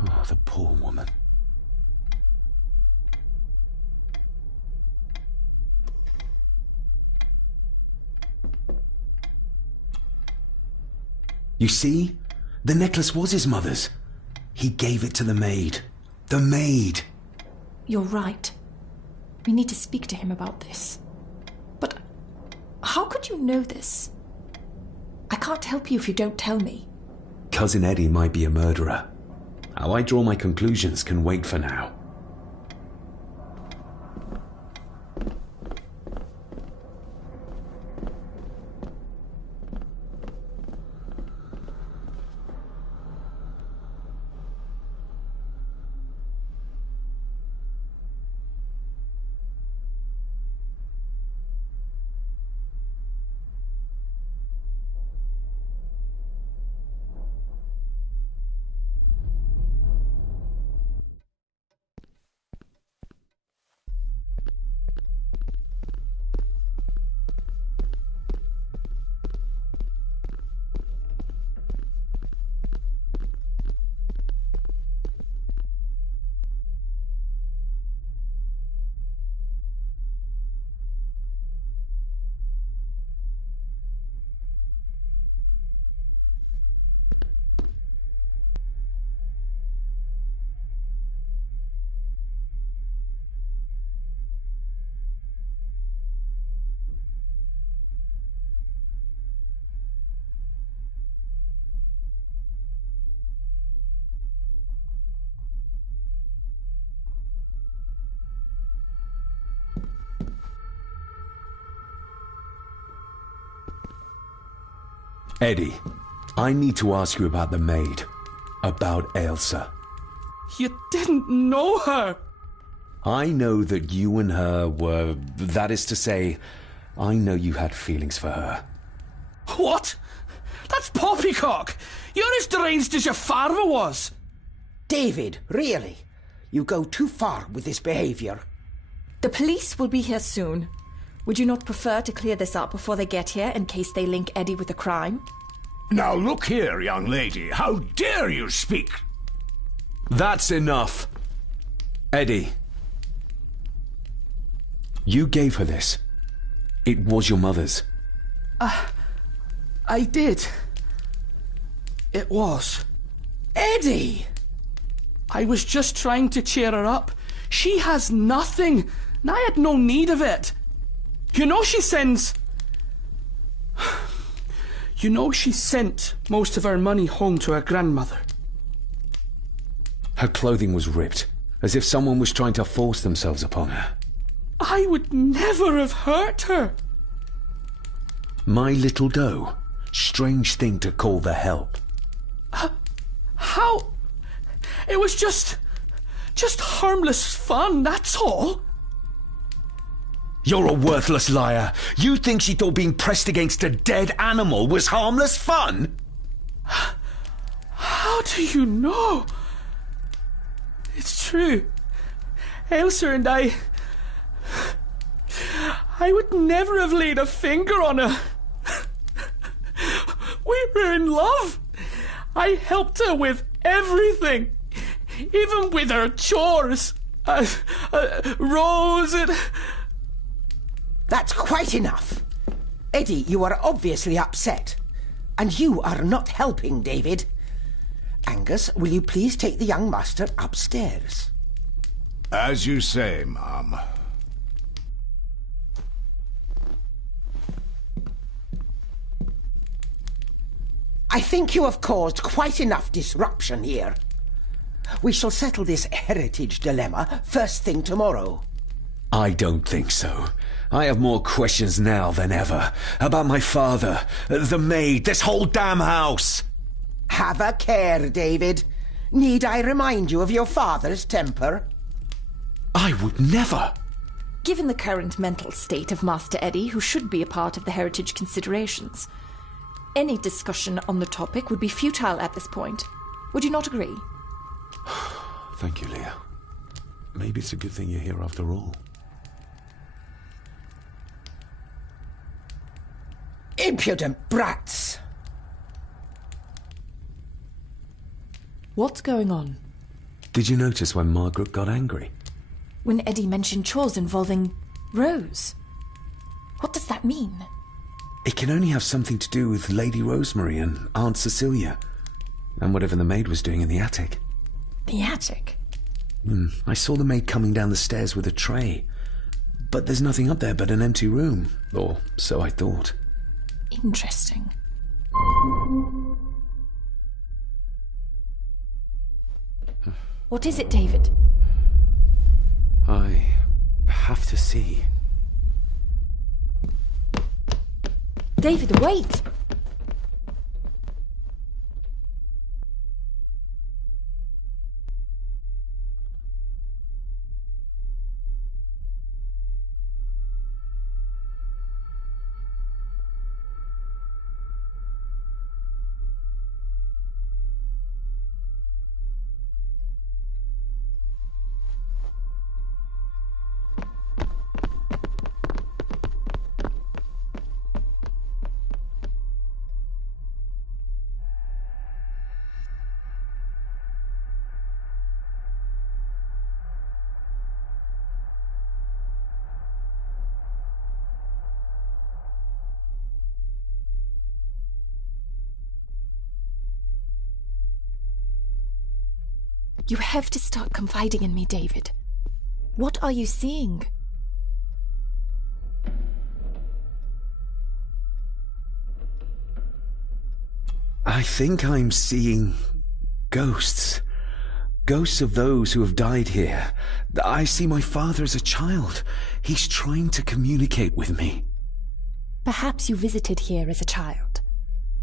Oh, the poor woman. You see? The necklace was his mother's. He gave it to the maid. The maid! You're right. We need to speak to him about this. But how could you know this? I can't help you if you don't tell me. Cousin Eddie might be a murderer. How I draw my conclusions can wait for now. Eddie, I need to ask you about the maid. About Ailsa. You didn't know her! I know that you and her were... That is to say, I know you had feelings for her. What? That's poppycock! You're as deranged as your father was! David, really? You go too far with this behaviour. The police will be here soon. Would you not prefer to clear this up before they get here in case they link Eddie with the crime? Now look here, young lady. How dare you speak? That's enough. Eddie. You gave her this. It was your mother's. I did. It was. Eddie! I was just trying to cheer her up. She has nothing, and I had no need of it. You know she sends... You know she sent most of her money home to her grandmother. Her clothing was ripped, as if someone was trying to force themselves upon her. I would never have hurt her. My little doe. Strange thing to call the help. How? It was just harmless fun, that's all. You're a worthless liar. You think she thought being pressed against a dead animal was harmless fun? How do you know? It's true. Ailsa and I would never have laid a finger on her. We were in love. I helped her with everything, even with her chores. Rose and... That's quite enough. Eddie, you are obviously upset. And you are not helping, David. Angus, will you please take the young master upstairs? As you say, Mum. I think you have caused quite enough disruption here. We shall settle this heritage dilemma first thing tomorrow. I don't think so. I have more questions now than ever. About my father, the maid, this whole damn house. Have a care, David. Need I remind you of your father's temper? I would never. Given the current mental state of Master Eddie, who should be a part of the heritage considerations, any discussion on the topic would be futile at this point. Would you not agree? Thank you, Leah. Maybe it's a good thing you're here after all. Impudent brats! What's going on? Did you notice when Margaret got angry? When Eddie mentioned chores involving Rose. What does that mean? It can only have something to do with Lady Rosemary and Aunt Cecilia, and whatever the maid was doing in the attic. The attic? I saw the maid coming down the stairs with a tray, but there's nothing up there but an empty room, or so I thought. Interesting. What is it, David? I have to see. David, wait! You have to start confiding in me, David. What are you seeing? I think I'm seeing ghosts. Ghosts of those who have died here. I see my father as a child. He's trying to communicate with me. Perhaps you visited here as a child.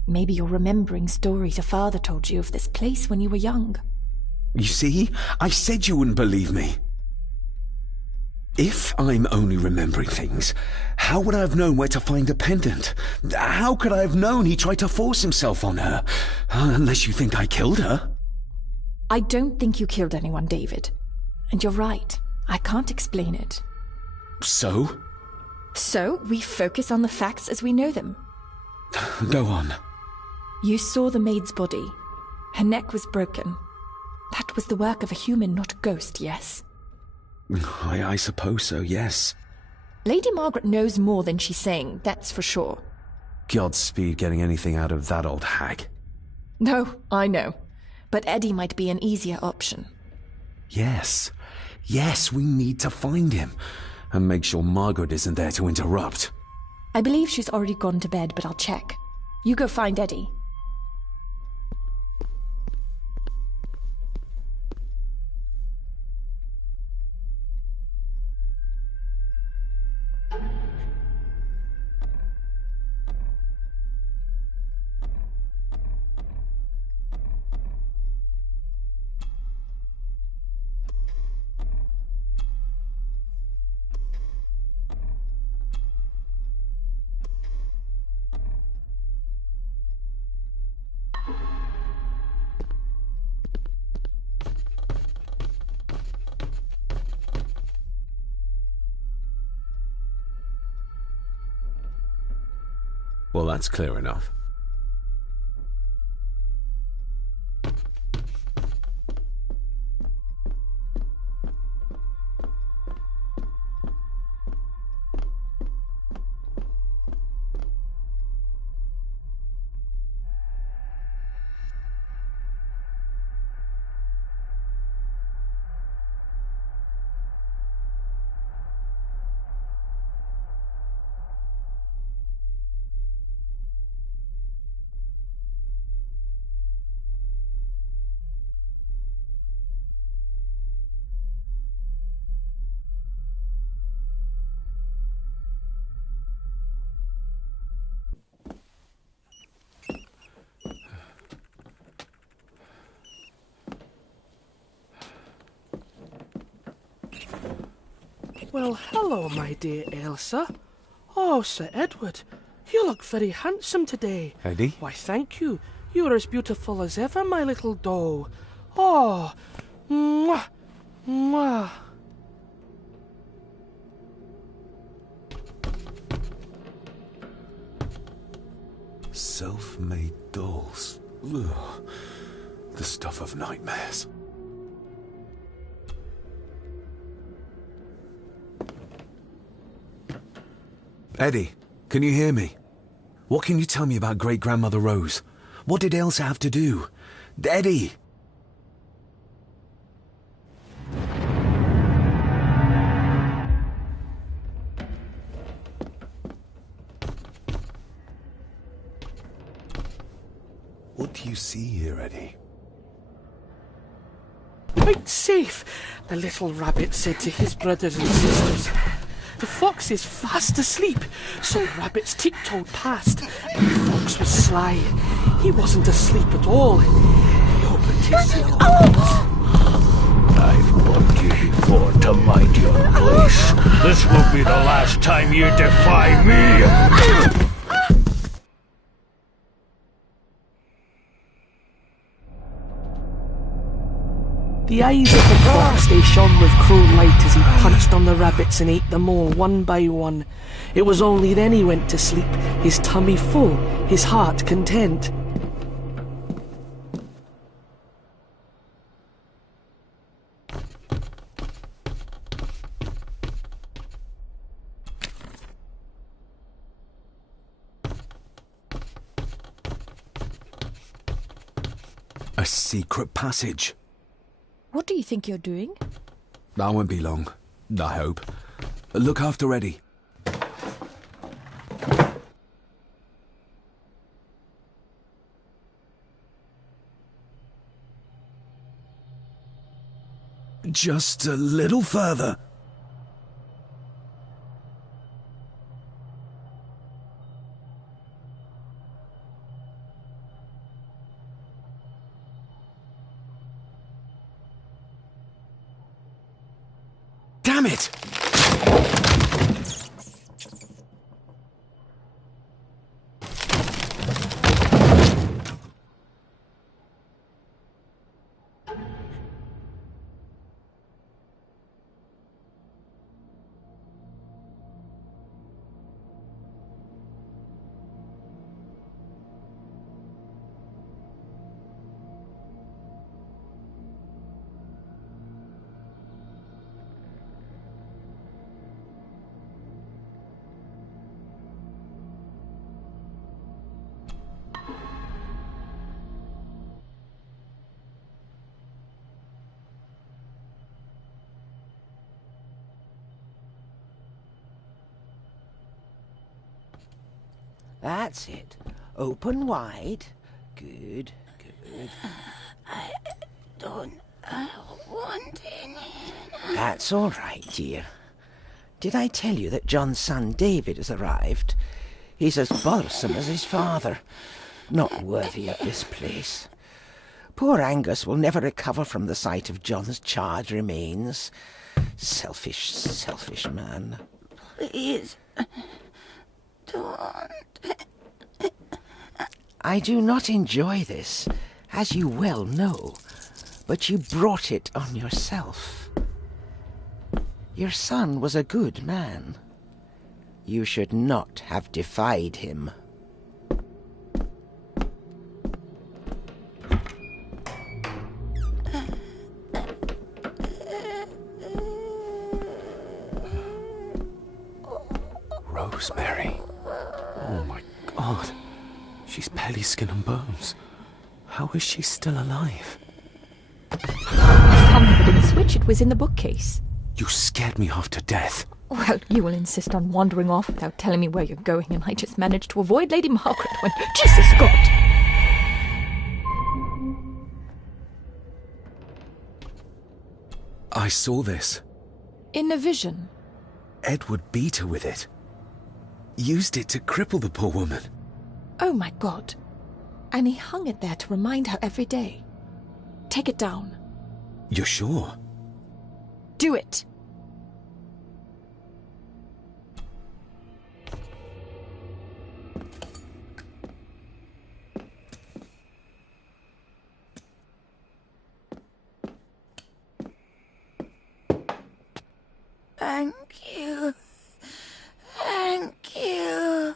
Maybe you're remembering stories your father told you of this place when you were young. You see? I said you wouldn't believe me. If I'm only remembering things, how would I have known where to find a pendant? How could I have known he tried to force himself on her? Unless you think I killed her. I don't think you killed anyone, David. And you're right. I can't explain it. So? So, we focus on the facts as we know them. Go on. You saw the maid's body. Her neck was broken. That was the work of a human, not a ghost, yes? I suppose so, yes. Lady Margaret knows more than she's saying, that's for sure. Godspeed getting anything out of that old hag. No, I know. But Eddie might be an easier option. Yes. Yes, we need to find him. And make sure Margaret isn't there to interrupt. I believe she's already gone to bed, but I'll check. You go find Eddie. Well, that's clear enough. Well, hello, my dear Elsa. Oh, Sir Edward, you look very handsome today. Eddie? Why, thank you. You're as beautiful as ever, my little doe. Oh, mwah, mwah. Self-made dolls. Ugh. The stuff of nightmares. Eddie, can you hear me? What can you tell me about Great-Grandmother Rose? What did Elsa have to do? Eddie! What do you see here, Eddie? Quite safe, the little rabbit said to his brothers and sisters. The fox is fast asleep, so rabbits tiptoed past, and the fox was sly. He wasn't asleep at all. He opened his yellow eyes. I've warned you before to mind your place. This will be the last time you defy me! The eyes of the fox, they shone with cruel light as he punched on the rabbits and ate them all one by one. It was only then he went to sleep, his tummy full, his heart content. A secret passage. What do you think you're doing? That won't be long, I hope. Look after Eddie. Just a little further. Damn it! That's it. Open wide. Good, good. I don't want any. That's all right, dear. Did I tell you that John's son David has arrived? He's as bothersome as his father. Not worthy of this place. Poor Angus will never recover from the sight of John's charred remains. Selfish, selfish man. Please, don't. I do not enjoy this, as you well know, but you brought it on yourself. Your son was a good man. You should not have defied him. Rosemary. Oh my God. She's barely skin and bones. How is she still alive? I found the wooden switch. It was in the bookcase. You scared me half to death. Well, you will insist on wandering off without telling me where you're going, and I just managed to avoid Lady Margaret when... Jesus God! I saw this. In a vision? Edward beat her with it. Used it to cripple the poor woman. Oh my God. And he hung it there to remind her every day. Take it down. You're sure? Do it. Thank you. Thank you.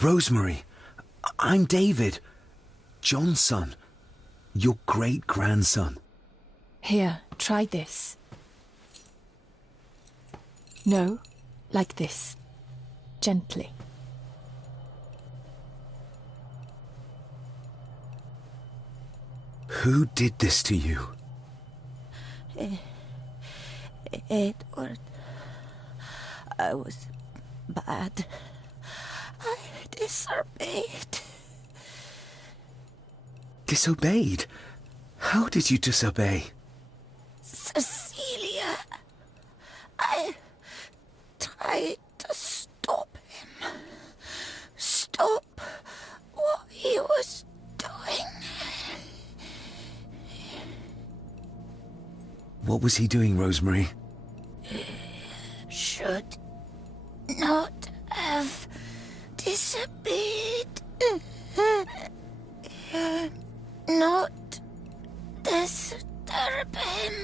Rosemary, I'm David, John's son, your great-grandson. Here, try this. No, like this. Gently. Who did this to you? Edward. I was bad. I disobeyed. Disobeyed? How did you disobey? Cecilia. I tried to stop him. Stop what he was doing. What was he doing, Rosemary? Should not have disobeyed. Not disturb him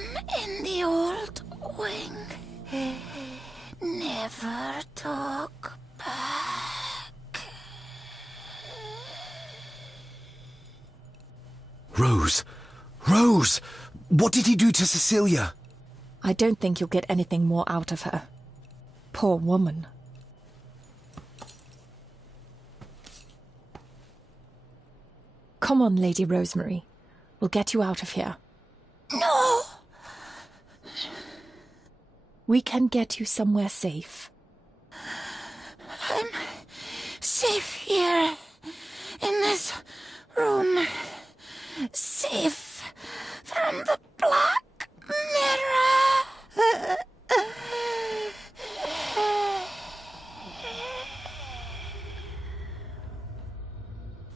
in the old wing. Never talk back. Rose! Rose! What did he do to Cecilia? I don't think you'll get anything more out of her. Poor woman. Come on, Lady Rosemary. We'll get you out of here. No! We can get you somewhere safe. I'm safe here, in this room. Safe from the Black Mirror.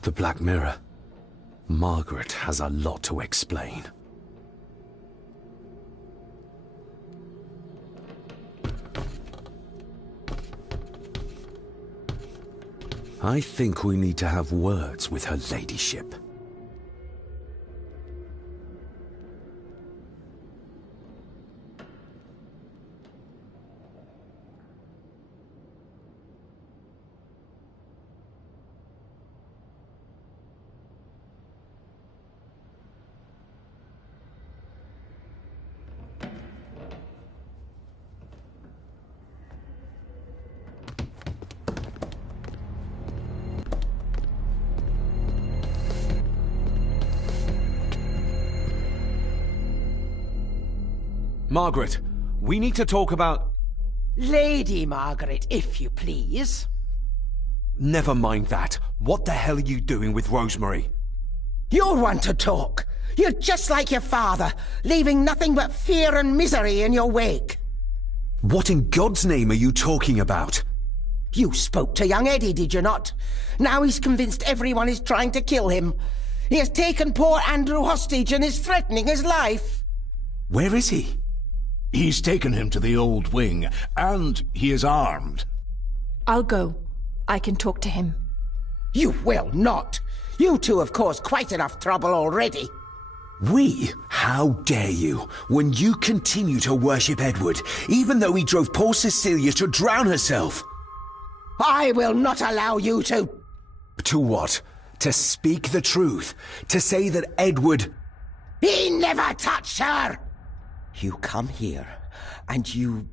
The Black Mirror. Margaret has a lot to explain. I think we need to have words with her ladyship. Margaret, we need to talk about... Lady Margaret, if you please. Never mind that. What the hell are you doing with Rosemary? You're one to talk. You're just like your father, leaving nothing but fear and misery in your wake. What in God's name are you talking about? You spoke to young Eddie, did you not? Now he's convinced everyone is trying to kill him. He has taken poor Andrew hostage and is threatening his life. Where is he? He's taken him to the old wing, and he is armed. I'll go. I can talk to him. You will not! You two have caused quite enough trouble already. We? How dare you, when you continue to worship Edward, even though he drove poor Cecilia to drown herself? I will not allow you to... To what? To speak the truth? To say that Edward... He never touched her! You come here, and you...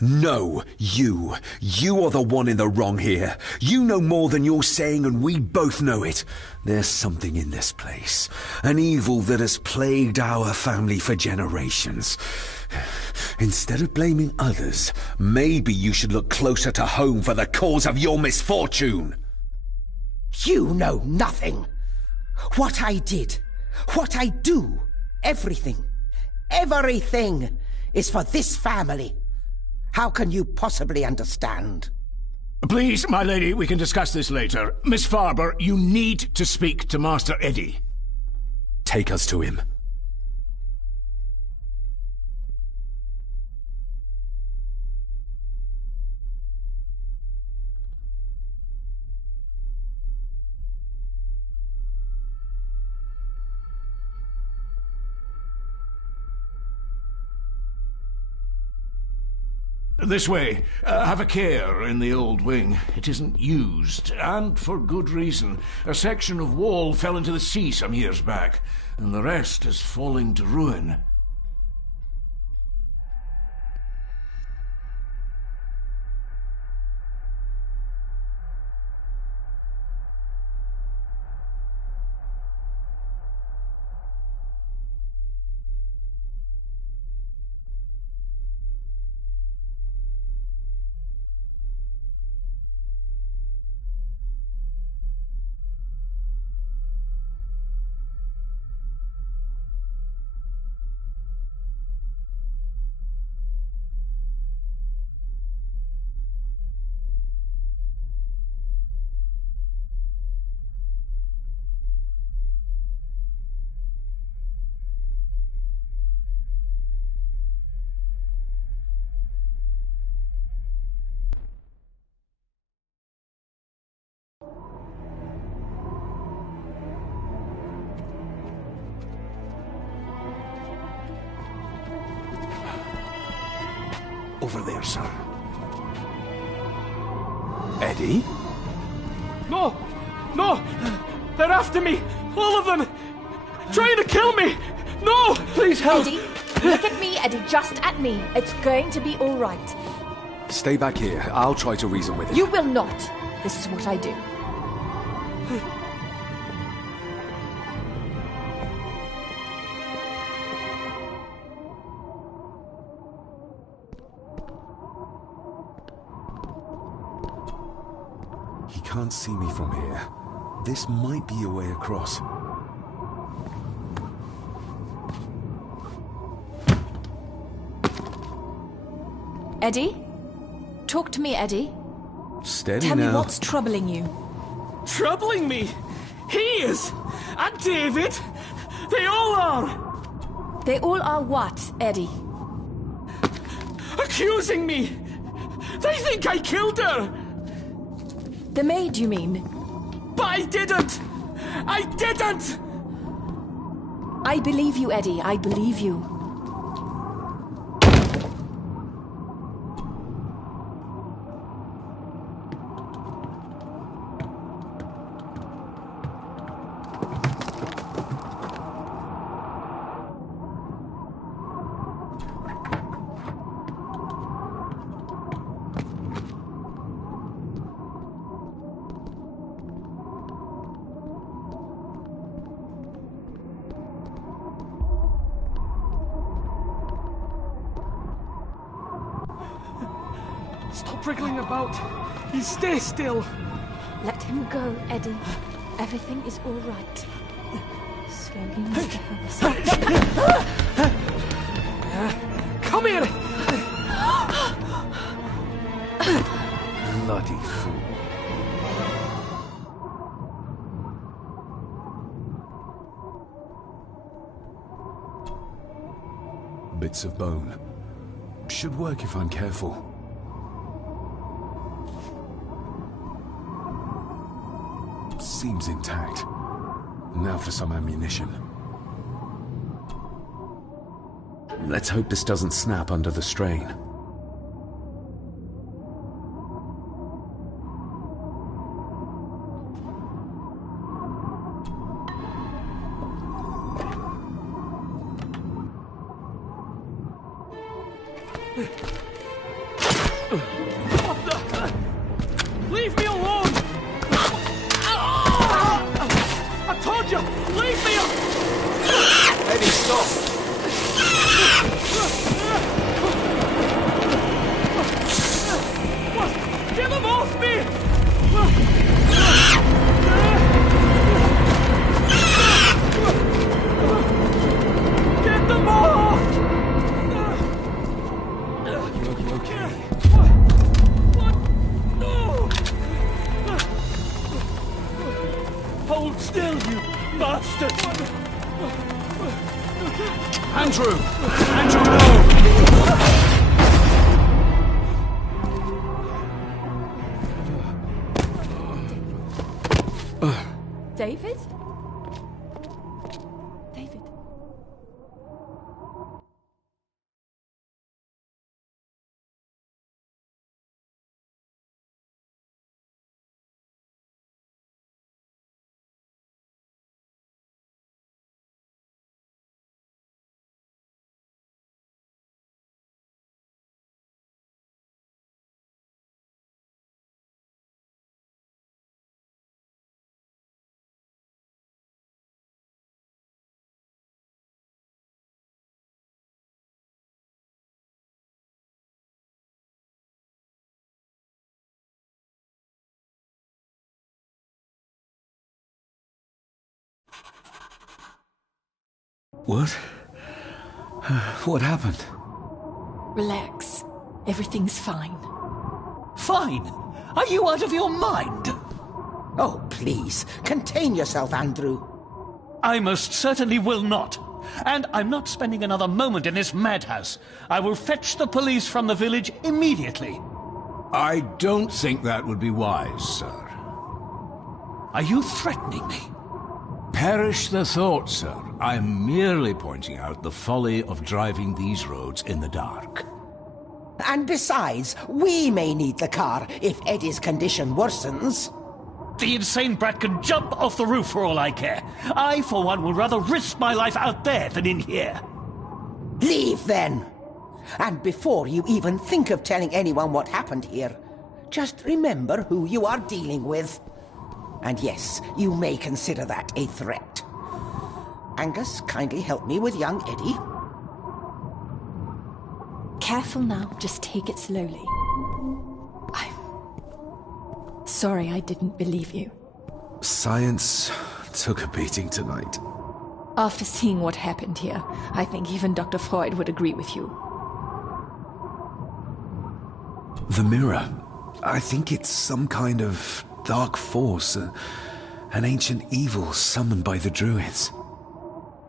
No, you. You are the one in the wrong here. You know more than you're saying, and we both know it. There's something in this place. An evil that has plagued our family for generations. Instead of blaming others, maybe you should look closer to home for the cause of your misfortune. You know nothing. What I did, what I do, everything is for this family. How can you possibly understand? Please, my lady, we can discuss this later. Miss Farber, you need to speak to Master Eddie. Take us to him. This way. Have a care in the old wing. It isn't used, and for good reason. A section of wall fell into the sea some years back, and the rest is falling to ruin. Over there, sir. Eddie? No! No! They're after me! All of them! Trying to kill me! No! Please help! Eddie, look at me, Eddie, just at me. It's going to be all right. Stay back here. I'll try to reason with him. You will not. This is what I do. He can't see me from here. This might be a way across. Eddie? Talk to me, Eddie. Steady Tell now. me what's troubling you. Troubling me? He is! And David! They all are! They all are what, Eddie? Accusing me! They think I killed her! The maid, you mean? But I didn't! I didn't! I believe you, Eddie. I believe you. Stop wriggling about. You stay still. Let him go, Eddie. Everything is all right. Slowly, Mr. Harrison. Come here! Bloody fool. Bits of bone. Should work if I'm careful. seems intact. Now for some ammunition. Let's hope this doesn't snap under the strain. Leave me alone! I told you! Leave me alone! Eddie, stop! What? Get them off me! Get them off! You okay? No! Hold still, you bastard! Andrew! Andrew, no! David? David? What? What happened? Relax. Everything's fine. Fine? Are you out of your mind? Oh, please, contain yourself, Andrew. I most certainly will not. And I'm not spending another moment in this madhouse. I will fetch the police from the village immediately. I don't think that would be wise, sir. Are you threatening me? Perish the thought, sir. I'm merely pointing out the folly of driving these roads in the dark. And besides, we may need the car if Eddie's condition worsens. The insane brat can jump off the roof for all I care. I, for one, would rather risk my life out there than in here. Leave, then. And before you even think of telling anyone what happened here, just remember who you are dealing with. And yes, you may consider that a threat. Angus, kindly help me with young Eddie. Careful now, just take it slowly. I'm sorry I didn't believe you. Science took a beating tonight. After seeing what happened here, I think even Dr. Freud would agree with you. The mirror. I think it's some kind of dark force, an ancient evil summoned by the Druids.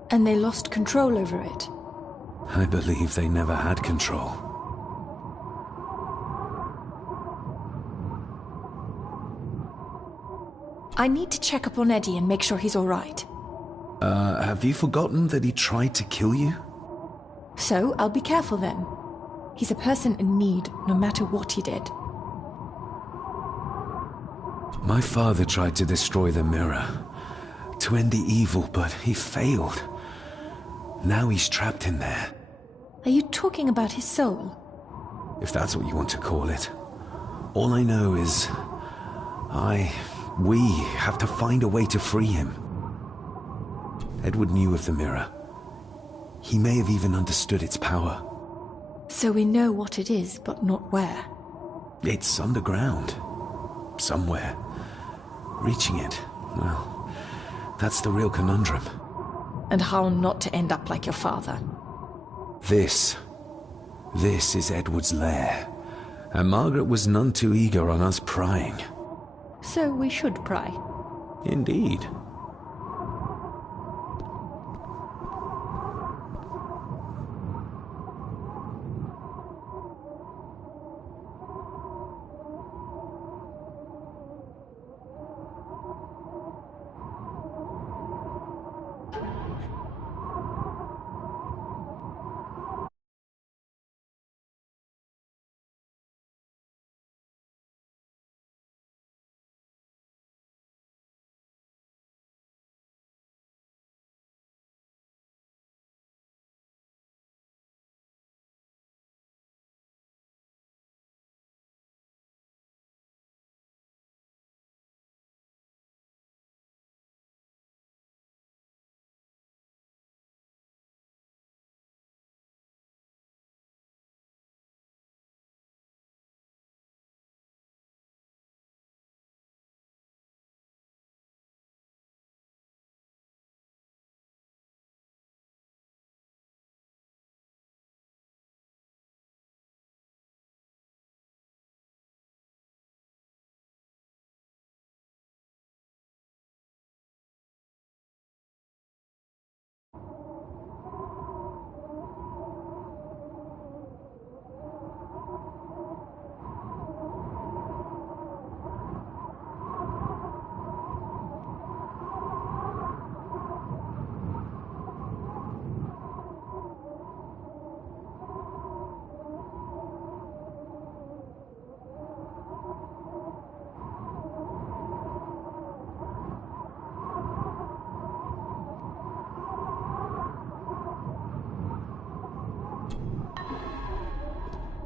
And they lost control over it. I believe they never had control. I need to check up on Eddie and make sure he's all right. Have you forgotten that he tried to kill you? So, I'll be careful then. He's a person in need, no matter what he did. My father tried to destroy the mirror, to end the evil, but he failed. Now he's trapped in there. Are you talking about his soul? If that's what you want to call it. All I know is... we have to find a way to free him. Edward knew of the mirror. He may have even understood its power. So we know what it is, but not where. It's underground. Somewhere. Reaching it, well, that's the real conundrum. And how not to end up like your father. This is Edward's lair. And Margaret was none too eager on us prying. So we should pry. Indeed.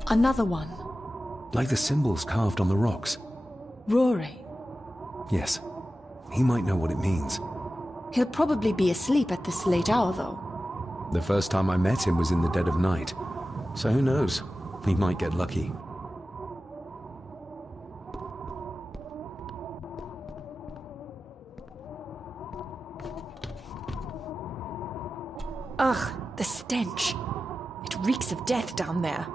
Another one. Like the symbols carved on the rocks. Rory. Yes. He might know what it means. He'll probably be asleep at this late hour, though. The first time I met him was in the dead of night. So who knows? We might get lucky. Ugh, the stench. It reeks of death down there.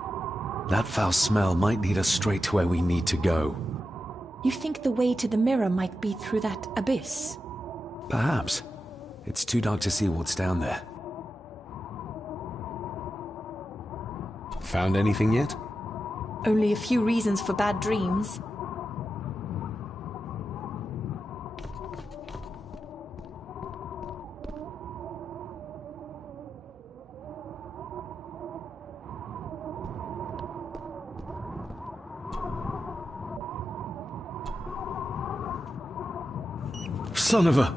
That foul smell might lead us straight to where we need to go. You think the way to the mirror might be through that abyss? Perhaps. It's too dark to see what's down there. Found anything yet? Only a few reasons for bad dreams. Son of a...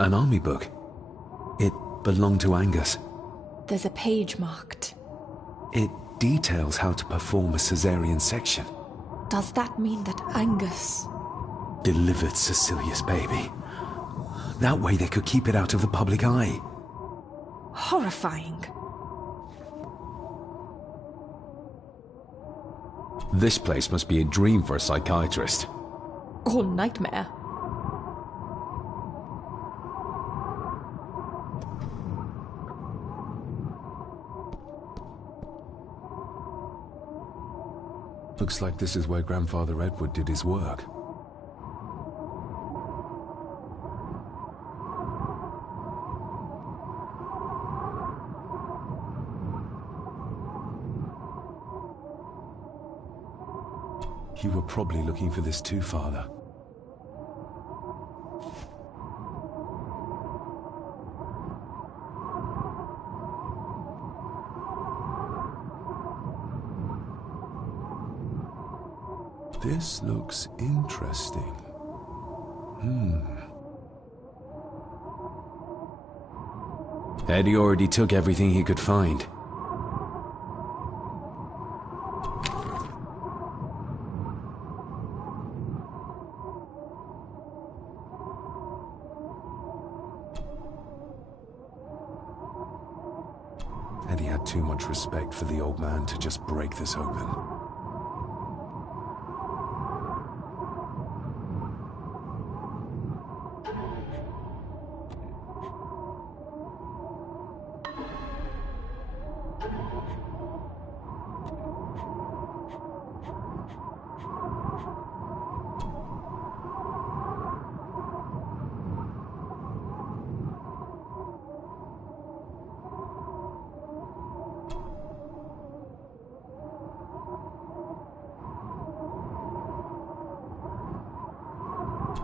An army book. It belonged to Angus. There's a page marked. It details how to perform a cesarean section. Does that mean that Angus delivered Cecilia's baby? That way they could keep it out of the public eye. Horrifying. This place must be a dream for a psychiatrist. Or nightmare. Looks like this is where Grandfather Edward did his work. You were probably looking for this too, Father. This looks interesting. Eddie already took everything he could find. Eddie had too much respect for the old man to just break this open.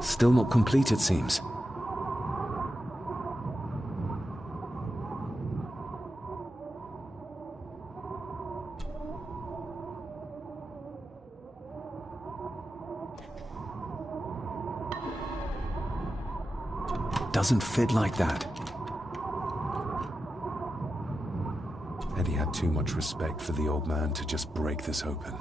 Still not complete, it seems. Doesn't fit like that. Eddie had too much respect for the old man to just break this open.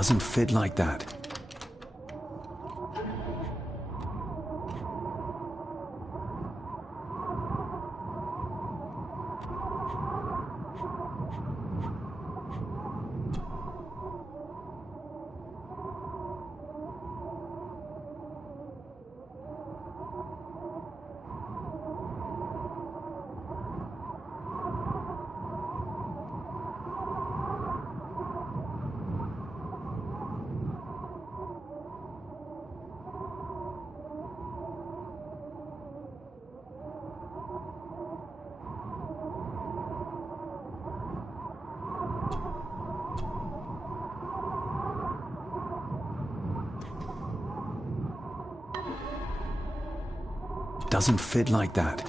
Doesn't fit like that. Doesn't fit like that.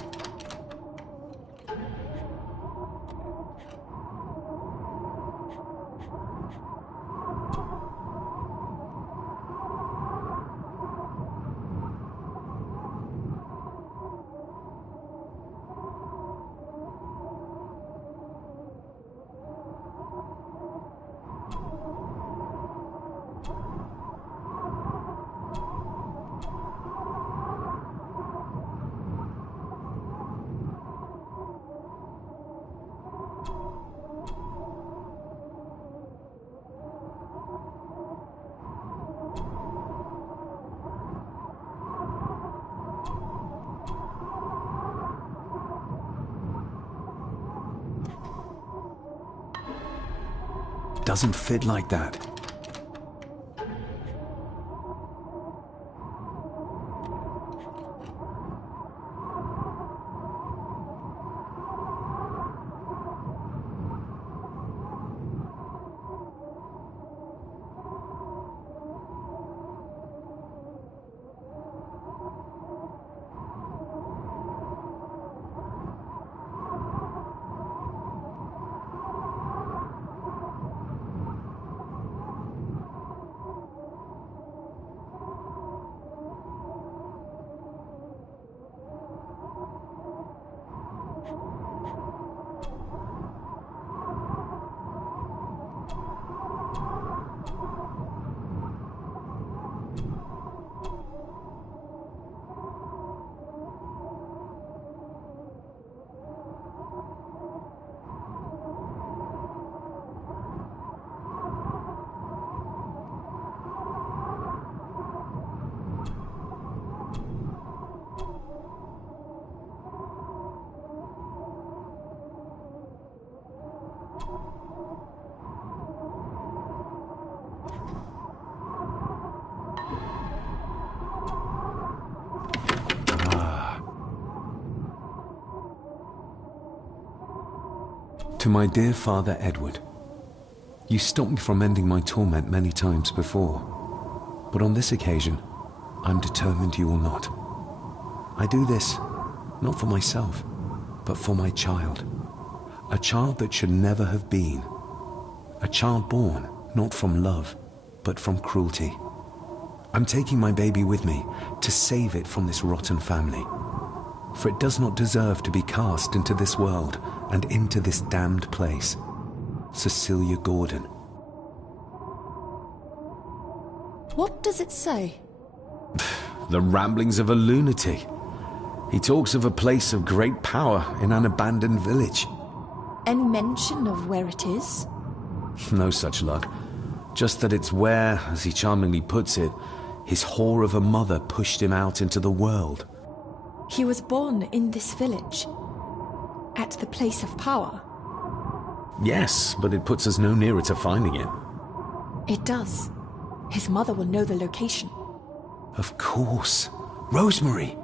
Doesn't fit like that. To my dear Father Edward, you stopped me from ending my torment many times before, but on this occasion, I'm determined you will not. I do this, not for myself, but for my child. A child that should never have been. A child born, not from love, but from cruelty. I'm taking my baby with me to save it from this rotten family. For it does not deserve to be cast into this world and into this damned place. Cecilia Gordon. What does it say? The ramblings of a lunatic. He talks of a place of great power in an abandoned village. Any mention of where it is? No such luck. Just that it's where, as he charmingly puts it, his whore of a mother pushed him out into the world. He was born in this village, at the place of power. Yes, but it puts us no nearer to finding it. It does. His mother will know the location. Of course. Rosemary!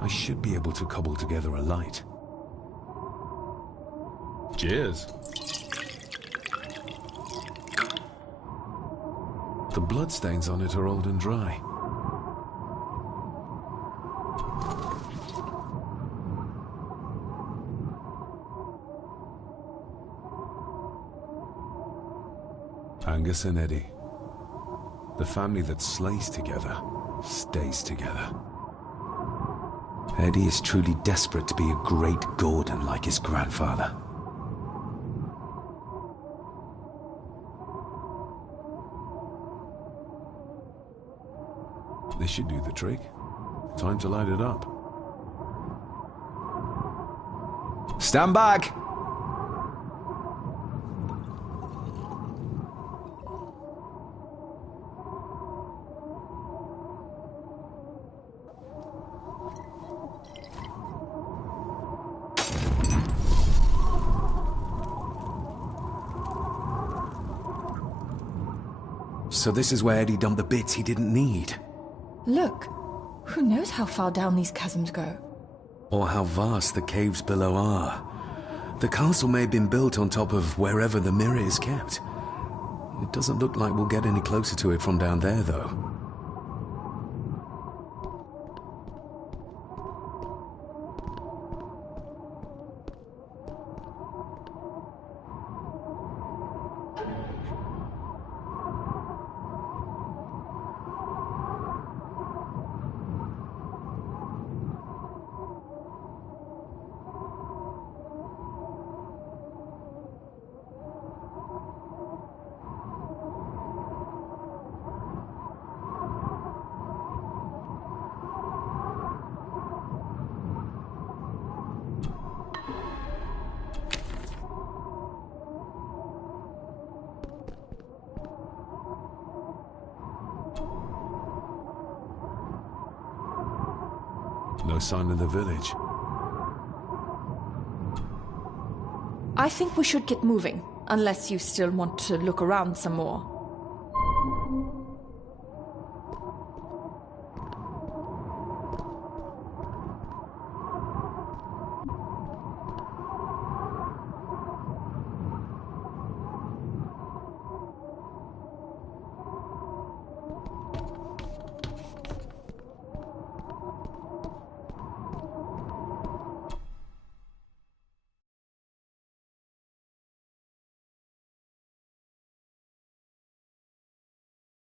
I should be able to cobble together a light. Cheers. The bloodstains on it are old and dry. Angus and Eddie. The family that slays together stays together. Eddie is truly desperate to be a great Gordon like his grandfather. This should do the trick. Time to light it up. Stand back! So this is where Eddie dumped the bits he didn't need. Look, who knows how far down these chasms go? Or how vast the caves below are. The castle may have been built on top of wherever the mirror is kept. It doesn't look like we'll get any closer to it from down there, though. No sign of the village. I think we should get moving, unless you still want to look around some more.